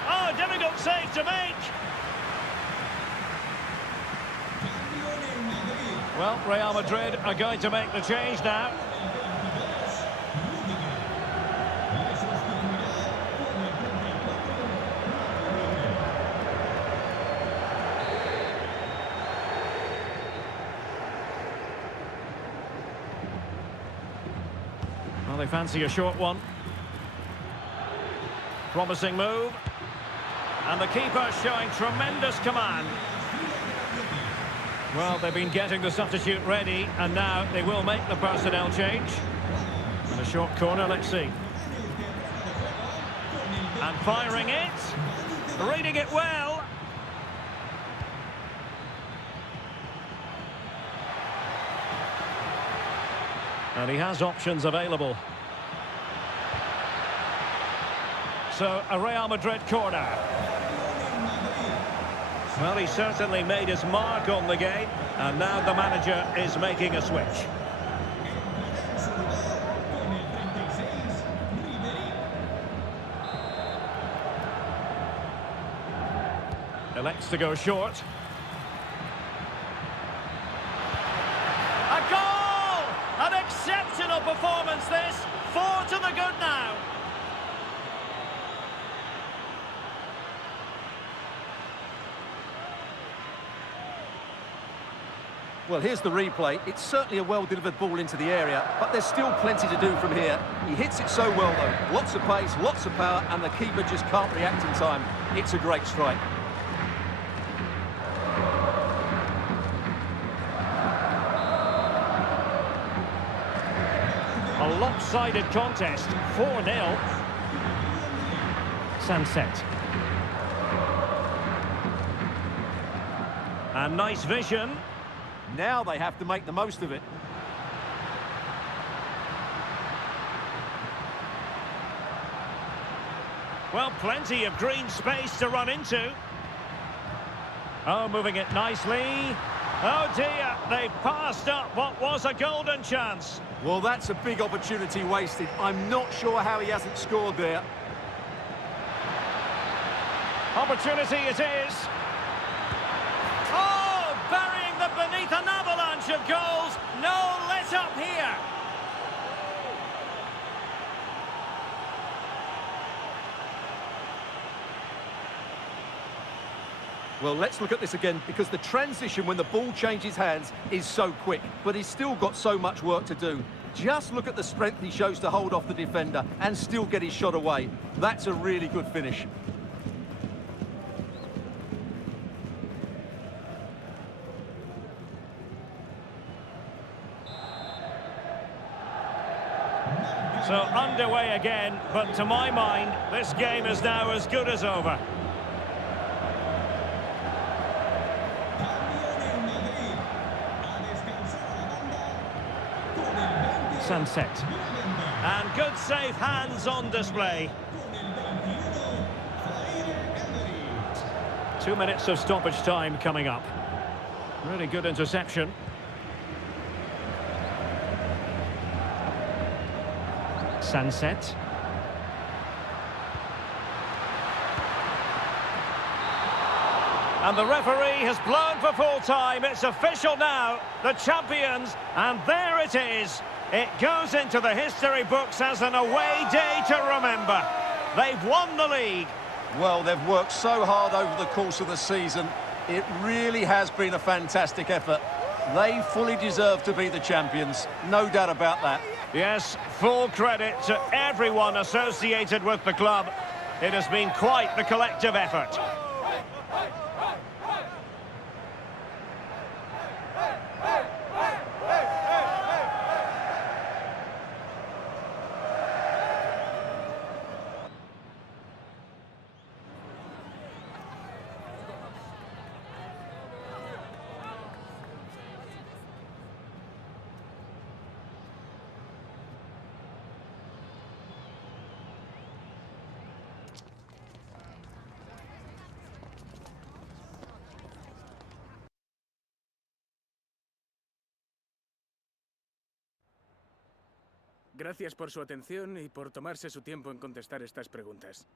Oh, difficult save to make. Well, Real Madrid are going to make the change now. Well, they fancy a short one. Promising move. And the keeper showing tremendous command. Well, they've been getting the substitute ready, and now they will make the personnel change. And a short corner, let's see. And firing it. Reading it well. And he has options available. So, a Real Madrid corner. Well, he certainly made his mark on the game, and now the manager is making a switch. Elects to go short. A goal! An exceptional performance this. 4 to the good now. Well, here's the replay. It's certainly a well-delivered ball into the area, but there's still plenty to do from here. He hits it so well, though. Lots of pace, lots of power, and the keeper just can't react in time. It's a great strike. A lot lopsided contest. 4-0. Sunset. And nice vision. Now they have to make the most of it. Well, plenty of green space to run into. Oh, moving it nicely. Oh dear, they've passed up what was a golden chance. Well, that's a big opportunity wasted. I'm not sure how he hasn't scored there. Opportunity it is. Oh, burying them beneath an avalanche of goals. No let up here. Well, let's look at this again, because the transition when the ball changes hands is so quick, but he's still got so much work to do. Just look at the strength he shows to hold off the defender and still get his shot away. That's a really good finish. So underway again, but to my mind, this game is now as good as over. Sunset. And good safe hands on display. 2 minutes of stoppage time coming up. Really good interception. Sunset. And the referee has blown for full time. It's official now. The champions, and there it is. It goes into the history books as an away day to remember. They've won the league. Well, they've worked so hard over the course of the season. It really has been a fantastic effort. They fully deserve to be the champions. No doubt about that. Yes, full credit to everyone associated with the club. It has been quite the collective effort. Gracias por su atención y por tomarse su tiempo en contestar estas preguntas.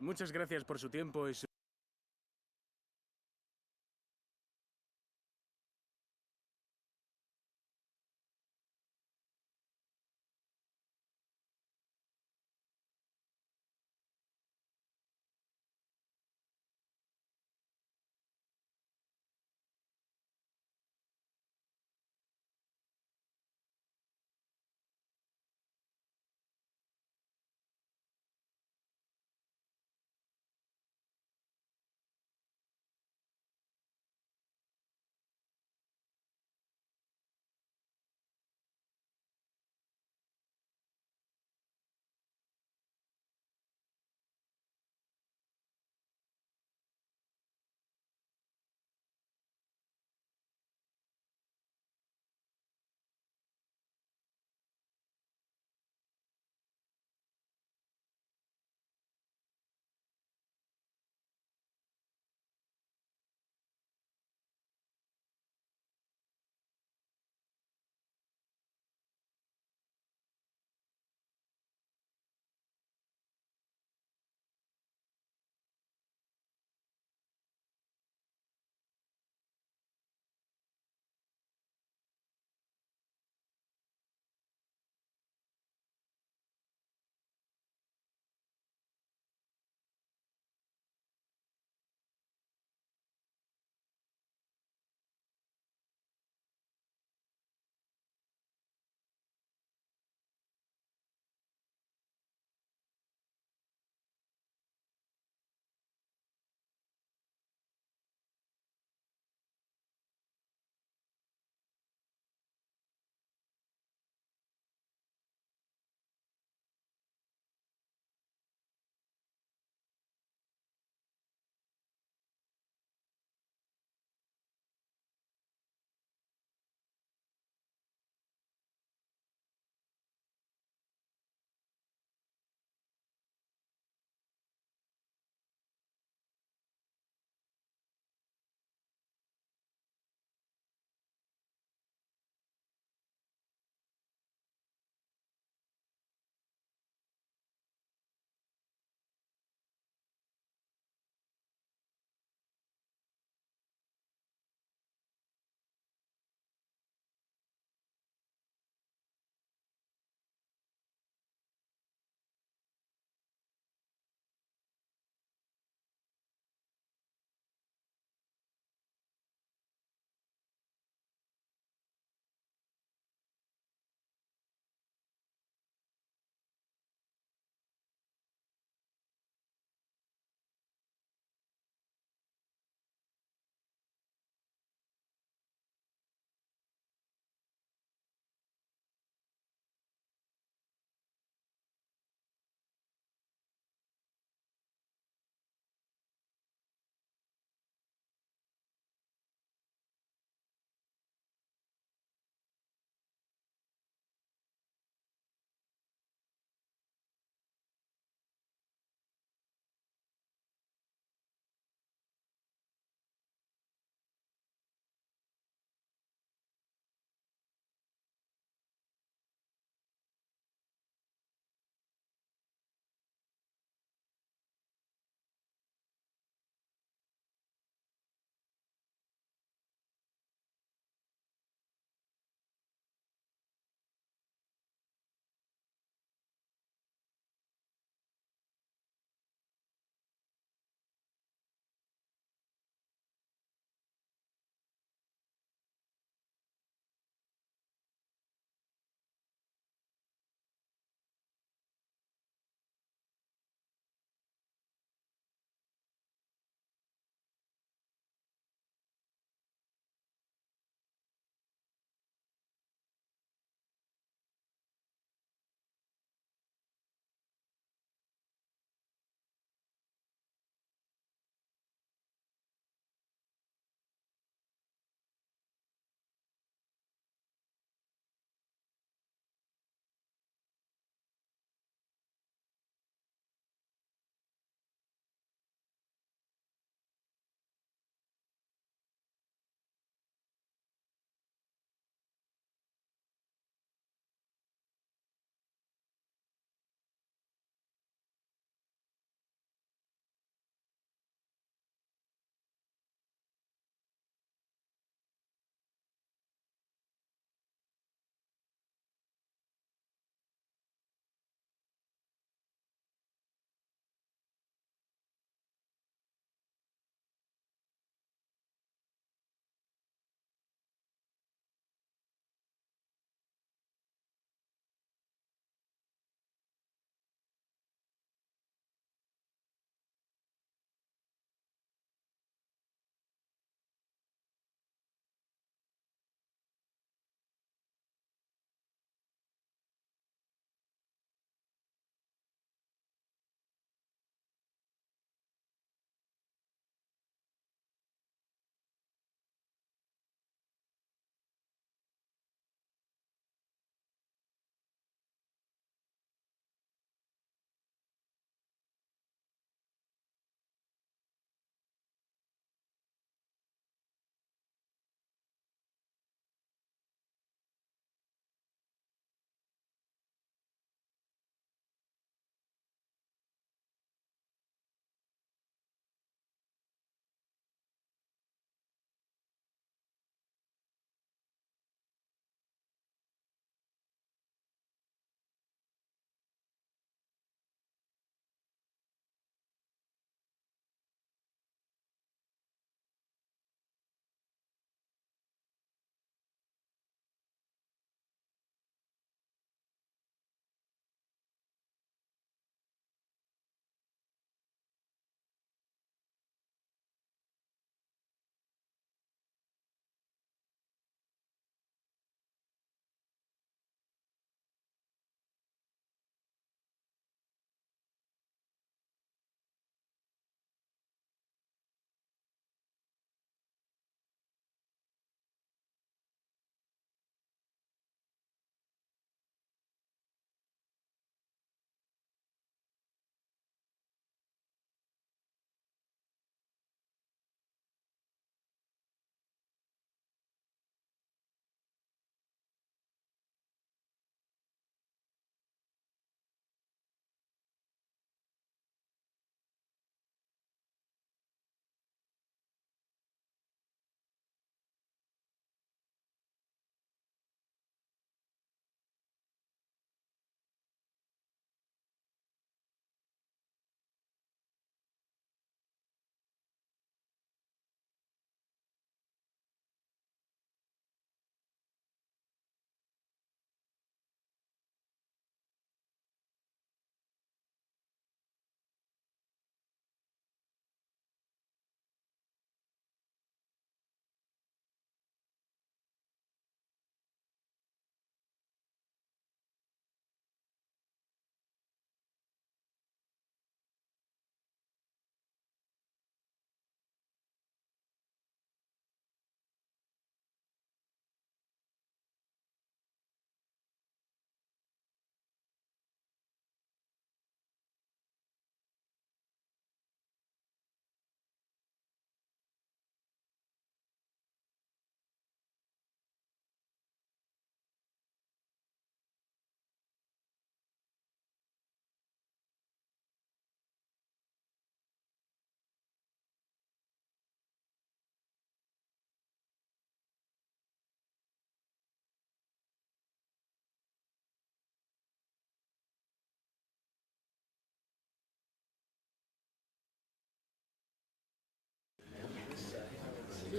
Muchas gracias por su tiempo y su...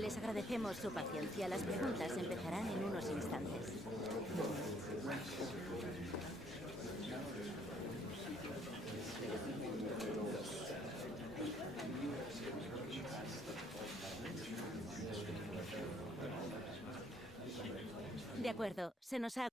Les agradecemos su paciencia. Las preguntas empezarán en unos instantes. De acuerdo, se nos ha...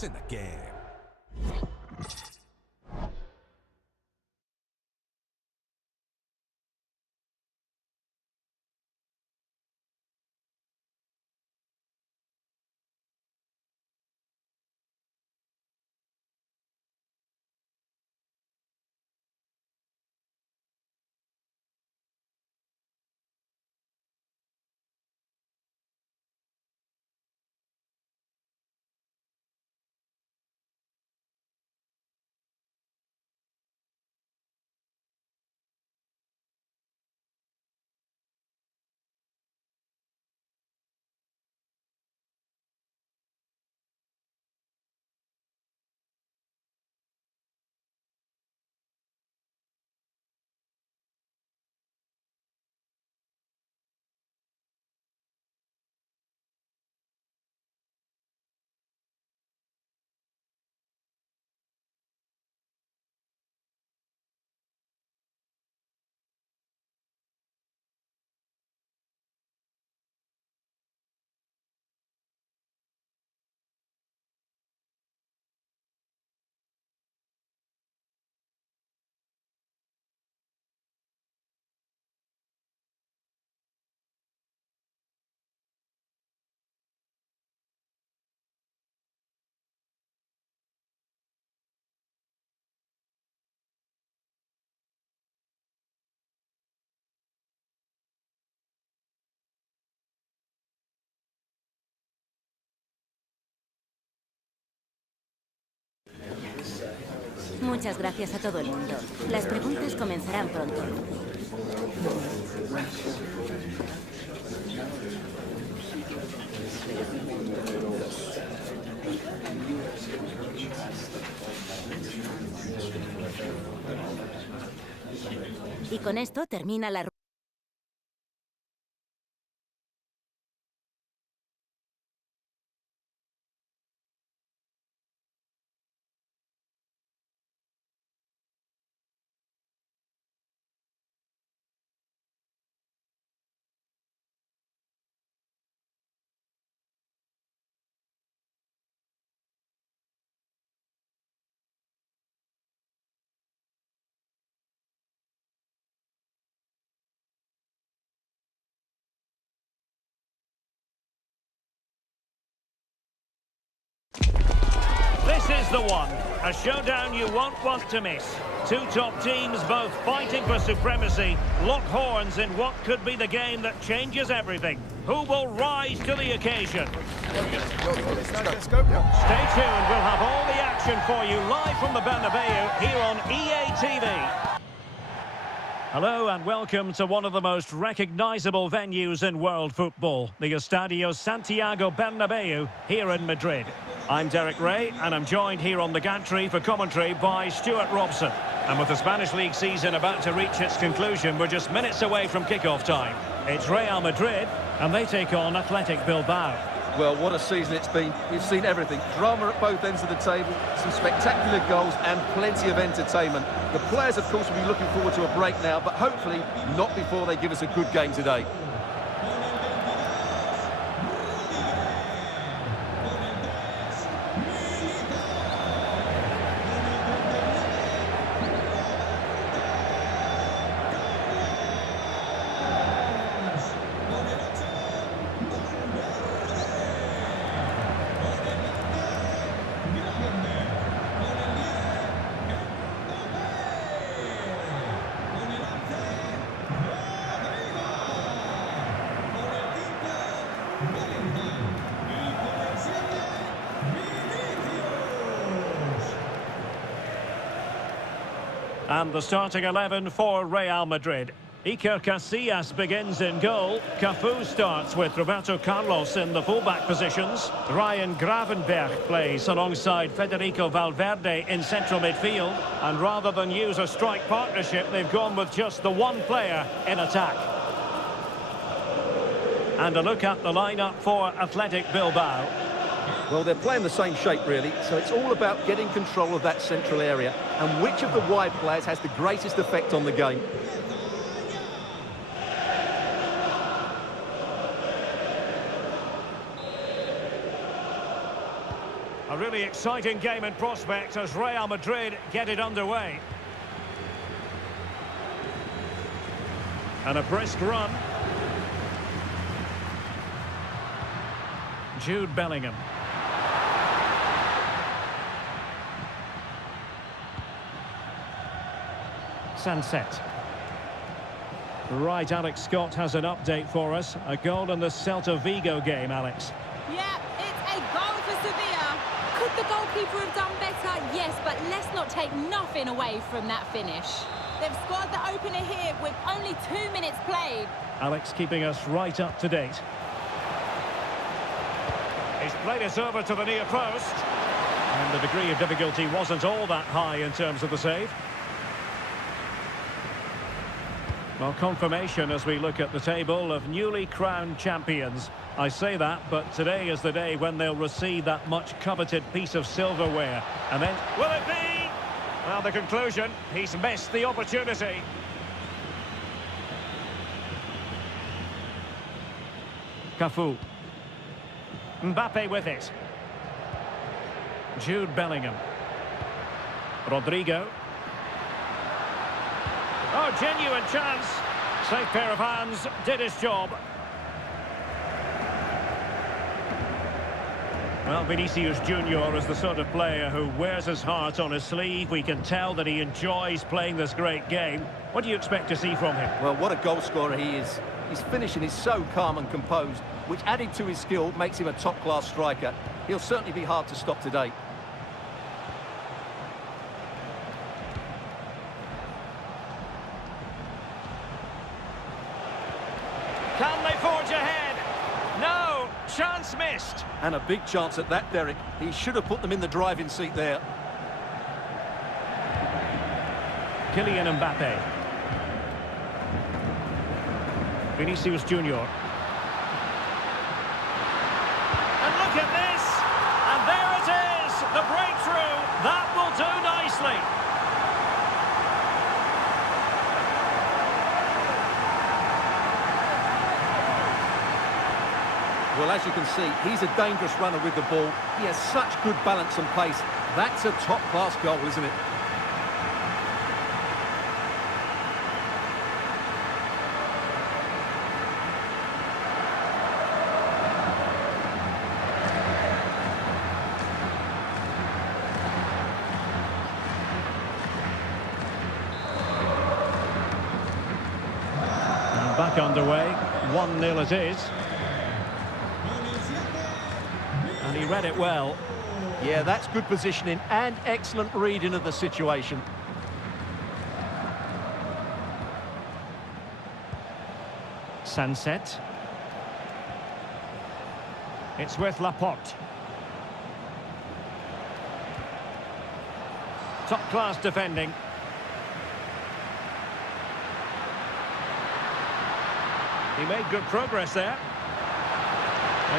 It's in the game. Muchas gracias a todo el mundo. Las preguntas comenzarán pronto. Y con esto termina la This is the one, a showdown you won't want to miss. Two top teams both fighting for supremacy, lock horns in what could be the game that changes everything. Who will rise to the occasion? Stay tuned, we'll have all the action for you live from the Bernabeu here on EA TV. Hello and welcome to one of the most recognisable venues in world football, the Estadio Santiago Bernabeu here in Madrid. I'm Derek Ray and I'm joined here on the gantry for commentary by Stuart Robson. And with the Spanish League season about to reach its conclusion, we're just minutes away from kick-off time. It's Real Madrid and they take on Athletic Bilbao. Well, what a season it's been. We've seen everything. Drama at both ends of the table, some spectacular goals and plenty of entertainment. The players, of course, will be looking forward to a break now, but hopefully not before they give us a good game today. And the starting 11 for Real Madrid. Iker Casillas begins in goal. Cafu starts with Roberto Carlos in the fullback positions. Ryan Gravenberch plays alongside Federico Valverde in central midfield. And rather than use a strike partnership, they've gone with just the one player in attack. And a look at the lineup for Athletic Bilbao. Well, they're playing the same shape, really, so it's all about getting control of that central area and which of the wide players has the greatest effect on the game. A really exciting game in prospect as Real Madrid get it underway. And a brisk run. Jude Bellingham. Sunset. Right, Alex Scott has an update for us. A goal in the Celta Vigo game, Alex. Yeah, it's a goal for Sevilla. Could the goalkeeper have done better? Yes, but let's not take nothing away from that finish. They've scored the opener here with only 2 minutes played. Alex keeping us right up to date. He's played it over to the near post. And the degree of difficulty wasn't all that high in terms of the save. Well, confirmation as we look at the table of newly crowned champions. I say that, but today is the day when they'll receive that much coveted piece of silverware. And then, will it be? Well, the conclusion, he's missed the opportunity. Cafu. Mbappe with it. Jude Bellingham. Rodrigo. Oh, genuine chance. Safe pair of hands, did his job. Well, Vinicius Junior is the sort of player who wears his heart on his sleeve. We can tell that he enjoys playing this great game. What do you expect to see from him? Well, what a goal scorer he is. His finishing is so calm and composed, which added to his skill makes him a top-class striker. He'll certainly be hard to stop today. Can they forge ahead? No, chance missed. And a big chance at that, Derek. He should have put them in the driving seat there. Kylian Mbappe. Vinicius Junior. And look at this. And there it is. The breakthrough. That will do nicely. Well, as you can see, he's a dangerous runner with the ball. He has such good balance and pace. That's a top-class goal, isn't it? And back underway. 1-0 it is. And he read it well. Yeah, that's good positioning and excellent reading of the situation. Sunset. It's with Laporte. Top-class defending. He made good progress there.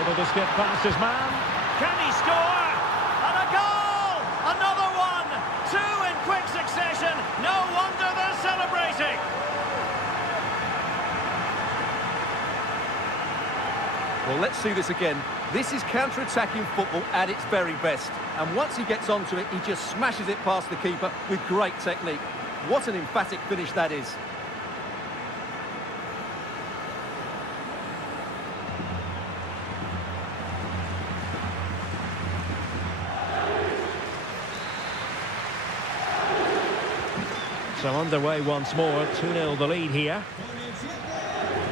Able to skip past his man. Can he score? And a goal! Another one! 2 in quick succession. No wonder they're celebrating. Well, let's see this again. This is counter-attacking football at its very best. And once he gets onto it, he just smashes it past the keeper with great technique. What an emphatic finish that is. So underway once more, 2-0 the lead here.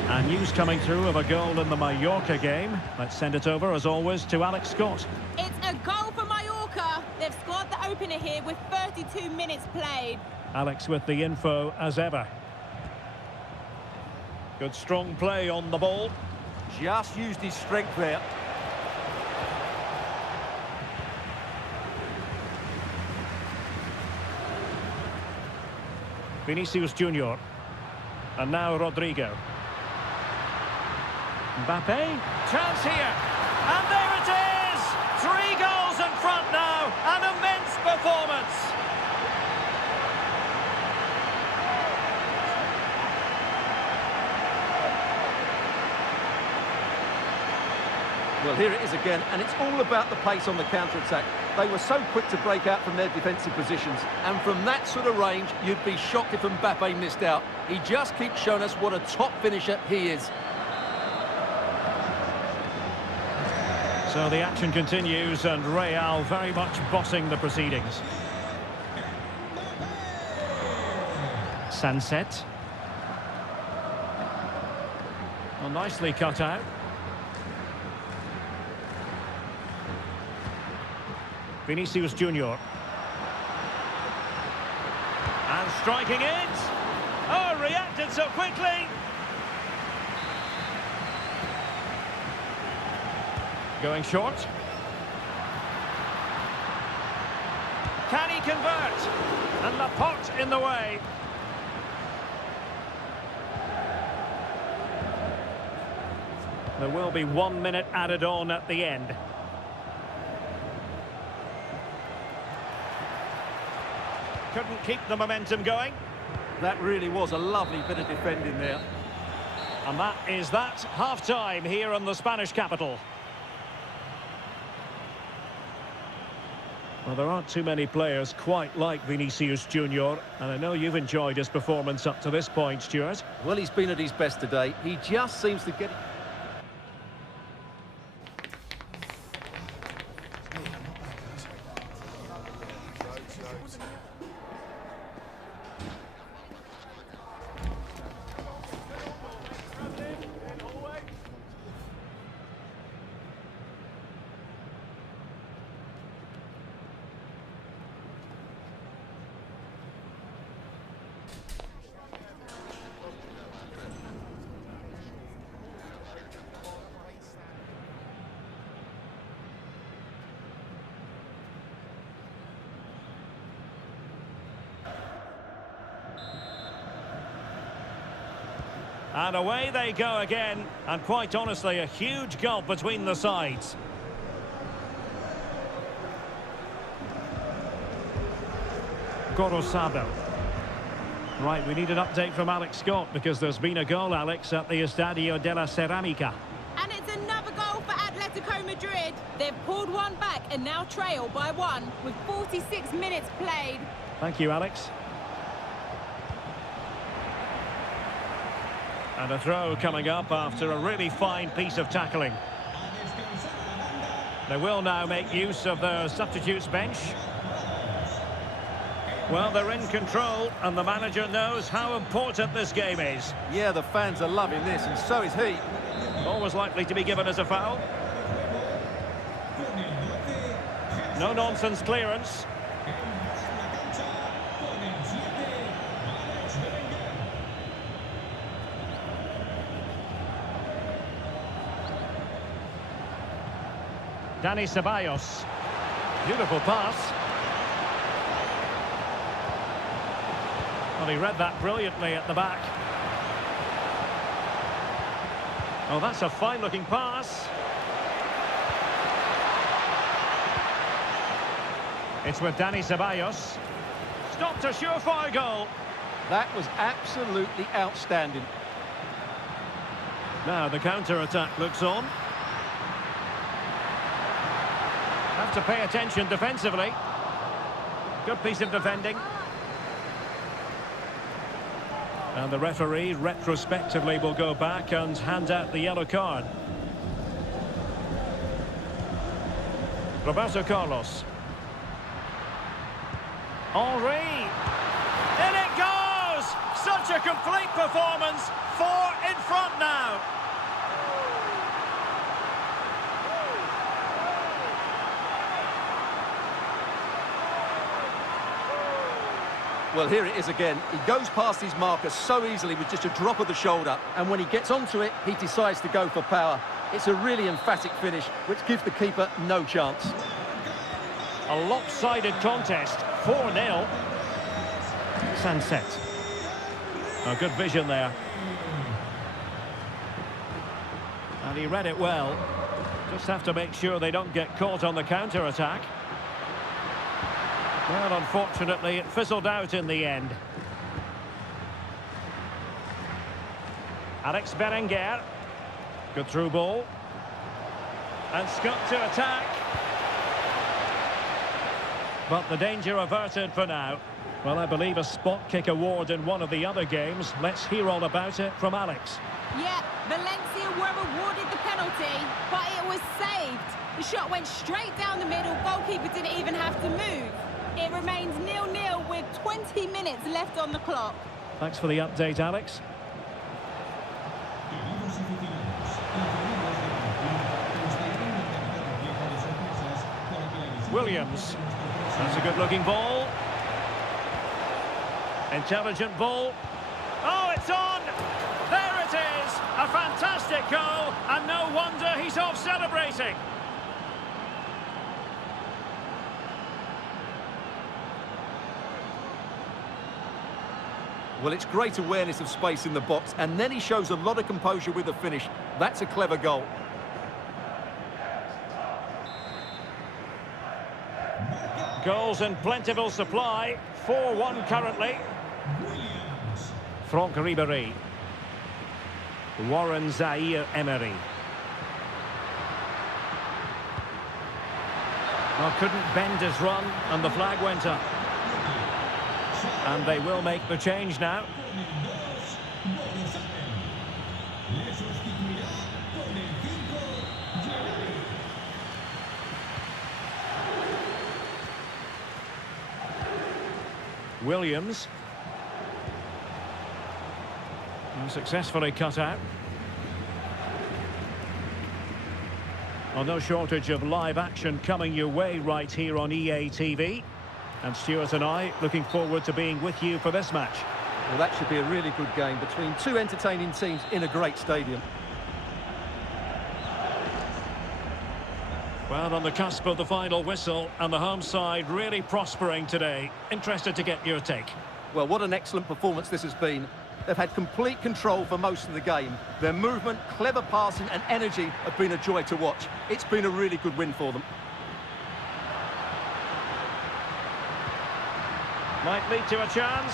And news coming through of a goal in the Mallorca game. Let's send it over, as always, to Alex Scott. It's a goal for Mallorca. They've scored the opener here with 32 minutes played. Alex with the info as ever. Good strong play on the ball. Just used his strength there. Vinicius Junior. And now Rodrigo. Mbappe. Chance here. And there it is! 3 goals in front now. An immense performance. Well, here it is again, and it's all about the pace on the counter-attack. They were so quick to break out from their defensive positions, and from that sort of range, you'd be shocked if Mbappe missed out. He just keeps showing us what a top finisher he is. So the action continues, and Real very much bossing the proceedings. Sunset. Well, nicely cut out. Vinicius Junior. And striking it. Oh, reacted so quickly. Going short. Can he convert? And Laporte in the way. There will be 1 minute added on at the end. Couldn't keep the momentum going. That really was a lovely bit of defending there. And that is that. Half-time here in the Spanish capital. Well, there aren't too many players quite like Vinicius Junior, and I know you've enjoyed his performance up to this point, Stuart. Well, he's been at his best today. He just seems to get it. And away they go again, and quite honestly, a huge gulf between the sides. Gorosabel. Right, we need an update from Alex Scott, because there's been a goal, Alex, at the Estadio de la Ceramica. And it's another goal for Atletico Madrid. They've pulled one back and now trail by 1 with 46 minutes played. Thank you, Alex. And a throw coming up after a really fine piece of tackling. They will now make use of their substitutes bench. Well, they're in control, and the manager knows how important this game is. Yeah, the fans are loving this, and so is he. Always likely to be given as a foul. No-nonsense clearance. Dani Ceballos. Beautiful pass. Well, he read that brilliantly at the back. Oh, that's a fine-looking pass. It's with Dani Ceballos. Stopped a surefire goal. That was absolutely outstanding. Now the counter-attack looks on. Have to pay attention defensively. Good piece of defending. And the referee retrospectively will go back and hand out the yellow card. Roberto Carlos. Henry. In it goes! Such a complete performance. 4 in front now. Well, here it is again. He goes past his marker so easily with just a drop of the shoulder. And when he gets onto it, he decides to go for power. It's a really emphatic finish, which gives the keeper no chance. A lopsided contest, 4-0. Sunset. Oh, good vision there. And he read it well. Just have to make sure they don't get caught on the counter-attack. Well, unfortunately, it fizzled out in the end. Alex Berenguer. Good through ball. And Scott to attack. But the danger averted for now. Well, I believe a spot kick award in one of the other games. Let's hear all about it from Alex. Yeah, Valencia were awarded the penalty, but it was saved. The shot went straight down the middle. Goalkeeper didn't even have to move. It remains 0-0 with 20 minutes left on the clock. Thanks for the update, Alex. Williams. That's a good-looking ball. Intelligent ball. Oh, it's on! There it is! A fantastic goal, and no wonder he's off celebrating. Well, it's great awareness of space in the box, and then he shows a lot of composure with the finish. That's a clever goal. Goals in plentiful supply. 4-1 currently. Franck Ribéry. Warren Zaïre-Emery. Well, couldn't bend his run, and the flag went up. And they will make the change now. Williams. Successfully cut out. Well, no shortage of live action coming your way right here on EA TV. And Stuart and I looking forward to being with you for this match. Well, that should be a really good game between two entertaining teams in a great stadium. Well, on the cusp of the final whistle, and the home side really prospering today. Interested to get your take. Well, what an excellent performance this has been. They've had complete control for most of the game. Their movement, clever passing and energy have been a joy to watch. It's been a really good win for them. Might lead to a chance.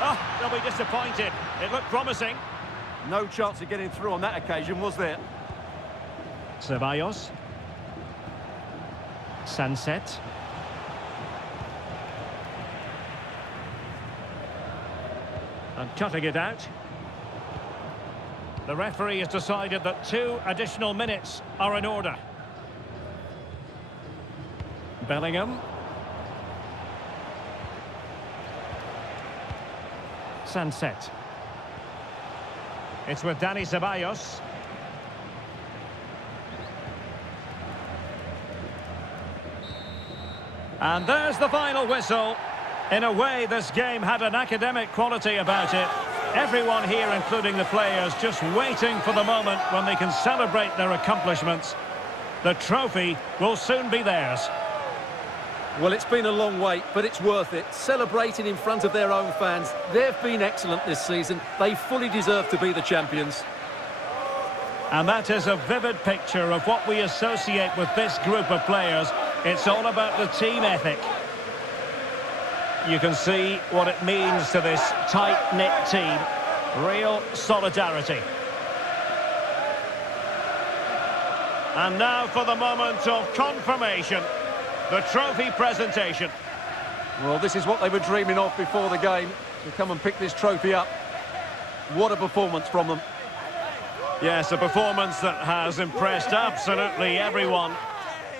Oh, they'll be disappointed. It looked promising. No chance of getting through on that occasion, was there? Ceballos. Sunset. And cutting it out. The referee has decided that 2 additional minutes are in order. Bellingham. Sunset. It's with Dani Ceballos. And there's the final whistle. In a way, this game had an academic quality about it. Everyone here, including the players, just waiting for the moment when they can celebrate their accomplishments. The trophy will soon be theirs. Well, it's been a long wait, but it's worth it. Celebrating in front of their own fans. They've been excellent this season. They fully deserve to be the champions. And that is a vivid picture of what we associate with this group of players. It's all about the team ethic. You can see what it means to this tight-knit team. Real solidarity. And now for the moment of confirmation. The trophy presentation. Well, this is what they were dreaming of before the game. To come and pick this trophy up. What a performance from them. Yes, a performance that has impressed absolutely everyone.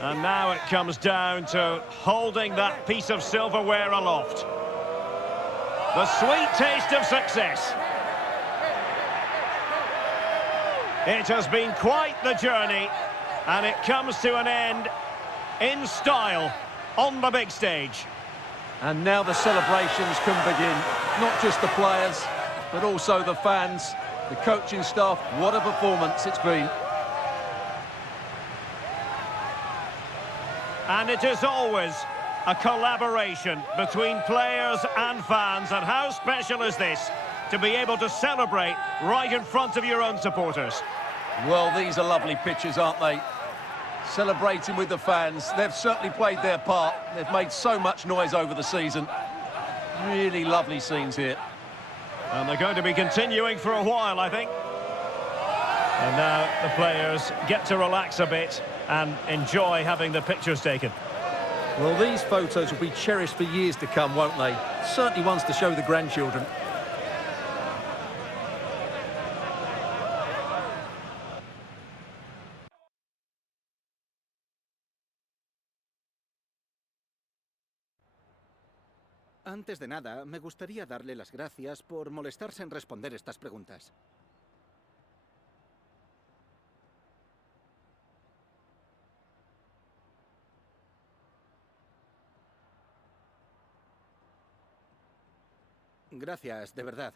And now it comes down to holding that piece of silverware aloft. The sweet taste of success. It has been quite the journey, and it comes to an end in style on the big stage. And now the celebrations can begin. Not just the players, but also the fans, the coaching staff. What a performance it's been. And it is always a collaboration between players and fans. And how special is this, to be able to celebrate right in front of your own supporters? Well, these are lovely pictures, aren't they? Celebrating with the fans. They've certainly played their part. They've made so much noise over the season. Really lovely scenes here. And they're going to be continuing for a while, I think. And now the players get to relax a bit and enjoy having the pictures taken. Well, these photos will be cherished for years to come, won't they? Certainly ones to show the grandchildren. Antes de nada, me gustaría darle las gracias por molestarse en responder estas preguntas. Gracias, de verdad.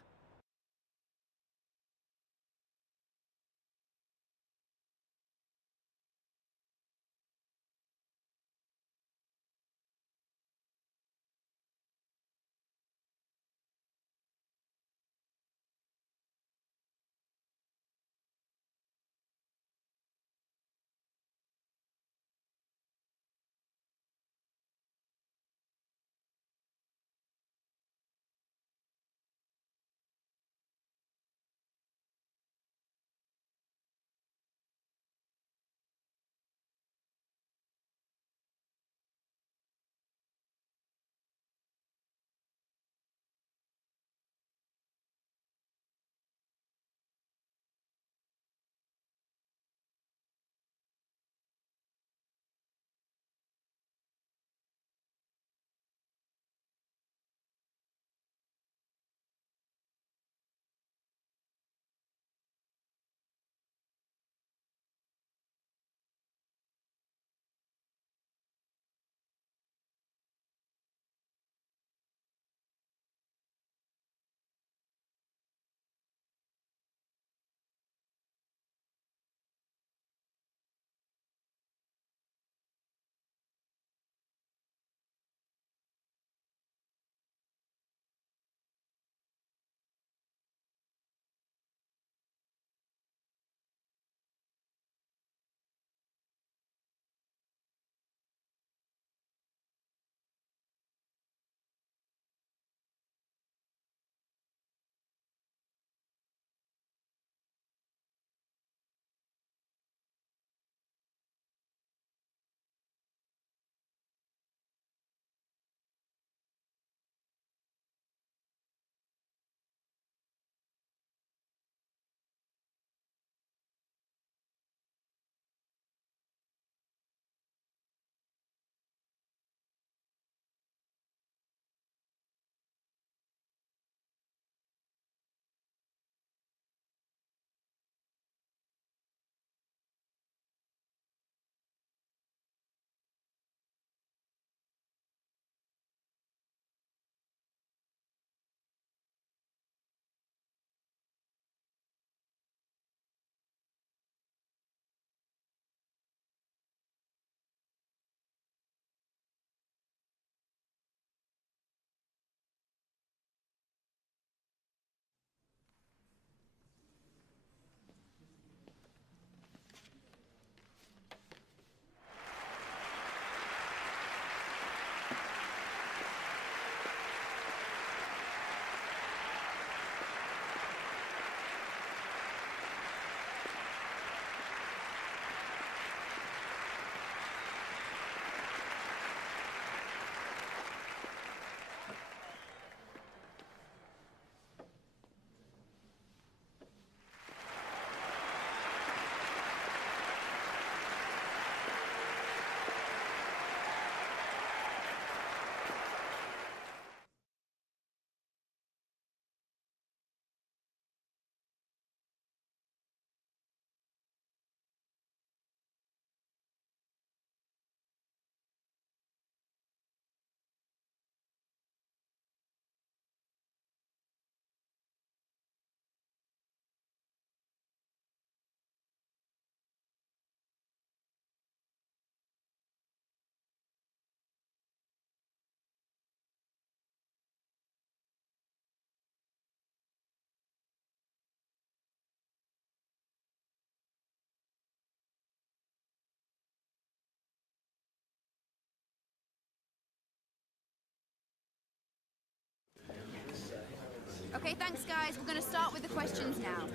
Okay, thanks, guys. We're going to start with the questions now.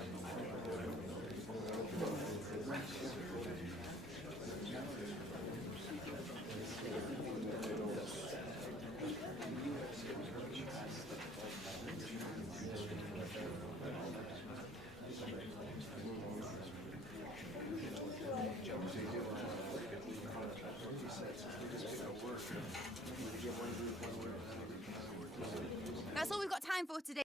time for today.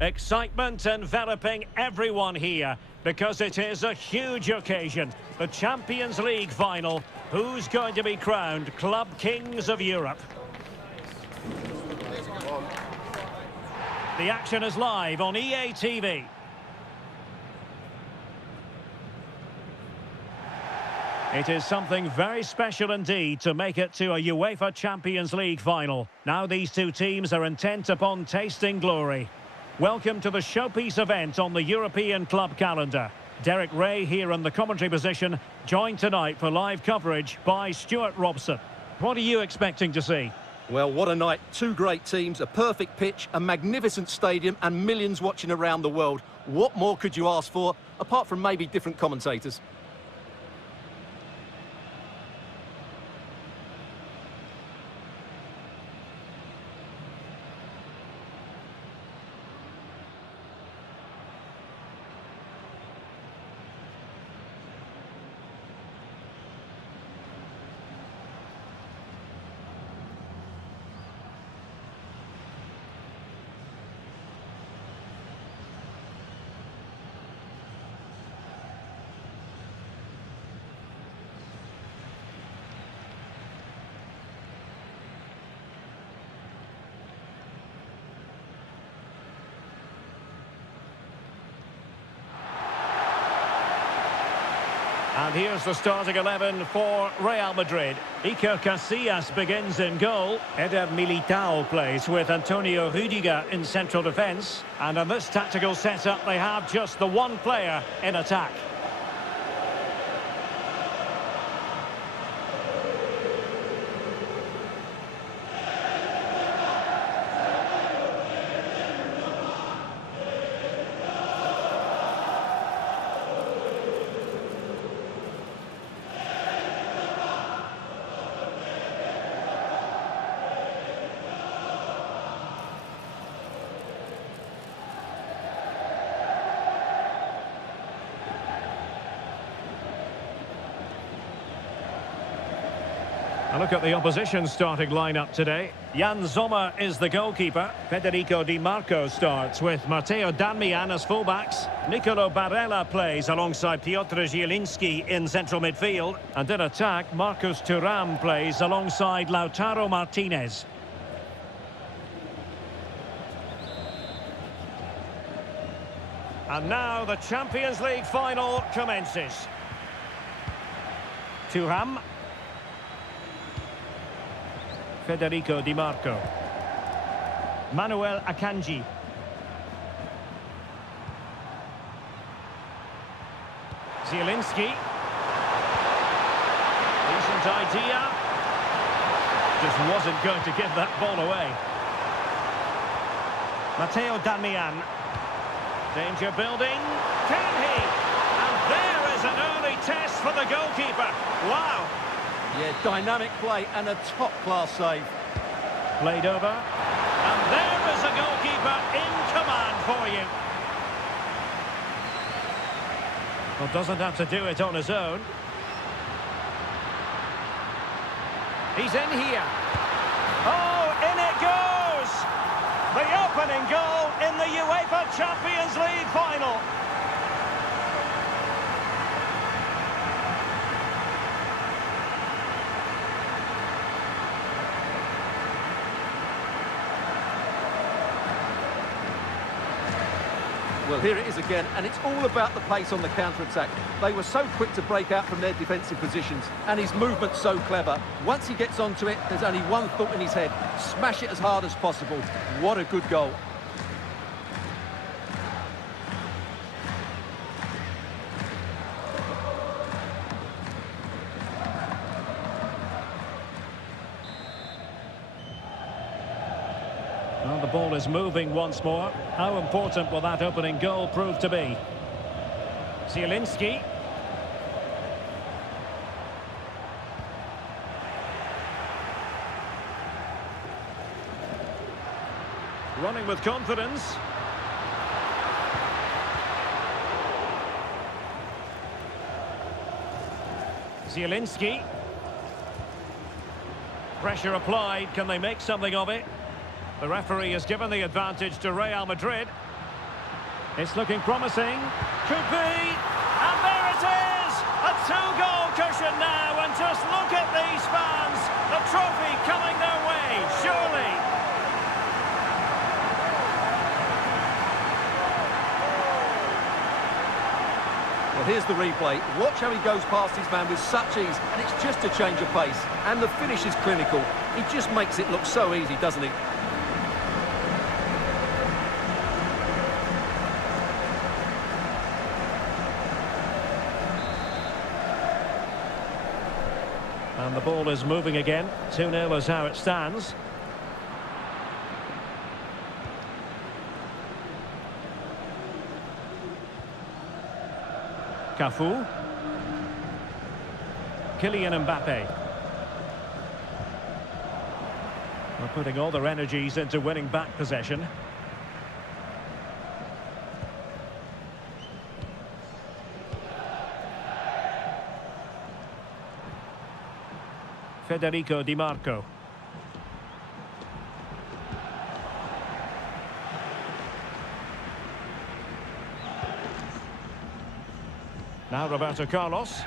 Excitement enveloping everyone here because it is a huge occasion. The Champions League final. Who's going to be crowned Club Kings of Europe? The action is live on EA TV. It is something very special indeed to make it to a UEFA Champions League final. Now these two teams are intent upon tasting glory. Welcome to the showpiece event on the European club calendar. Derek Ray here in the commentary position, joined tonight for live coverage by Stuart Robson. What are you expecting to see? Well, what a night. Two great teams, a perfect pitch, a magnificent stadium and millions watching around the world. What more could you ask for, apart from maybe different commentators? And here's the starting 11 for Real Madrid. Iker Casillas begins in goal. Eder Militao plays with Antonio Rüdiger in central defence. And in this tactical setup, they have just the one player in attack. A look at the opposition starting lineup today. Jan Sommer is the goalkeeper. Federico Di Marco starts with Matteo Darmian as fullbacks. Nicolo Barella plays alongside Piotr Zielinski in central midfield. And in attack, Marcus Thuram plays alongside Lautaro Martinez. And now the Champions League final commences. Thuram. Federico Di Marco. Manuel Akanji. Zielinski. Decent idea. Just wasn't going to give that ball away. Matteo Darmian. Danger building. Can he? And there is an early test for the goalkeeper. Wow. Yeah, dynamic play and a top-class save. Played over. And there is a goalkeeper in command for you. Well, doesn't have to do it on his own. He's in here. Oh, in it goes! The opening goal in the UEFA Champions League final. Well, here it is again, and it's all about the pace on the counter-attack. They were so quick to break out from their defensive positions, and his movement's so clever. Once he gets onto it, there's only one thought in his head. Smash it as hard as possible. What a good goal. Well, the ball is moving once more. How important will that opening goal prove to be? Zielinski. Running with confidence. Zielinski. Pressure applied. Can they make something of it? The referee has given the advantage to Real Madrid. It's looking promising. Could be. And there it is! A two-goal cushion now, and just look at these fans. The trophy coming their way, surely. Well, here's the replay. Watch how he goes past his man with such ease, and it's just a change of pace. And the finish is clinical. He just makes it look so easy, doesn't he? And the ball is moving again. 2-0 is how it stands. Cafu. Kylian Mbappe. We're putting all their energies into winning back possession. Federico Di Marco. Now Roberto Carlos.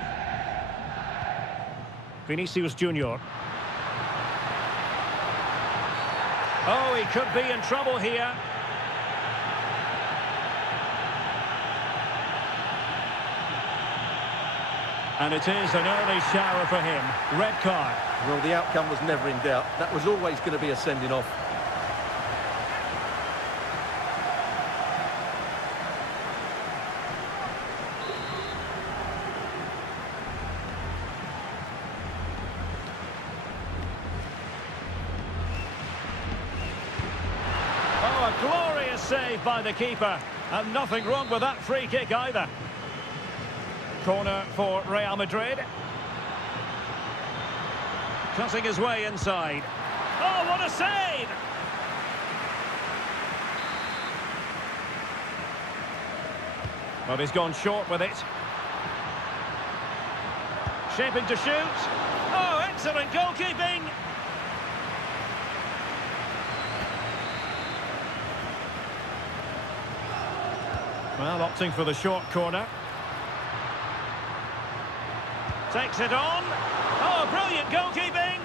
Vinicius Junior. Oh, he could be in trouble here. And it is an early shower for him. Red card. Well, the outcome was never in doubt. That was always going to be a sending off. Oh, a glorious save by the keeper. And nothing wrong with that free kick either. Corner for Real Madrid. Cutting his way inside. Oh, what a save! Well, he's gone short with it. Shaping to shoot. Oh, excellent goalkeeping! Well, opting for the short corner. Takes it on. Oh, brilliant goalkeeping!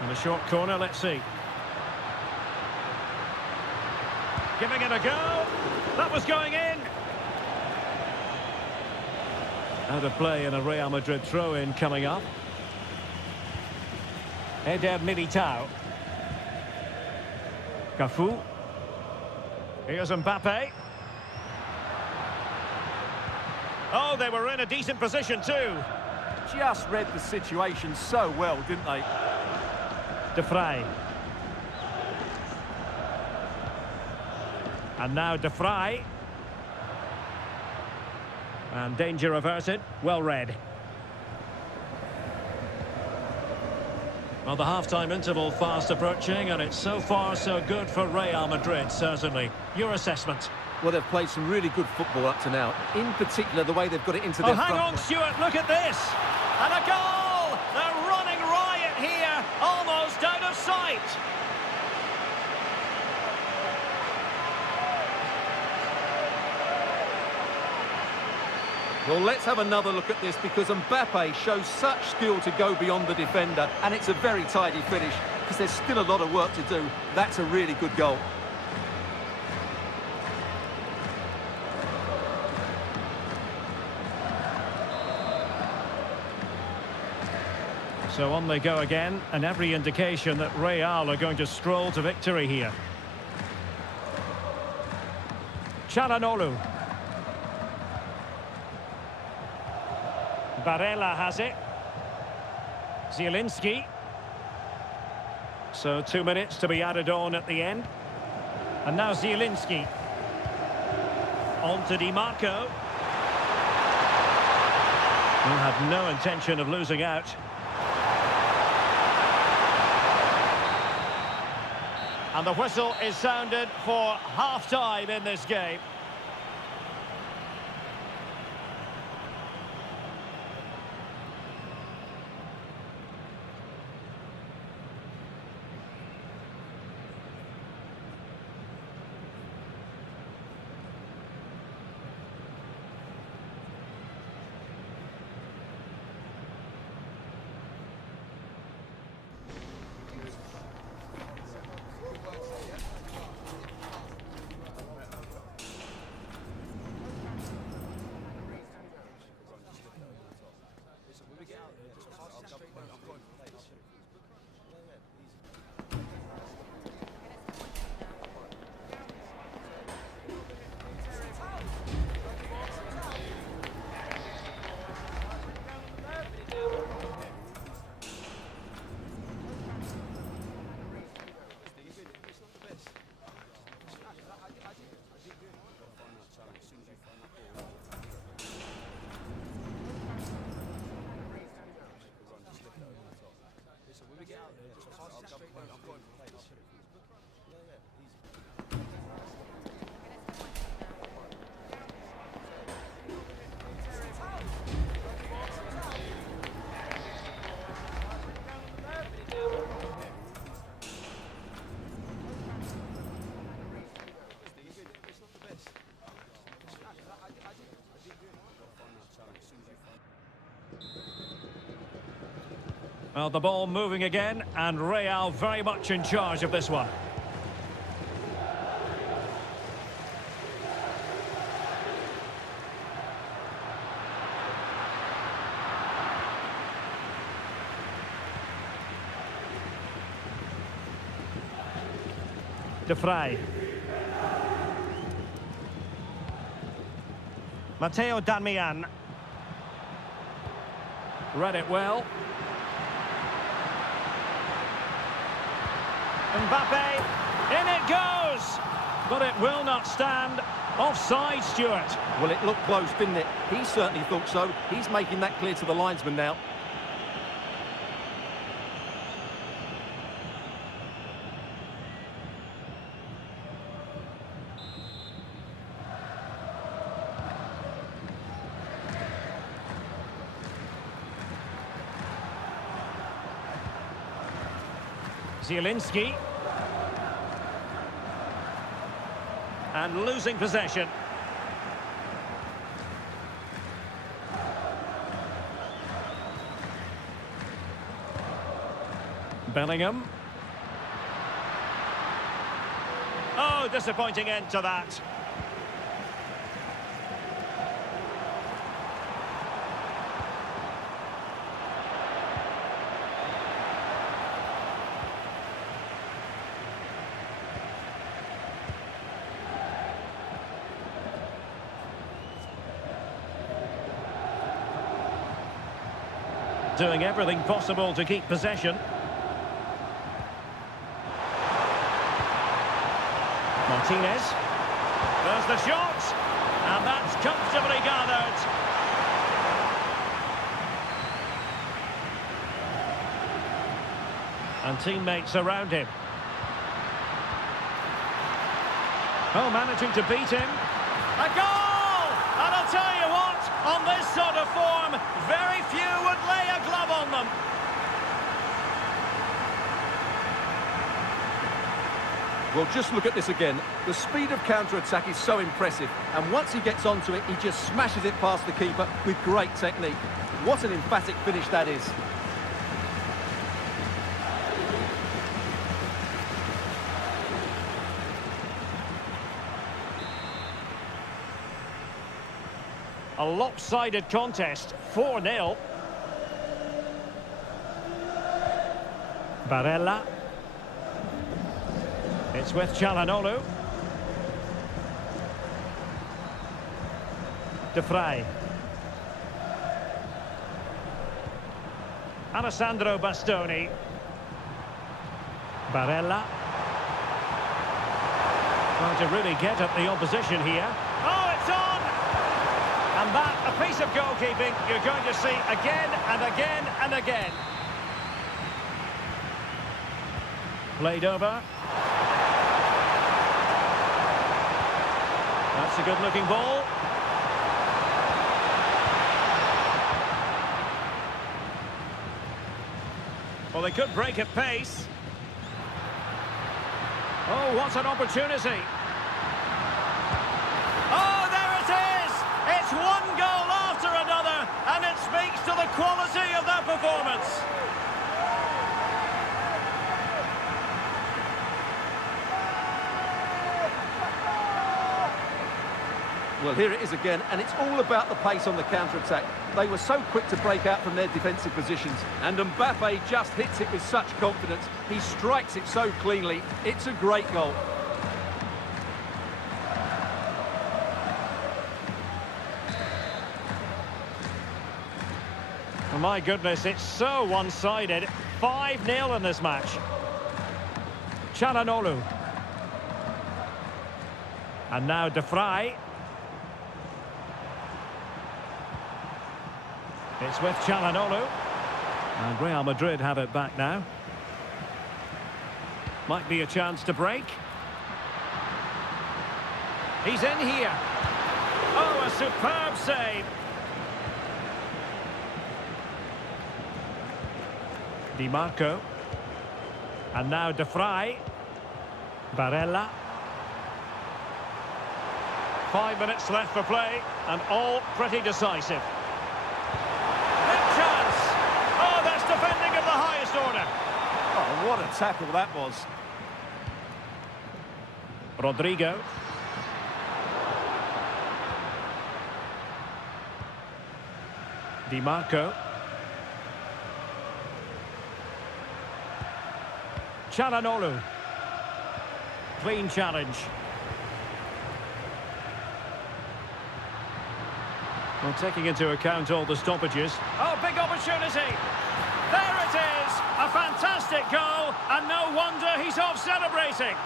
And a short corner, let's see. Giving it a go. That was going in. Out of play and a Real Madrid throw-in coming up. Eder Militao. Cafu. Here's Mbappe. Oh, they were in a decent position too. Just read the situation so well, didn't they? De Vrij. And now De Vrij. And danger averted. Well read. Well, the half-time interval fast approaching, and it's so far so good for Real Madrid, certainly. Your assessment? Well, they've played some really good football up to now. In particular, the way they've got it into their front. Hang on, Stuart, look at this! And a goal! They're running riot here, almost out of sight! Well, let's have another look at this, because Mbappe shows such skill to go beyond the defender, and it's a very tidy finish, because there's still a lot of work to do. That's a really good goal. So on they go again, and every indication that Real are going to stroll to victory here. Çalhanoğlu. Barella has it. Zielinski. So 2 minutes to be added on at the end. And now Zielinski. On to Di Marco. Who had no intention of losing out. And the whistle is sounded for half-time in this game. Well, the ball moving again, and Real very much in charge of this one. De Vrij. Matteo Darmian. Read it well. Mbappe. In it goes! But it will not stand. Offside, Stuart. Well, it looked close, didn't it? He certainly thought so. He's making that clear to the linesman now. Zielinski. And losing possession. Bellingham. Oh, disappointing end to that. Doing everything possible to keep possession. Martinez. There's the shot. And that's comfortably gathered. And teammates around him. Oh, managing to beat him. A goal! And I'll tell you what, on this sort of form, very few would lay a glove on them. Well, just look at this again. The speed of counter-attack is so impressive. And once he gets onto it, he just smashes it past the keeper with great technique. What an emphatic finish that is. A lopsided contest, 4-0. Barella. It's with Çalhanoğlu. De Vrij. Alessandro Bastoni. Barella. Trying to really get at the opposition here. Oh, it's on! And that, a piece of goalkeeping you're going to see again and again and again. Played over. That's a good-looking ball. Well, they could break at pace. Oh, what an opportunity. Oh, there it is! It's one goal after another, and it speaks to the quality of that performance. Well, here it is again, and it's all about the pace on the counter-attack. They were so quick to break out from their defensive positions, and Mbappe just hits it with such confidence. He strikes it so cleanly. It's a great goal. Oh, my goodness, it's so one-sided. 5-0 in this match. Çalhanoğlu. And now De Vrij. It's with Çalhanoğlu. And Real Madrid have it back now. Might be a chance to break. He's in here. Oh, a superb save. Di Marco. And now De Vrij. Barella. 5 minutes left for play, and all pretty decisive. Victory! And what a tackle that was. Rodrigo. Di Marco. Çalhanoğlu. Clean challenge. Well, taking into account all the stoppages. Oh, big opportunity. There it is. A fantastic goal. And no wonder he's off celebrating.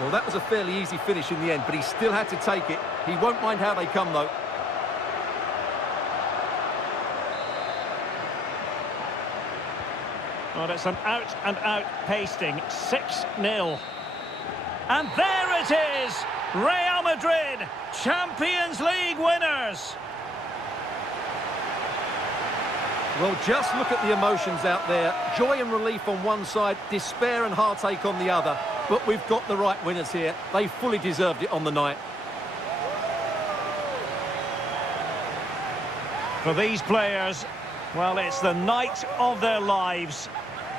Well, that was a fairly easy finish in the end, but he still had to take it. He won't mind how they come, though. Well, it's an out-and-out pasting. 6-0. And there it is! Real Madrid, Champions League winners! Well, just look at the emotions out there. Joy and relief on one side, despair and heartache on the other. But we've got the right winners here. They fully deserved it on the night. For these players, well, it's the night of their lives.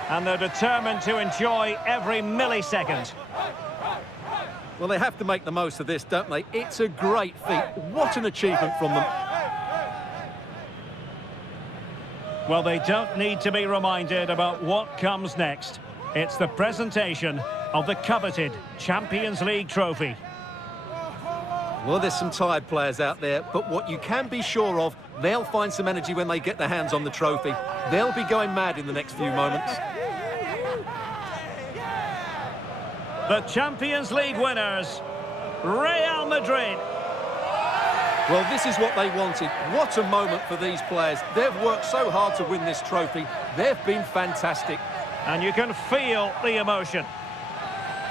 And they're determined to enjoy every millisecond. Well, they have to make the most of this, don't they? It's a great feat. What an achievement from them. Well, they don't need to be reminded about what comes next. It's the presentation of the coveted Champions League trophy. Well, there's some tired players out there, but what you can be sure of, they'll find some energy when they get their hands on the trophy. They'll be going mad in the next few moments. The Champions League winners, Real Madrid. Well, this is what they wanted. What a moment for these players. They've worked so hard to win this trophy. They've been fantastic. And you can feel the emotion.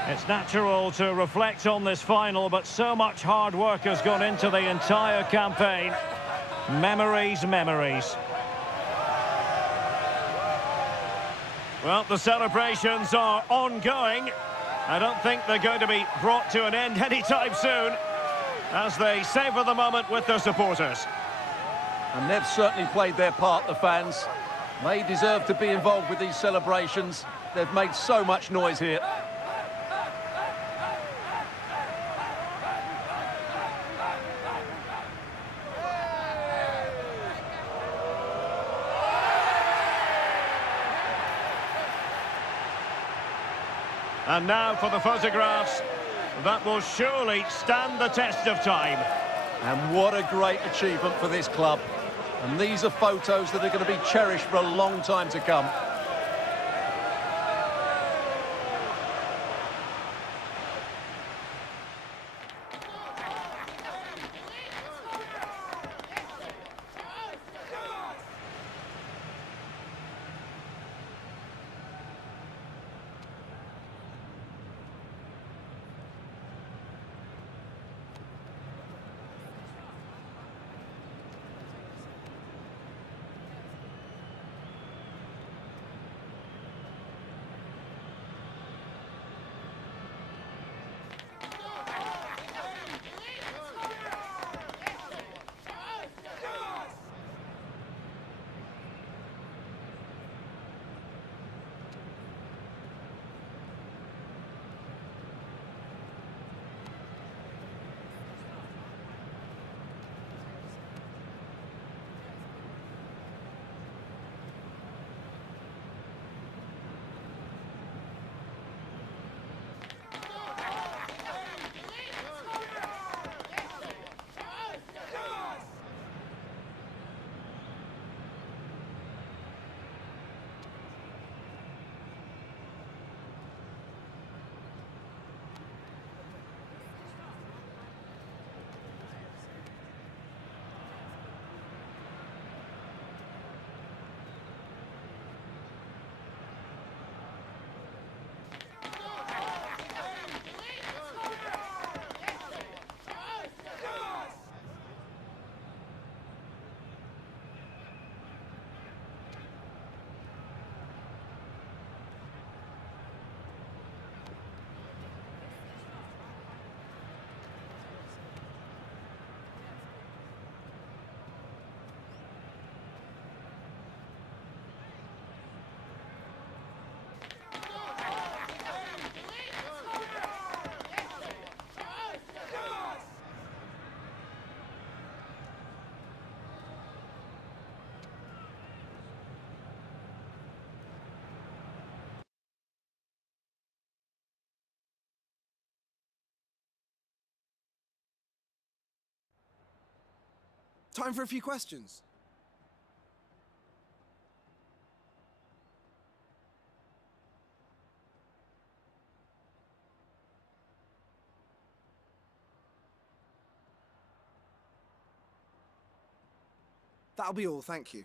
It's natural to reflect on this final, but so much hard work has gone into the entire campaign. Memories, memories. Well, the celebrations are ongoing. I don't think they're going to be brought to an end anytime soon, as they savour the moment with their supporters. And they've certainly played their part, the fans. They deserve to be involved with these celebrations. They've made so much noise here. And now for the photographs that will surely stand the test of time. And what a great achievement for this club. And these are photos that are going to be cherished for a long time to come. Time for a few questions. That'll be all, thank you.